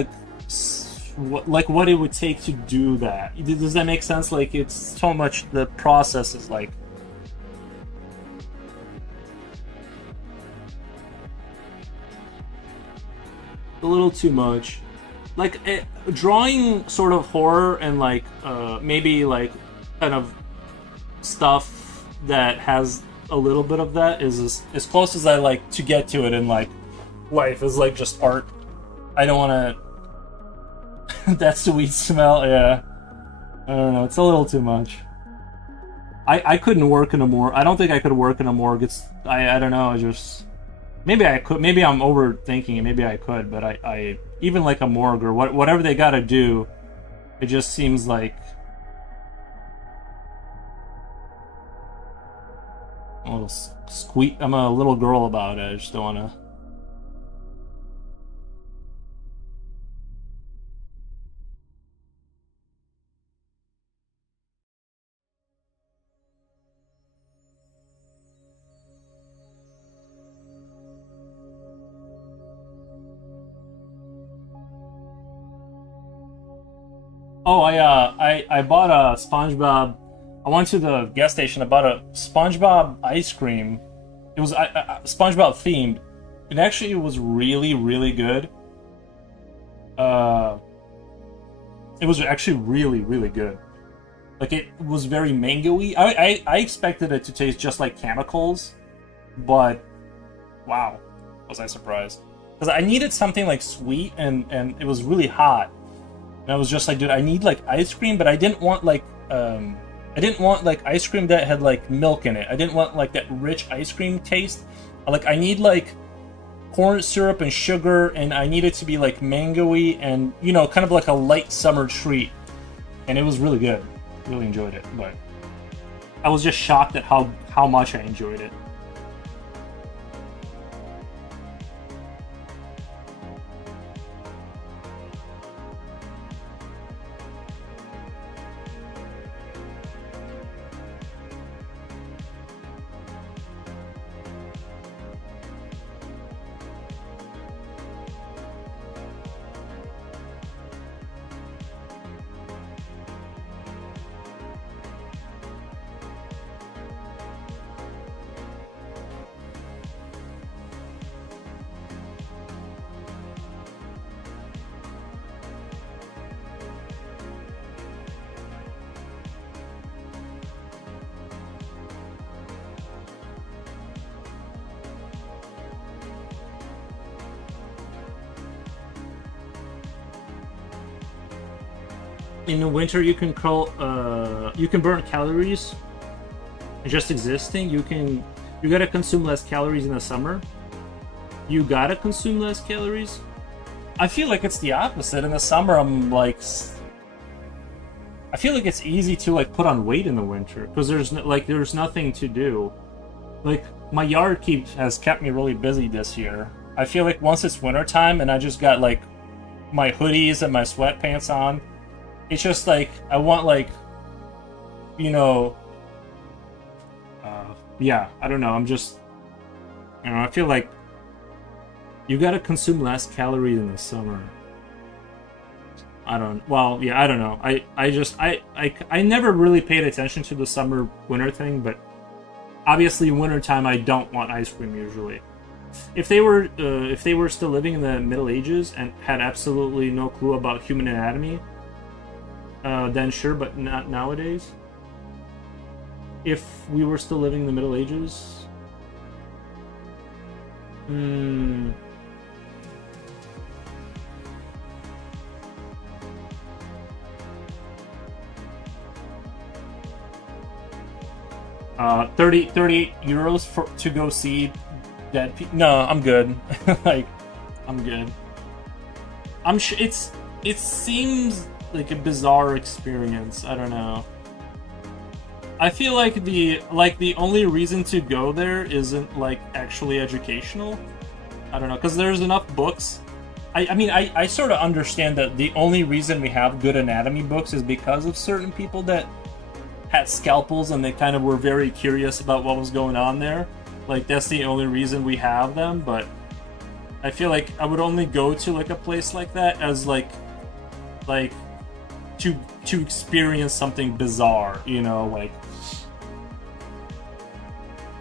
what it would take to do that. Does that make sense? Like, it's so much, the process is like a little too much. Like drawing sort of horror and like maybe like kind of stuff that has a little bit of that is as close as I like to get to it in like life is like just art. I don't want to that sweet smell, yeah. I don't know, it's a little too much. I couldn't work in a morgue. I don't think I could work in a morgue. I don't know, just maybe I could. Maybe I'm overthinking it. Maybe I could, but I even like a morgue or whatever they gotta do, it just seems like a little squeak. I'm a little girl about it. I just don't wanna. Oh, I bought a SpongeBob. I went to the gas station. I bought a SpongeBob ice cream. It was SpongeBob themed. It actually was really really good. Uh, it was actually really really good. Like it was very mangoey. I expected it to taste just like chemicals, but wow, was I surprised? Because I needed something like sweet and it was really hot. And I was just like, dude, I need like ice cream, but I didn't want like ice cream that had like milk in it. I didn't want like that rich ice cream taste. Like I need like corn syrup and sugar, and I need it to be like mangoey and kind of like a light summer treat. And it was really good. Really enjoyed it, but I was just shocked at how much I enjoyed it. In the winter, you can burn calories just existing. You gotta consume less calories in the summer. You gotta consume less calories. I feel like it's the opposite. In the summer, I feel like it's easy to like put on weight in the winter because there's nothing to do. Like my yard has kept me really busy this year. I feel like once it's wintertime and I just got like my hoodies and my sweatpants on, it's just like I want like you know yeah, I don't know. I'm just I feel like you gotta consume less calories in the summer. I don't know. I never really paid attention to the summer winter thing, but obviously wintertime I don't want ice cream usually. If they were still living in the Middle Ages and had absolutely no clue about human anatomy, then sure, but not nowadays. If we were still living in the Middle Ages, hmm, 38 euros to go see dead people. No, I'm good. Like, I'm good. I'm sure it seems like a bizarre experience. I don't know. I feel like the only reason to go there isn't like actually educational. I don't know, because there's enough books. I mean, I sort of understand that the only reason we have good anatomy books is because of certain people that had scalpels and they kind of were very curious about what was going on there. Like, that's the only reason we have them, but I feel like I would only go to like a place like that as like to experience something bizarre, like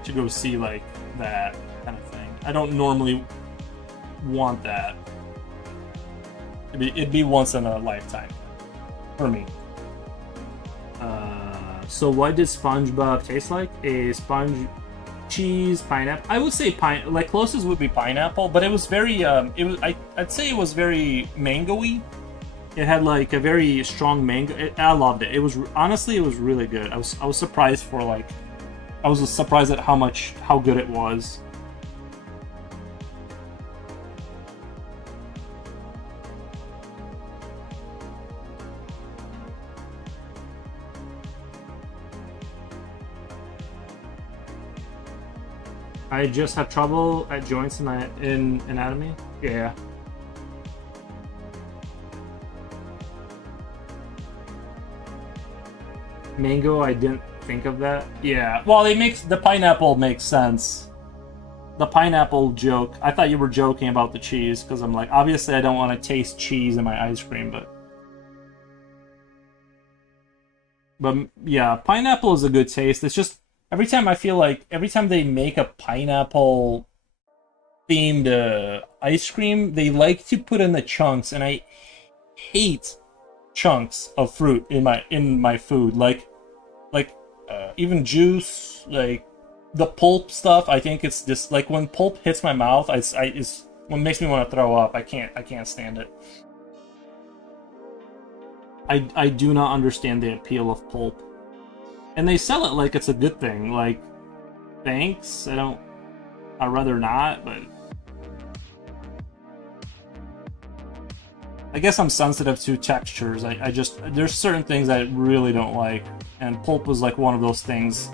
to go see like that kind of thing. I don't normally want that. It'd be once in a lifetime for me. So what does SpongeBob taste like? A sponge, cheese, pineapple. I would say like closest would be pineapple, but it was very I'd say it was very mangoey. It had like a very strong mango. I loved it. It was honestly, it was really good. I was surprised I was surprised at how good it was. I just have trouble at joints in anatomy. Yeah. Mango, I didn't think of that. Yeah. Well, the pineapple makes sense. The pineapple joke. I thought you were joking about the cheese because I'm like, obviously I don't want to taste cheese in my ice cream, but But yeah, pineapple is a good taste. It's just every time I feel like every time they make a pineapple themed ice cream, they like to put in the chunks, and I hate chunks of fruit in my food. Like even juice, like the pulp stuff. I think it's just like when pulp hits my mouth, it's what makes me want to throw up. I can't stand it. I do not understand the appeal of pulp. And they sell it like it's a good thing. Like, thanks. I'd rather not, but I guess I'm sensitive to textures. I just, there's certain things I really don't like, and pulp was like one of those things.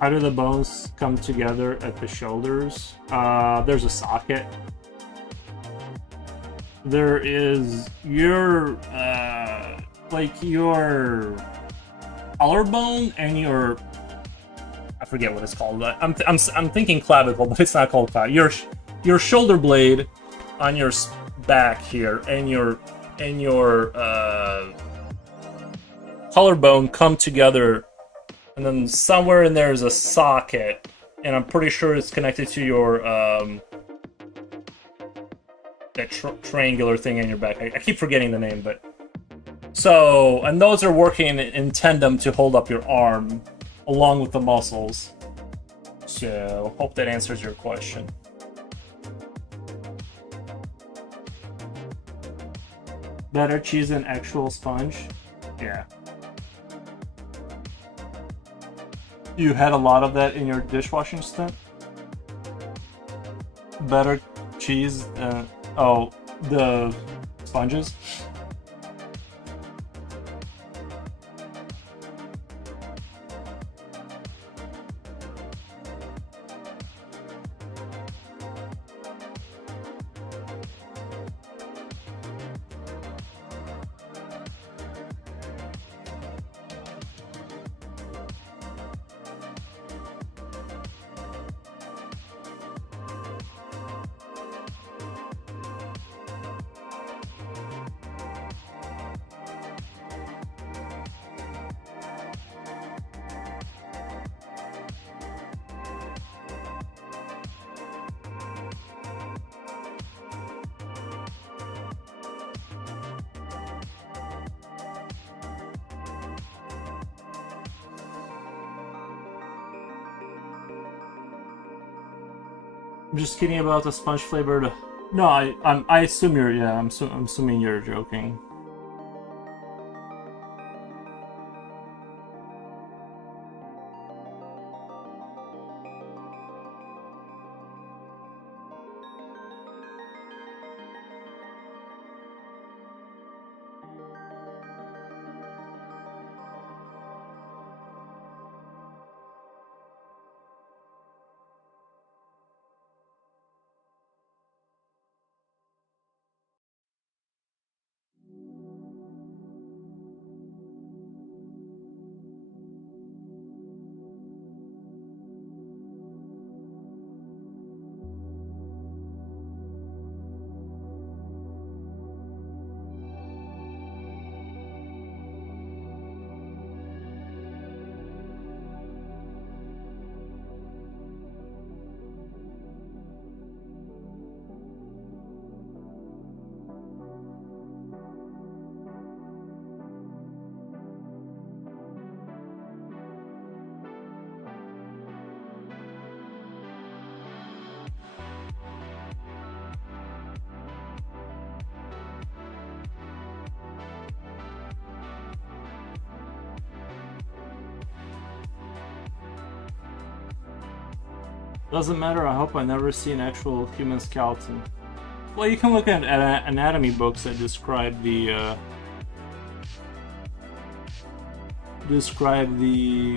How do the bones come together at the shoulders? There's a socket. There is your your collarbone and your, I forget what it's called. I'm thinking clavicle, but it's not called clavicle. Your shoulder blade on your back here and your collarbone come together. And then somewhere in there is a socket, and I'm pretty sure it's connected to your that triangular thing in your back. I keep forgetting the name, but so, and those are working in tandem to hold up your arm along with the muscles. So, hope that answers your question. Better cheese than actual sponge? Yeah. You had a lot of that in your dishwashing stint? Better cheese? Oh, the sponges? I'm just kidding about the sponge flavored. No, I assume you're, yeah. I'm assuming you're joking. Doesn't matter, I hope I never see an actual human skeleton. Well, you can look at anatomy books that describe the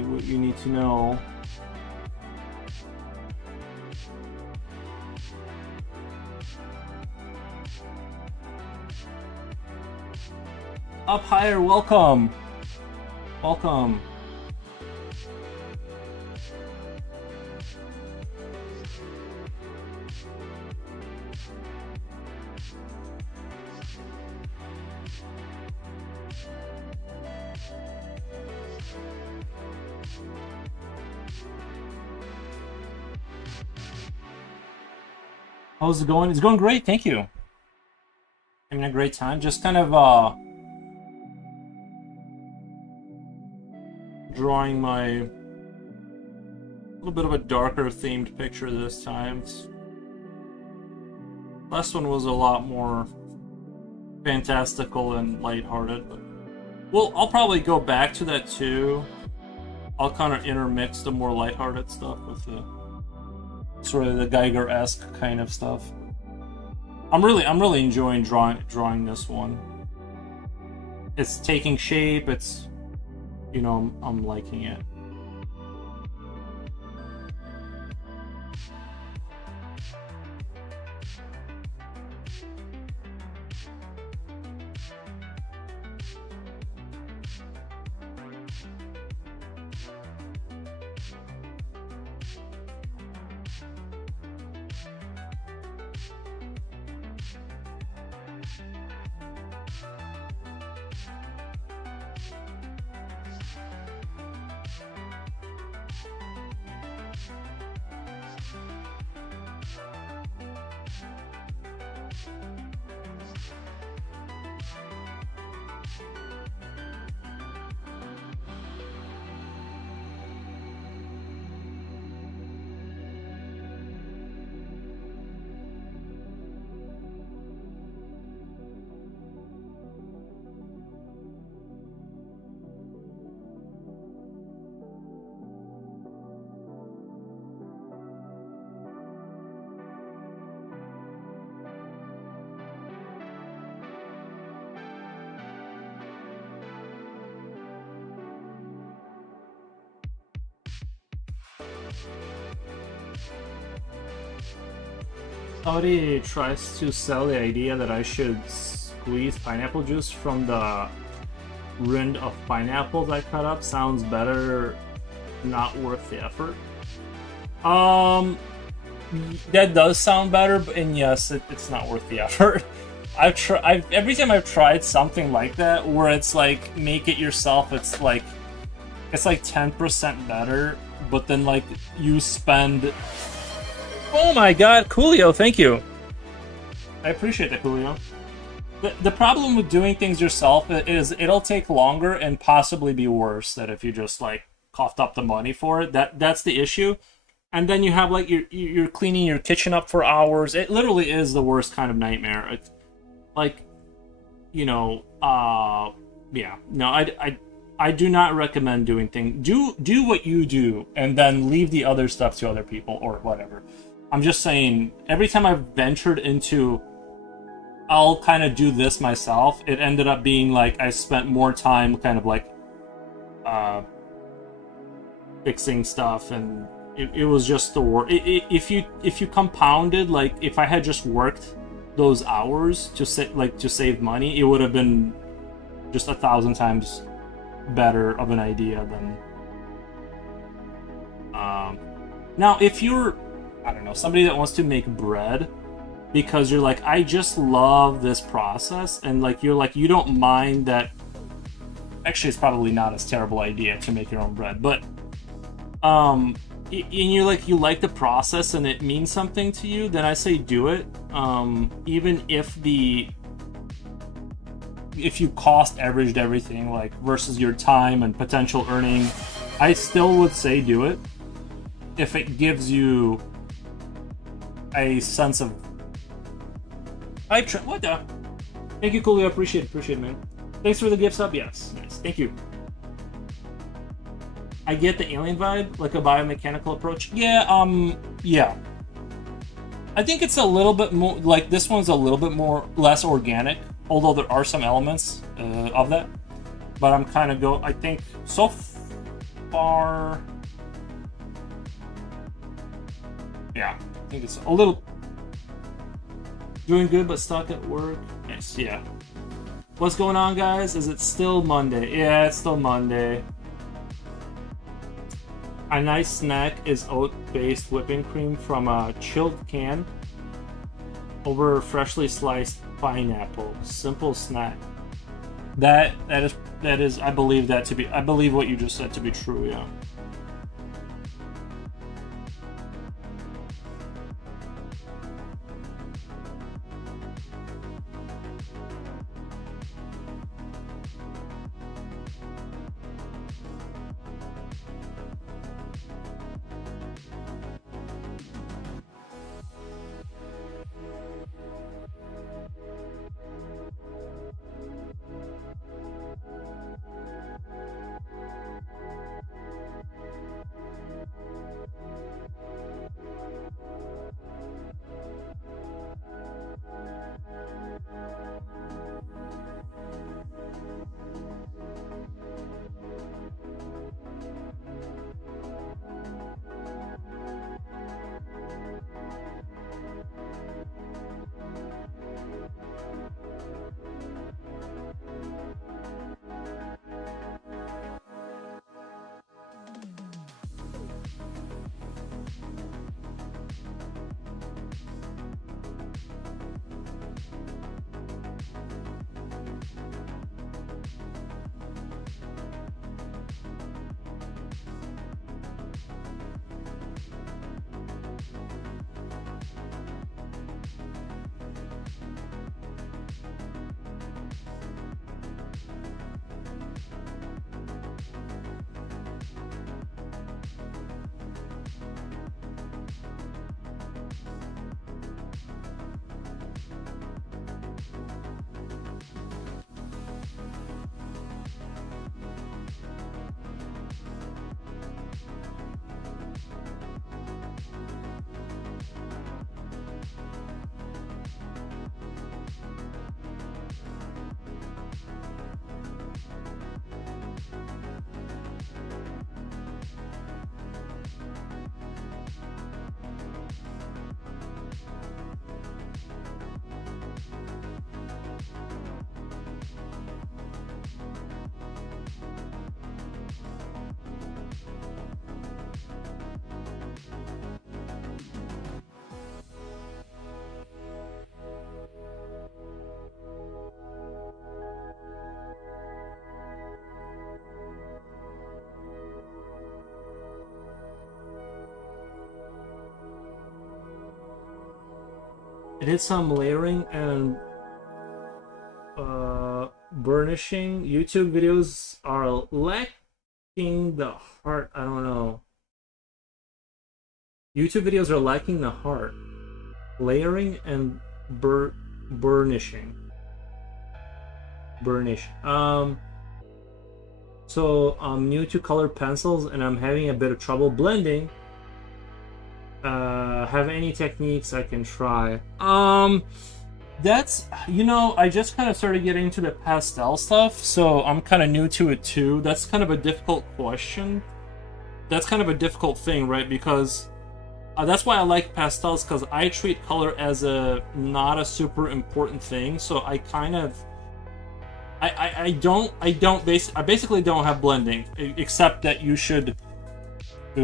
what you need to know. Up higher, welcome. Welcome. How's it going? It's going great, thank you. Having a great time. Just kind of drawing my little bit of a darker themed picture this time. Last one was a lot more fantastical and lighthearted, but well, I'll probably go back to that too. I'll kind of intermix the more lighthearted stuff with the sort of the Geiger-esque kind of stuff. I'm really enjoying drawing this one. It's taking shape. It's, you know, I'm liking it. Somebody tries to sell the idea that I should squeeze pineapple juice from the rind of pineapples I cut up. Sounds better, not worth the effort. That does sound better, and yes, it's not worth the effort. Every time I've tried something like that, where it's like make it yourself, it's like 10% better, but then like you spend. Oh my god, Coolio, thank you. I appreciate that, Coolio. The problem with doing things yourself is it'll take longer and possibly be worse than if you just like coughed up the money for it. That's the issue. And then you have like you're cleaning your kitchen up for hours. It literally is the worst kind of nightmare. It's like, you know, yeah. No, I do not recommend doing things. Do what you do and then leave the other stuff to other people or whatever. I'm just saying, every time I've ventured into, I'll kind of do this myself, it ended up being like I spent more time kind of like fixing stuff, and it was just the work. If you compounded, like if I had just worked those hours to save money, it would have been just 1,000 times better of an idea than. Now, if you're, I don't know, somebody that wants to make bread because you're like, I just love this process, and like you're like, you don't mind that. Actually, it's probably not as terrible idea to make your own bread, but and you're like, you like the process and it means something to you, then I say do it. Even if you cost averaged everything like versus your time and potential earning, I still would say do it if it gives you a sense of what the. Thank you, Coolio. Appreciate it, man. Thanks for the gift sub. Yes, nice. Thank you. I get the alien vibe, like a biomechanical approach. Yeah, yeah. I think it's a little bit more like this one's a little bit more less organic, although there are some elements of that. But I'm kind of I think so far. Yeah, I think it's a little doing good, but stuck at work. Yes, yeah. What's going on, guys? Is it still Monday? Yeah, it's still Monday. A nice snack is oat-based whipping cream from a chilled can over freshly sliced pineapple. Simple snack. That is. I believe that to be. I believe what you just said to be true. Yeah. it did some layering and burnishing. YouTube videos are lacking the heart. I don't know. YouTube videos are lacking the heart. Layering and burnishing. Burnish. So I'm new to colored pencils and I'm having a bit of trouble blending. Have any techniques I can try? That's, you know, I just kind of started getting into the pastel stuff, so I'm kind of new to it too. That's kind of a difficult question. That's kind of a difficult thing, right? Because that's why I like pastels, because I treat color as not a super important thing. So I kind of I basically don't have blending, except that you should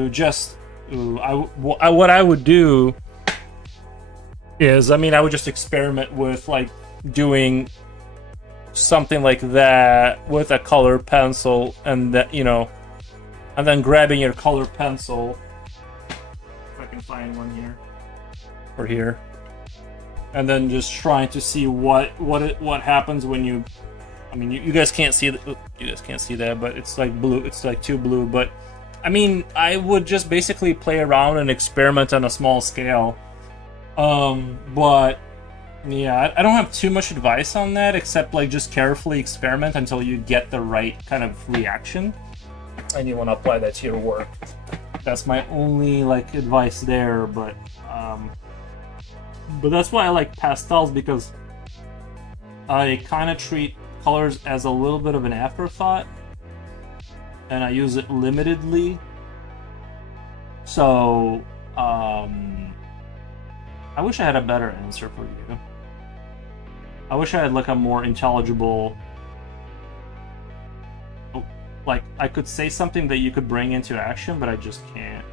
just what I would do is, I mean, I would just experiment with like doing something like that with a color pencil, and that, you know, and then grabbing your color pencil, if I can find one here or here, and then just trying to see what happens when you, I mean, you guys can't see that, but it's like blue, it's like too blue. But I mean, I would just basically play around and experiment on a small scale. But yeah, I don't have too much advice on that, except like just carefully experiment until you get the right kind of reaction, and you want to apply that to your work. That's my only like advice there. But that's why I like pastels, because I kind of treat colors as a little bit of an afterthought, and I use it limitedly. So I wish I had a better answer for you. I wish I had like a more intelligible, like I could say something that you could bring into action, but I just can't.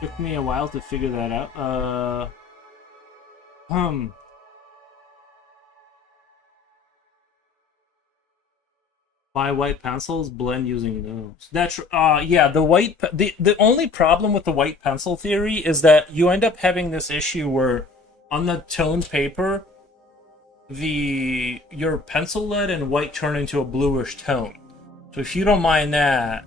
Took me a while to figure that out. Buy white pencils, blend using those. That's yeah, the only problem with the white pencil theory is that you end up having this issue where on the toned paper, your pencil lead and white turn into a bluish tone. So if you don't mind that,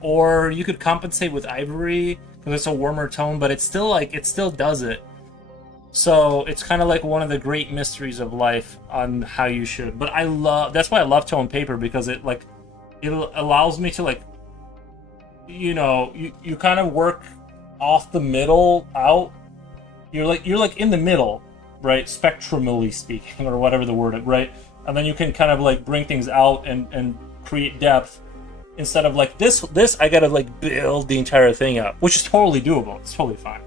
Or you could compensate with ivory because it's a warmer tone, but it's still like it still does it. So it's kind of like one of the great mysteries of life on how you should. But I love that's why I love tone paper because it allows me to like you kind of work off the middle out. You're like in the middle, right? Spectrumally speaking, or whatever the word, right? And then you can kind of like bring things out and create depth instead of like this I gotta like build the entire thing up, which is totally doable. It's totally fine.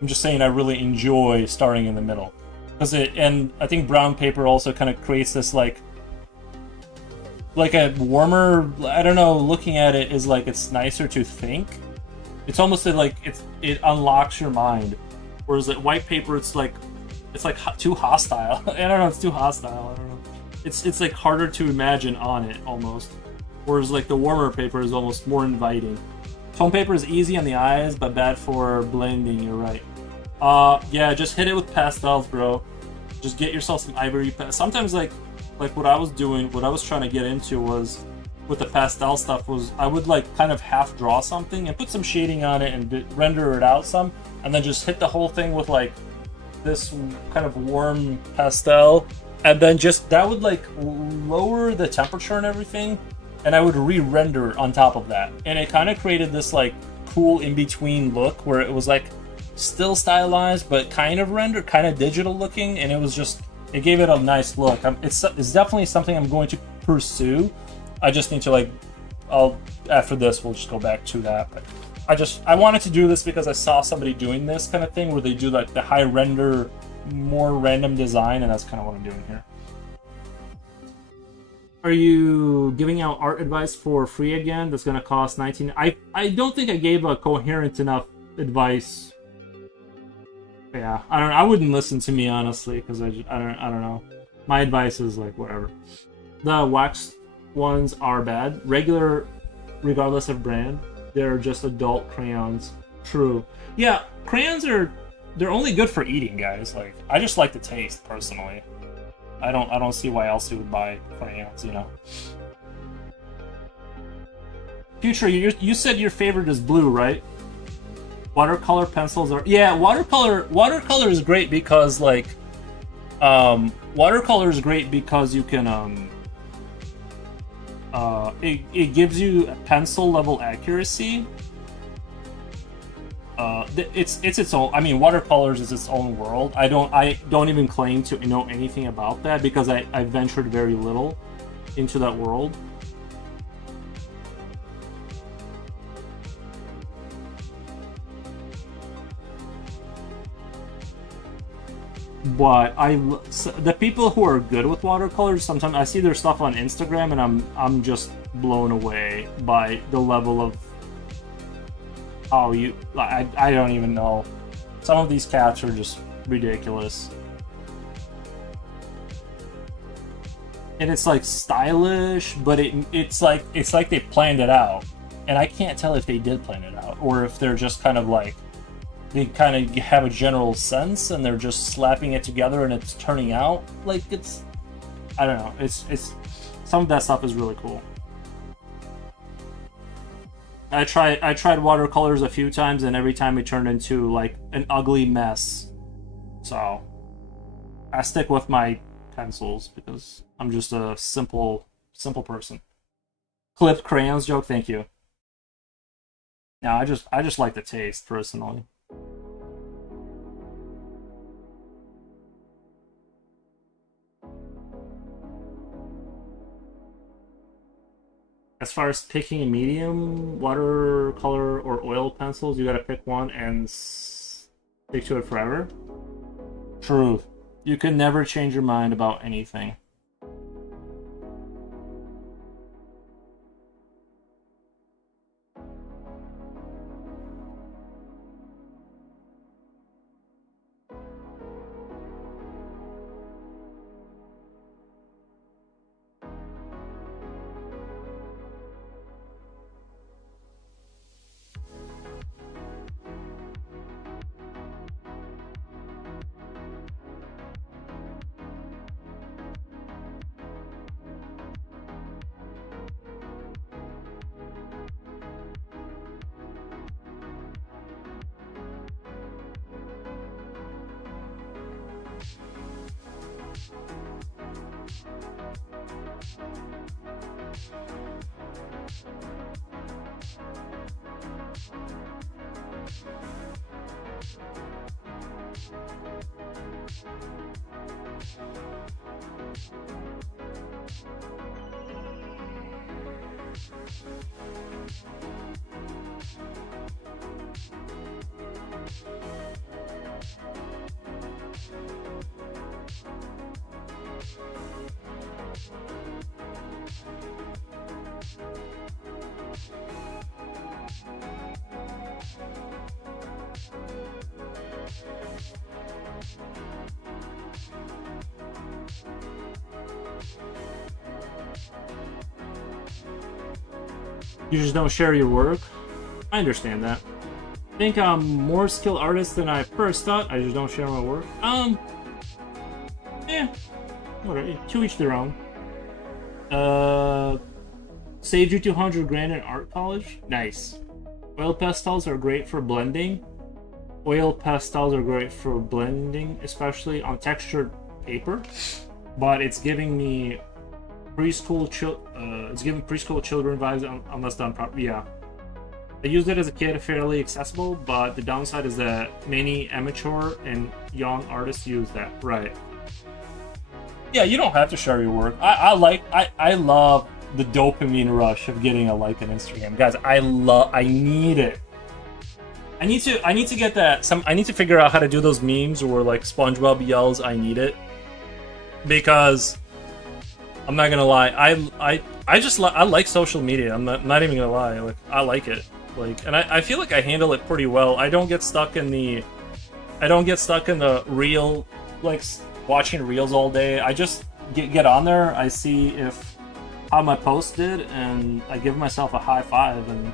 I'm just saying I really enjoy starting in the middle because and I think brown paper also kind of creates this like a warmer. I don't know. Looking at it is like it's nicer to think. It's almost like it unlocks your mind, whereas at white paper it's like too hostile. I don't know. It's too hostile. I don't know. It's like harder to imagine on it almost. Whereas like the warmer paper is almost more inviting. Tone paper is easy on the eyes, but bad for blending. You're right. Yeah, just hit it with pastels, bro. Just get yourself some ivory. Sometimes like what I was doing, what I was trying to get into was with the pastel stuff was I would like kind of half draw something and put some shading on it and render it out some, and then just hit the whole thing with like this kind of warm pastel, and then just that would like lower the temperature and everything, and I would re-render on top of that, and it kind of created this like cool in-between look where it was like still stylized but kind of rendered, kind of digital looking, and it gave it a nice look. It's definitely something I'm going to pursue. I just need to like, after this we'll just go back to that. But I wanted to do this because I saw somebody doing this kind of thing where they do like the high render, more random design, and that's kind of what I'm doing here. Are you giving out art advice for free again? That's gonna cost 19. I don't think I gave a coherent enough advice. Yeah, I wouldn't listen to me honestly because I don't know. My advice is like whatever. The wax ones are bad. Regular, regardless of brand, they're just adult crayons. True. Yeah, crayons they're only good for eating, guys. Like I just like the taste personally. I don't see why else you would buy crayons, you know. Future, you said your favorite is blue, right? Watercolor pencils are watercolor is great because like watercolor is great because you can it gives you a pencil level accuracy. It's its own. I mean, watercolors is its own world. I don't even claim to know anything about that because I ventured very little into that world. But the people who are good with watercolors, sometimes I see their stuff on Instagram and I'm just blown away by the level of how I don't even know. Some of these cats are just ridiculous. And it's like stylish, but it's like they planned it out. And I can't tell if they did plan it out or if they're just kind of like they kind of have a general sense and they're just slapping it together and it's turning out like it's I don't know. It's some of that stuff is really cool. I tried watercolors a few times and every time it turned into like an ugly mess. So I stick with my pencils because I'm just a simple person. Clipped crayons joke, thank you. No, I just like the taste personally. As far as picking a medium, watercolor or oil pencils, you gotta pick one and stick to it forever. Truth. You can never change your mind about anything. You just don't share your work. I understand that. I think I'm more skilled artist than I first thought. I just don't share my work. Yeah, whatever. To each their own. Saved you 200 grand in art college. Nice. Oil pastels are great for blending. Oil pastels are great for blending, especially on textured paper. But it's giving me preschool it's giving preschool children vibes unless done properly. Yeah. I used it as a kid, fairly accessible, but the downside is that many amateur and young artists use that. Right. Yeah, you don't have to share your work. I love the dopamine rush of getting a like on Instagram. Guys, I need it. I need to get that I need to figure out how to do those memes where like SpongeBob yells I need it. Because I'm not gonna lie, I like social media. I'm not even gonna lie. Like I like it. Like, and I feel like I handle it pretty well. I don't get stuck in the reel, like watching reels all day. I just get on there. I see how my post did, and I give myself a high five. And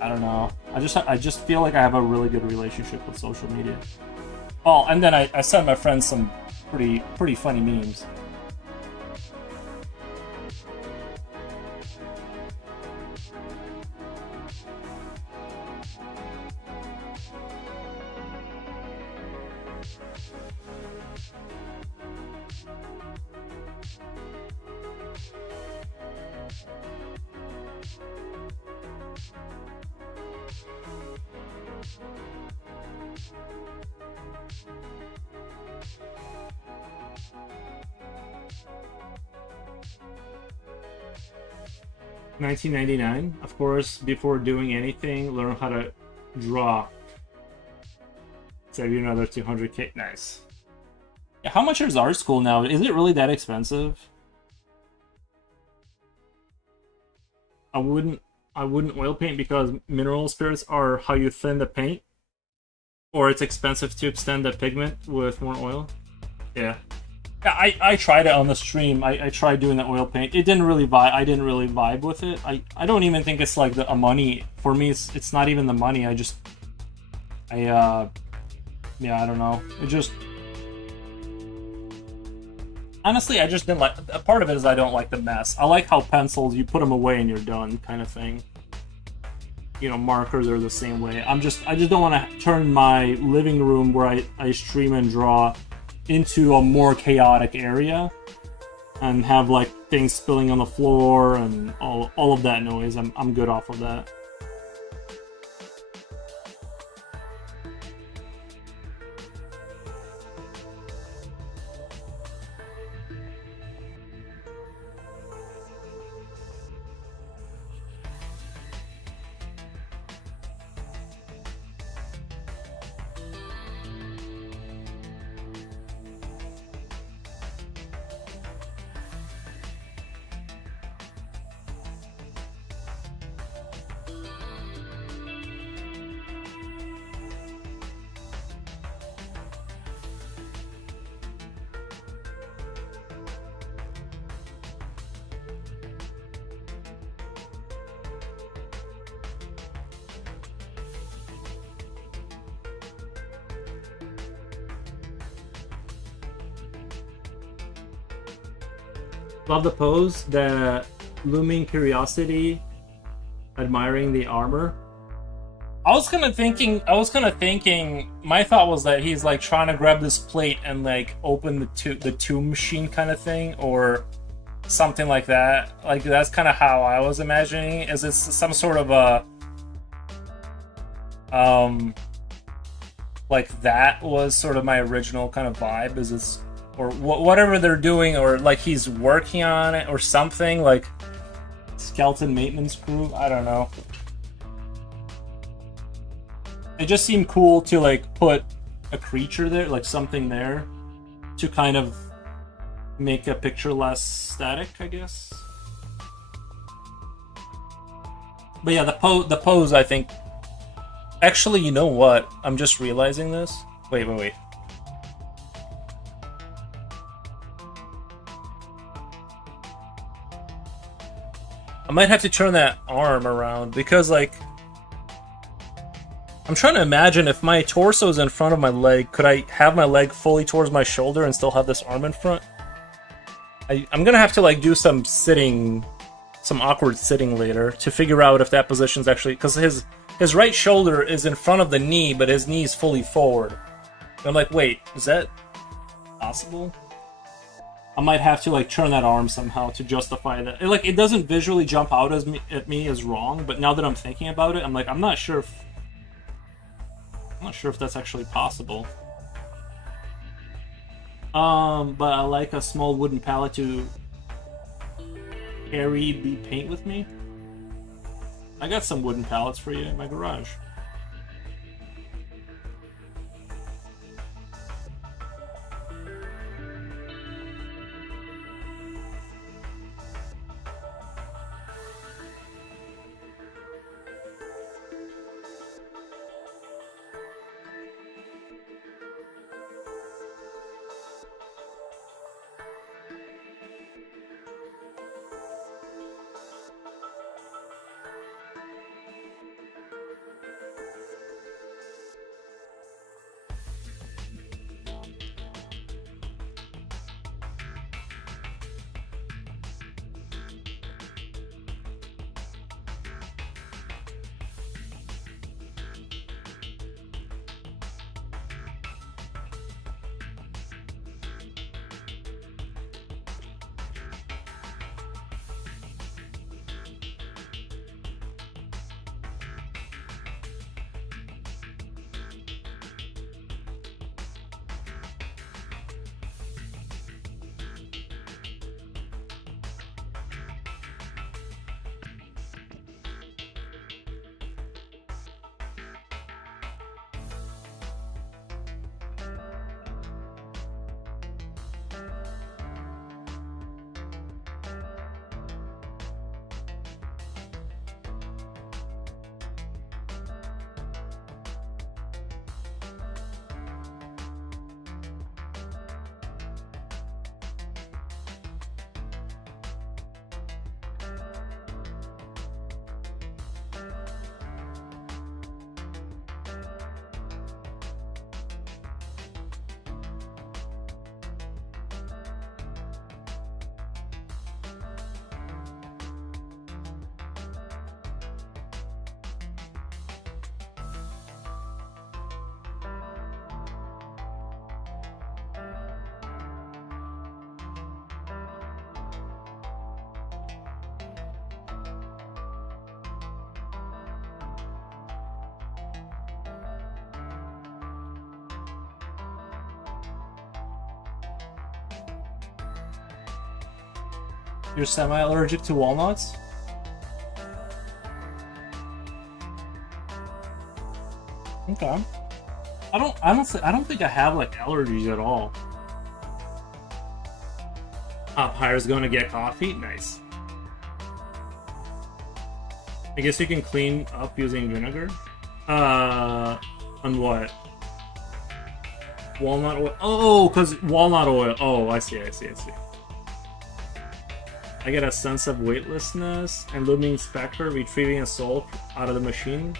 I don't know. I just feel like I have a really good relationship with social media. Oh, and then I send my friends some pretty funny memes. 1999, of course, before doing anything, learn how to draw. Save you another 200k. Nice. Yeah, how much is art school now? Is it really that expensive? I wouldn't oil paint because mineral spirits are how you thin the paint. Or it's expensive to extend the pigment with more oil. Yeah. I tried it on the stream. I tried doing the oil paint. It didn't really vibe. I didn't really vibe with it. I don't even think it's like a money. For me, it's not even the money. Yeah, I don't know. It just... Honestly, I just didn't like... A part of it is I don't like the mess. I like how pencils, you put them away and you're done, kind of thing. You know, markers are the same way. I just don't want to turn my living room where I stream and draw into a more chaotic area and have like things spilling on the floor and all of that noise. I'm good off of that. Love the pose, the looming curiosity, admiring the armor. I was kind of thinking, my thought was that he's like trying to grab this plate and like open the tomb machine kind of thing, or something like that. Like that's kind of how I was imagining. Is it some sort of a like that was sort of my original kind of vibe. Is this, or whatever they're doing, or like he's working on it or something. Like Skeleton maintenance crew? I don't know. It just seemed cool to like put a creature there, like something there, to kind of make a picture less static, I guess. But yeah, the pose, I think. Actually, you know what? I'm just realizing this. Wait. I might have to turn that arm around because, like, I'm trying to imagine if my torso is in front of my leg, could I have my leg fully towards my shoulder and still have this arm in front? I'm gonna have to, like, do some awkward sitting later to figure out if that position's actually, because his right shoulder is in front of the knee, but his knee is fully forward. And I'm like, wait, is that possible? I might have to like turn that arm somehow to justify that. It doesn't visually jump out at me as wrong, but now that I'm thinking about it, I'm like, I'm not sure if that's actually possible. But I like a small wooden pallet to carry the paint with me. I got some wooden pallets for you in my garage. You're semi-allergic to walnuts? Okay. I don't think I have like allergies at all. Pyre's going to get coffee? Nice. I guess you can clean up using vinegar? On what? Walnut oil? Oh, because walnut oil. Oh, I see. I get a sense of weightlessness and looming specter retrieving a soul out of the machine.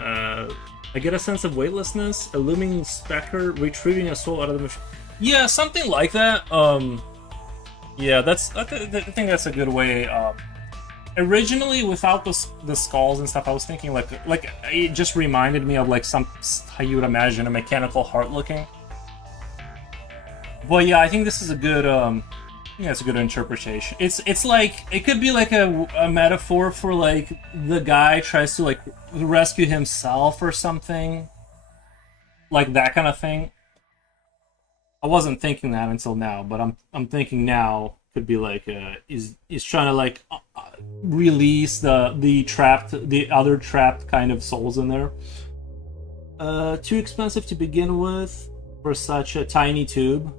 I get a sense of weightlessness, a looming specter retrieving a soul out of the machine. Yeah, something like that. Yeah, I think that's a good way. Originally, without the skulls and stuff, I was thinking like it just reminded me of like how you would imagine a mechanical heart looking. But yeah, I think this is a good. Yeah, it's a good interpretation. It's like it could be like a metaphor for like the guy tries to like rescue himself or something, like that kind of thing. I wasn't thinking that until now, but I'm thinking now could be like is trying to like release the other trapped kind of souls in there. Too expensive to begin with for such a tiny tube.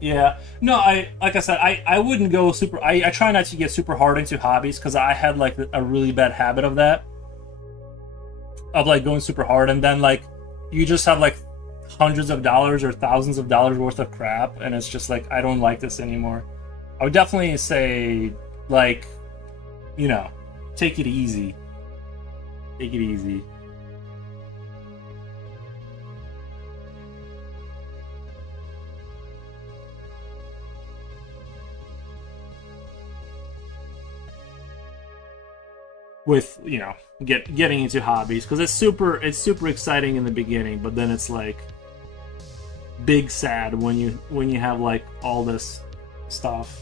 Yeah. No, I like I said, I wouldn't go super. I try not to get super hard into hobbies because I had like a really bad habit of that, of like going super hard and then like you just have like hundreds of dollars or thousands of dollars worth of crap, and it's just like I don't like this anymore. I would definitely say like, you know, take it easy. Take it easy. With, you know, getting into hobbies, because it's super exciting in the beginning, but then it's like big sad when you have like all this stuff.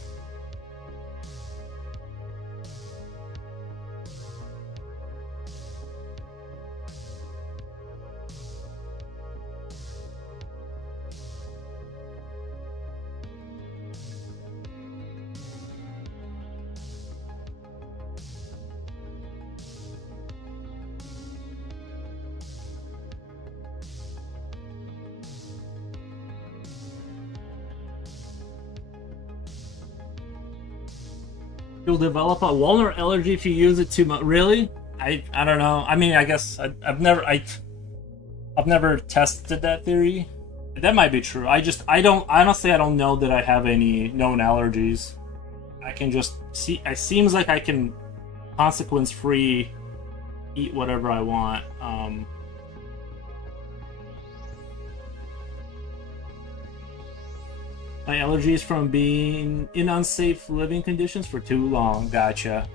You'll develop a walnut allergy if you use it too much. Really? I don't know. I mean, I guess I've never tested that theory. That might be true. I don't honestly I don't know that I have any known allergies. I can just see. It seems like I can consequence free eat whatever I want. My allergies from being in unsafe living conditions for too long. Gotcha.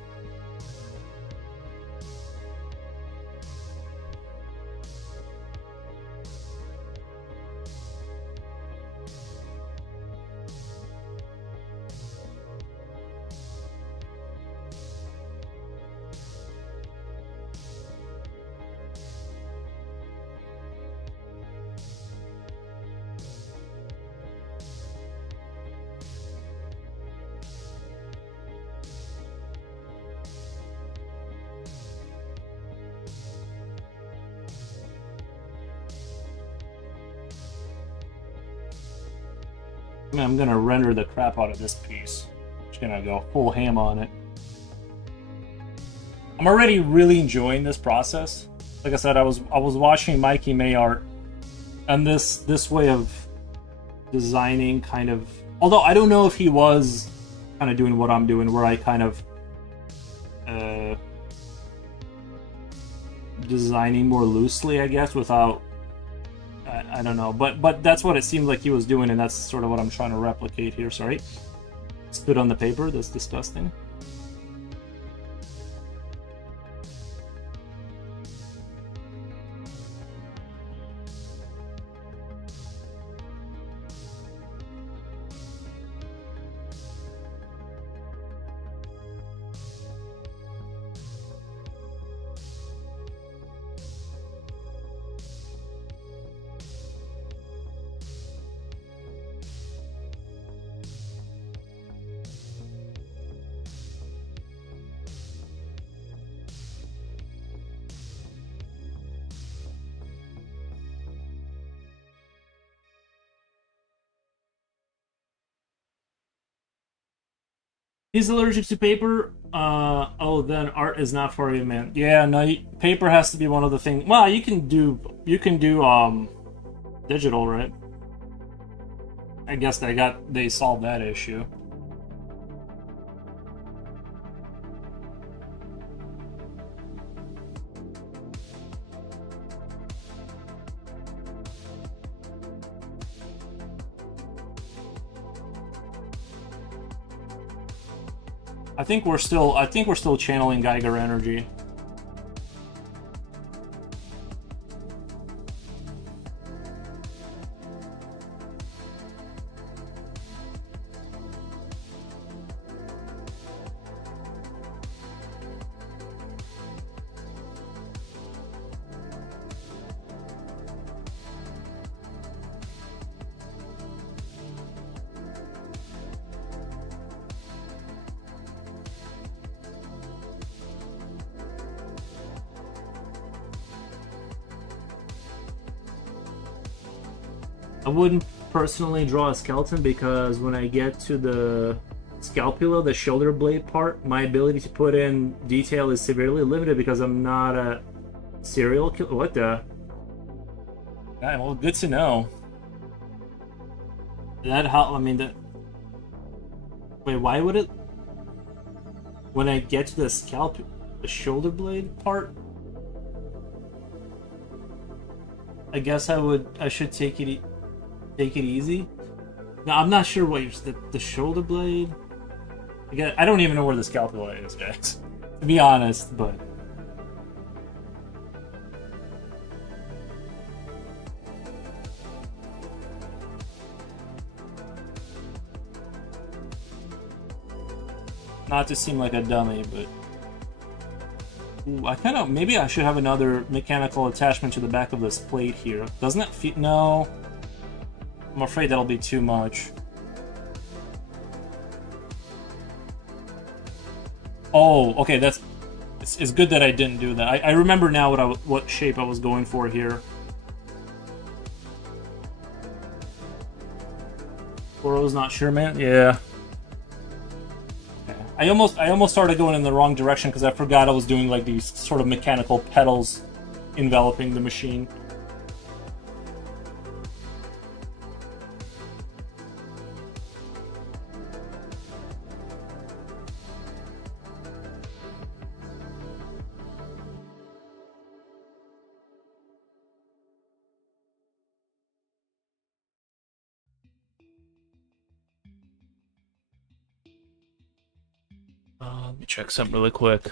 I'm gonna render the crap out of this piece. Just gonna go full ham on it. I'm already really enjoying this process. Like I said, I was watching Mikey Mayart, and this way of designing kind of. Although I don't know if he was kind of doing what I'm doing, where I kind of designing more loosely, I guess, without. I don't know, but that's what it seemed like he was doing, and that's sort of what I'm trying to replicate here. Sorry, spit on the paper. That's disgusting. He's allergic to paper. Oh, then art is not for you, man. Yeah, no, paper has to be one of the things. Well, you can do digital, right? I guess they solved that issue. I think we're still channeling Geiger energy. I wouldn't personally draw a skeleton because when I get to the scapula, the shoulder blade part, my ability to put in detail is severely limited because I'm not a serial killer. What the? Yeah, well, good to know. That how? I mean, that. Wait, why would it? When I get to the the shoulder blade part, I guess I should take it easy. No, I'm not sure what the shoulder blade. I don't even know where the scapula is, guys. To be honest, but. Not to seem like a dummy, but... Ooh, maybe I should have another mechanical attachment to the back of this plate here. Doesn't that fit? No. I'm afraid that'll be too much. Oh, okay, it's good that I didn't do that. I remember now what shape I was going for here. Goro's not sure, man? Yeah. I almost started going in the wrong direction because I forgot I was doing like these sort of mechanical pedals enveloping the machine. Let me check something really quick.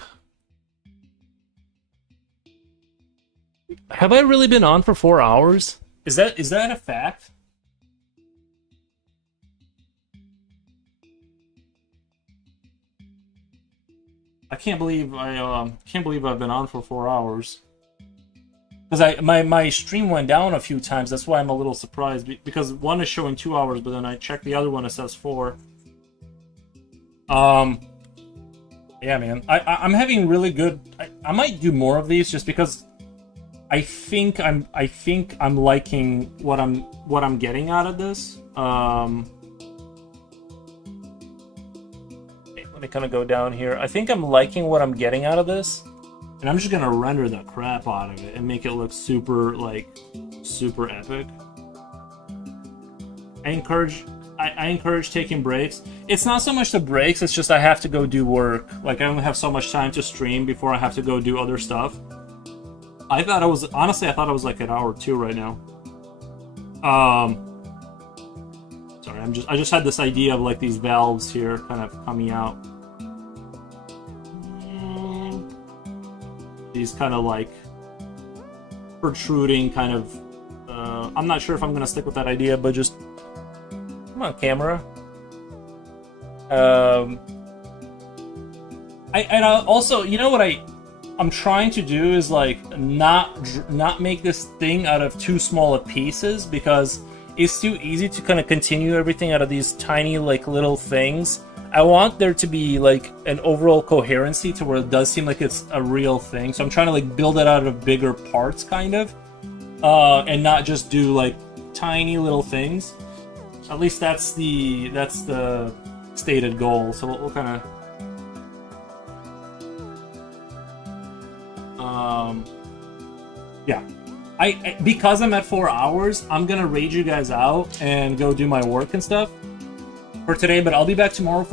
Have I really been on for 4 hours? Is that a fact? I can't believe I've been on for 4 hours. Because my stream went down a few times. That's why I'm a little surprised. Because one is showing 2 hours, but then I checked the other one, it says 4. Yeah, man. I'm having really good. I might do more of these just because I think I'm liking what I'm getting out of this. Let me kind of go down here. I think I'm liking what I'm getting out of this, and I'm just gonna render the crap out of it and make it look super epic. I encourage taking breaks. It's not so much the breaks, it's just I have to go do work. Like, I only have so much time to stream before I have to go do other stuff. Honestly, I thought I was like an hour or two right now. Sorry, I just had this idea of like these valves here kind of coming out. These kind of like protruding kind of, I'm not sure if I'm gonna stick with that idea, but just, come on, camera. Also, you know what I'm trying to do is like not make this thing out of too small of pieces, because it's too easy to kind of continue everything out of these tiny like little things. I want there to be like an overall coherency to where it does seem like it's a real thing. So I'm trying to like build it out of bigger parts, kind of, and not just do like tiny little things. At least that's the stated goal. So we'll kind of, yeah. Because I'm at 4 hours, I'm gonna raid you guys out and go do my work and stuff for today. But I'll be back tomorrow for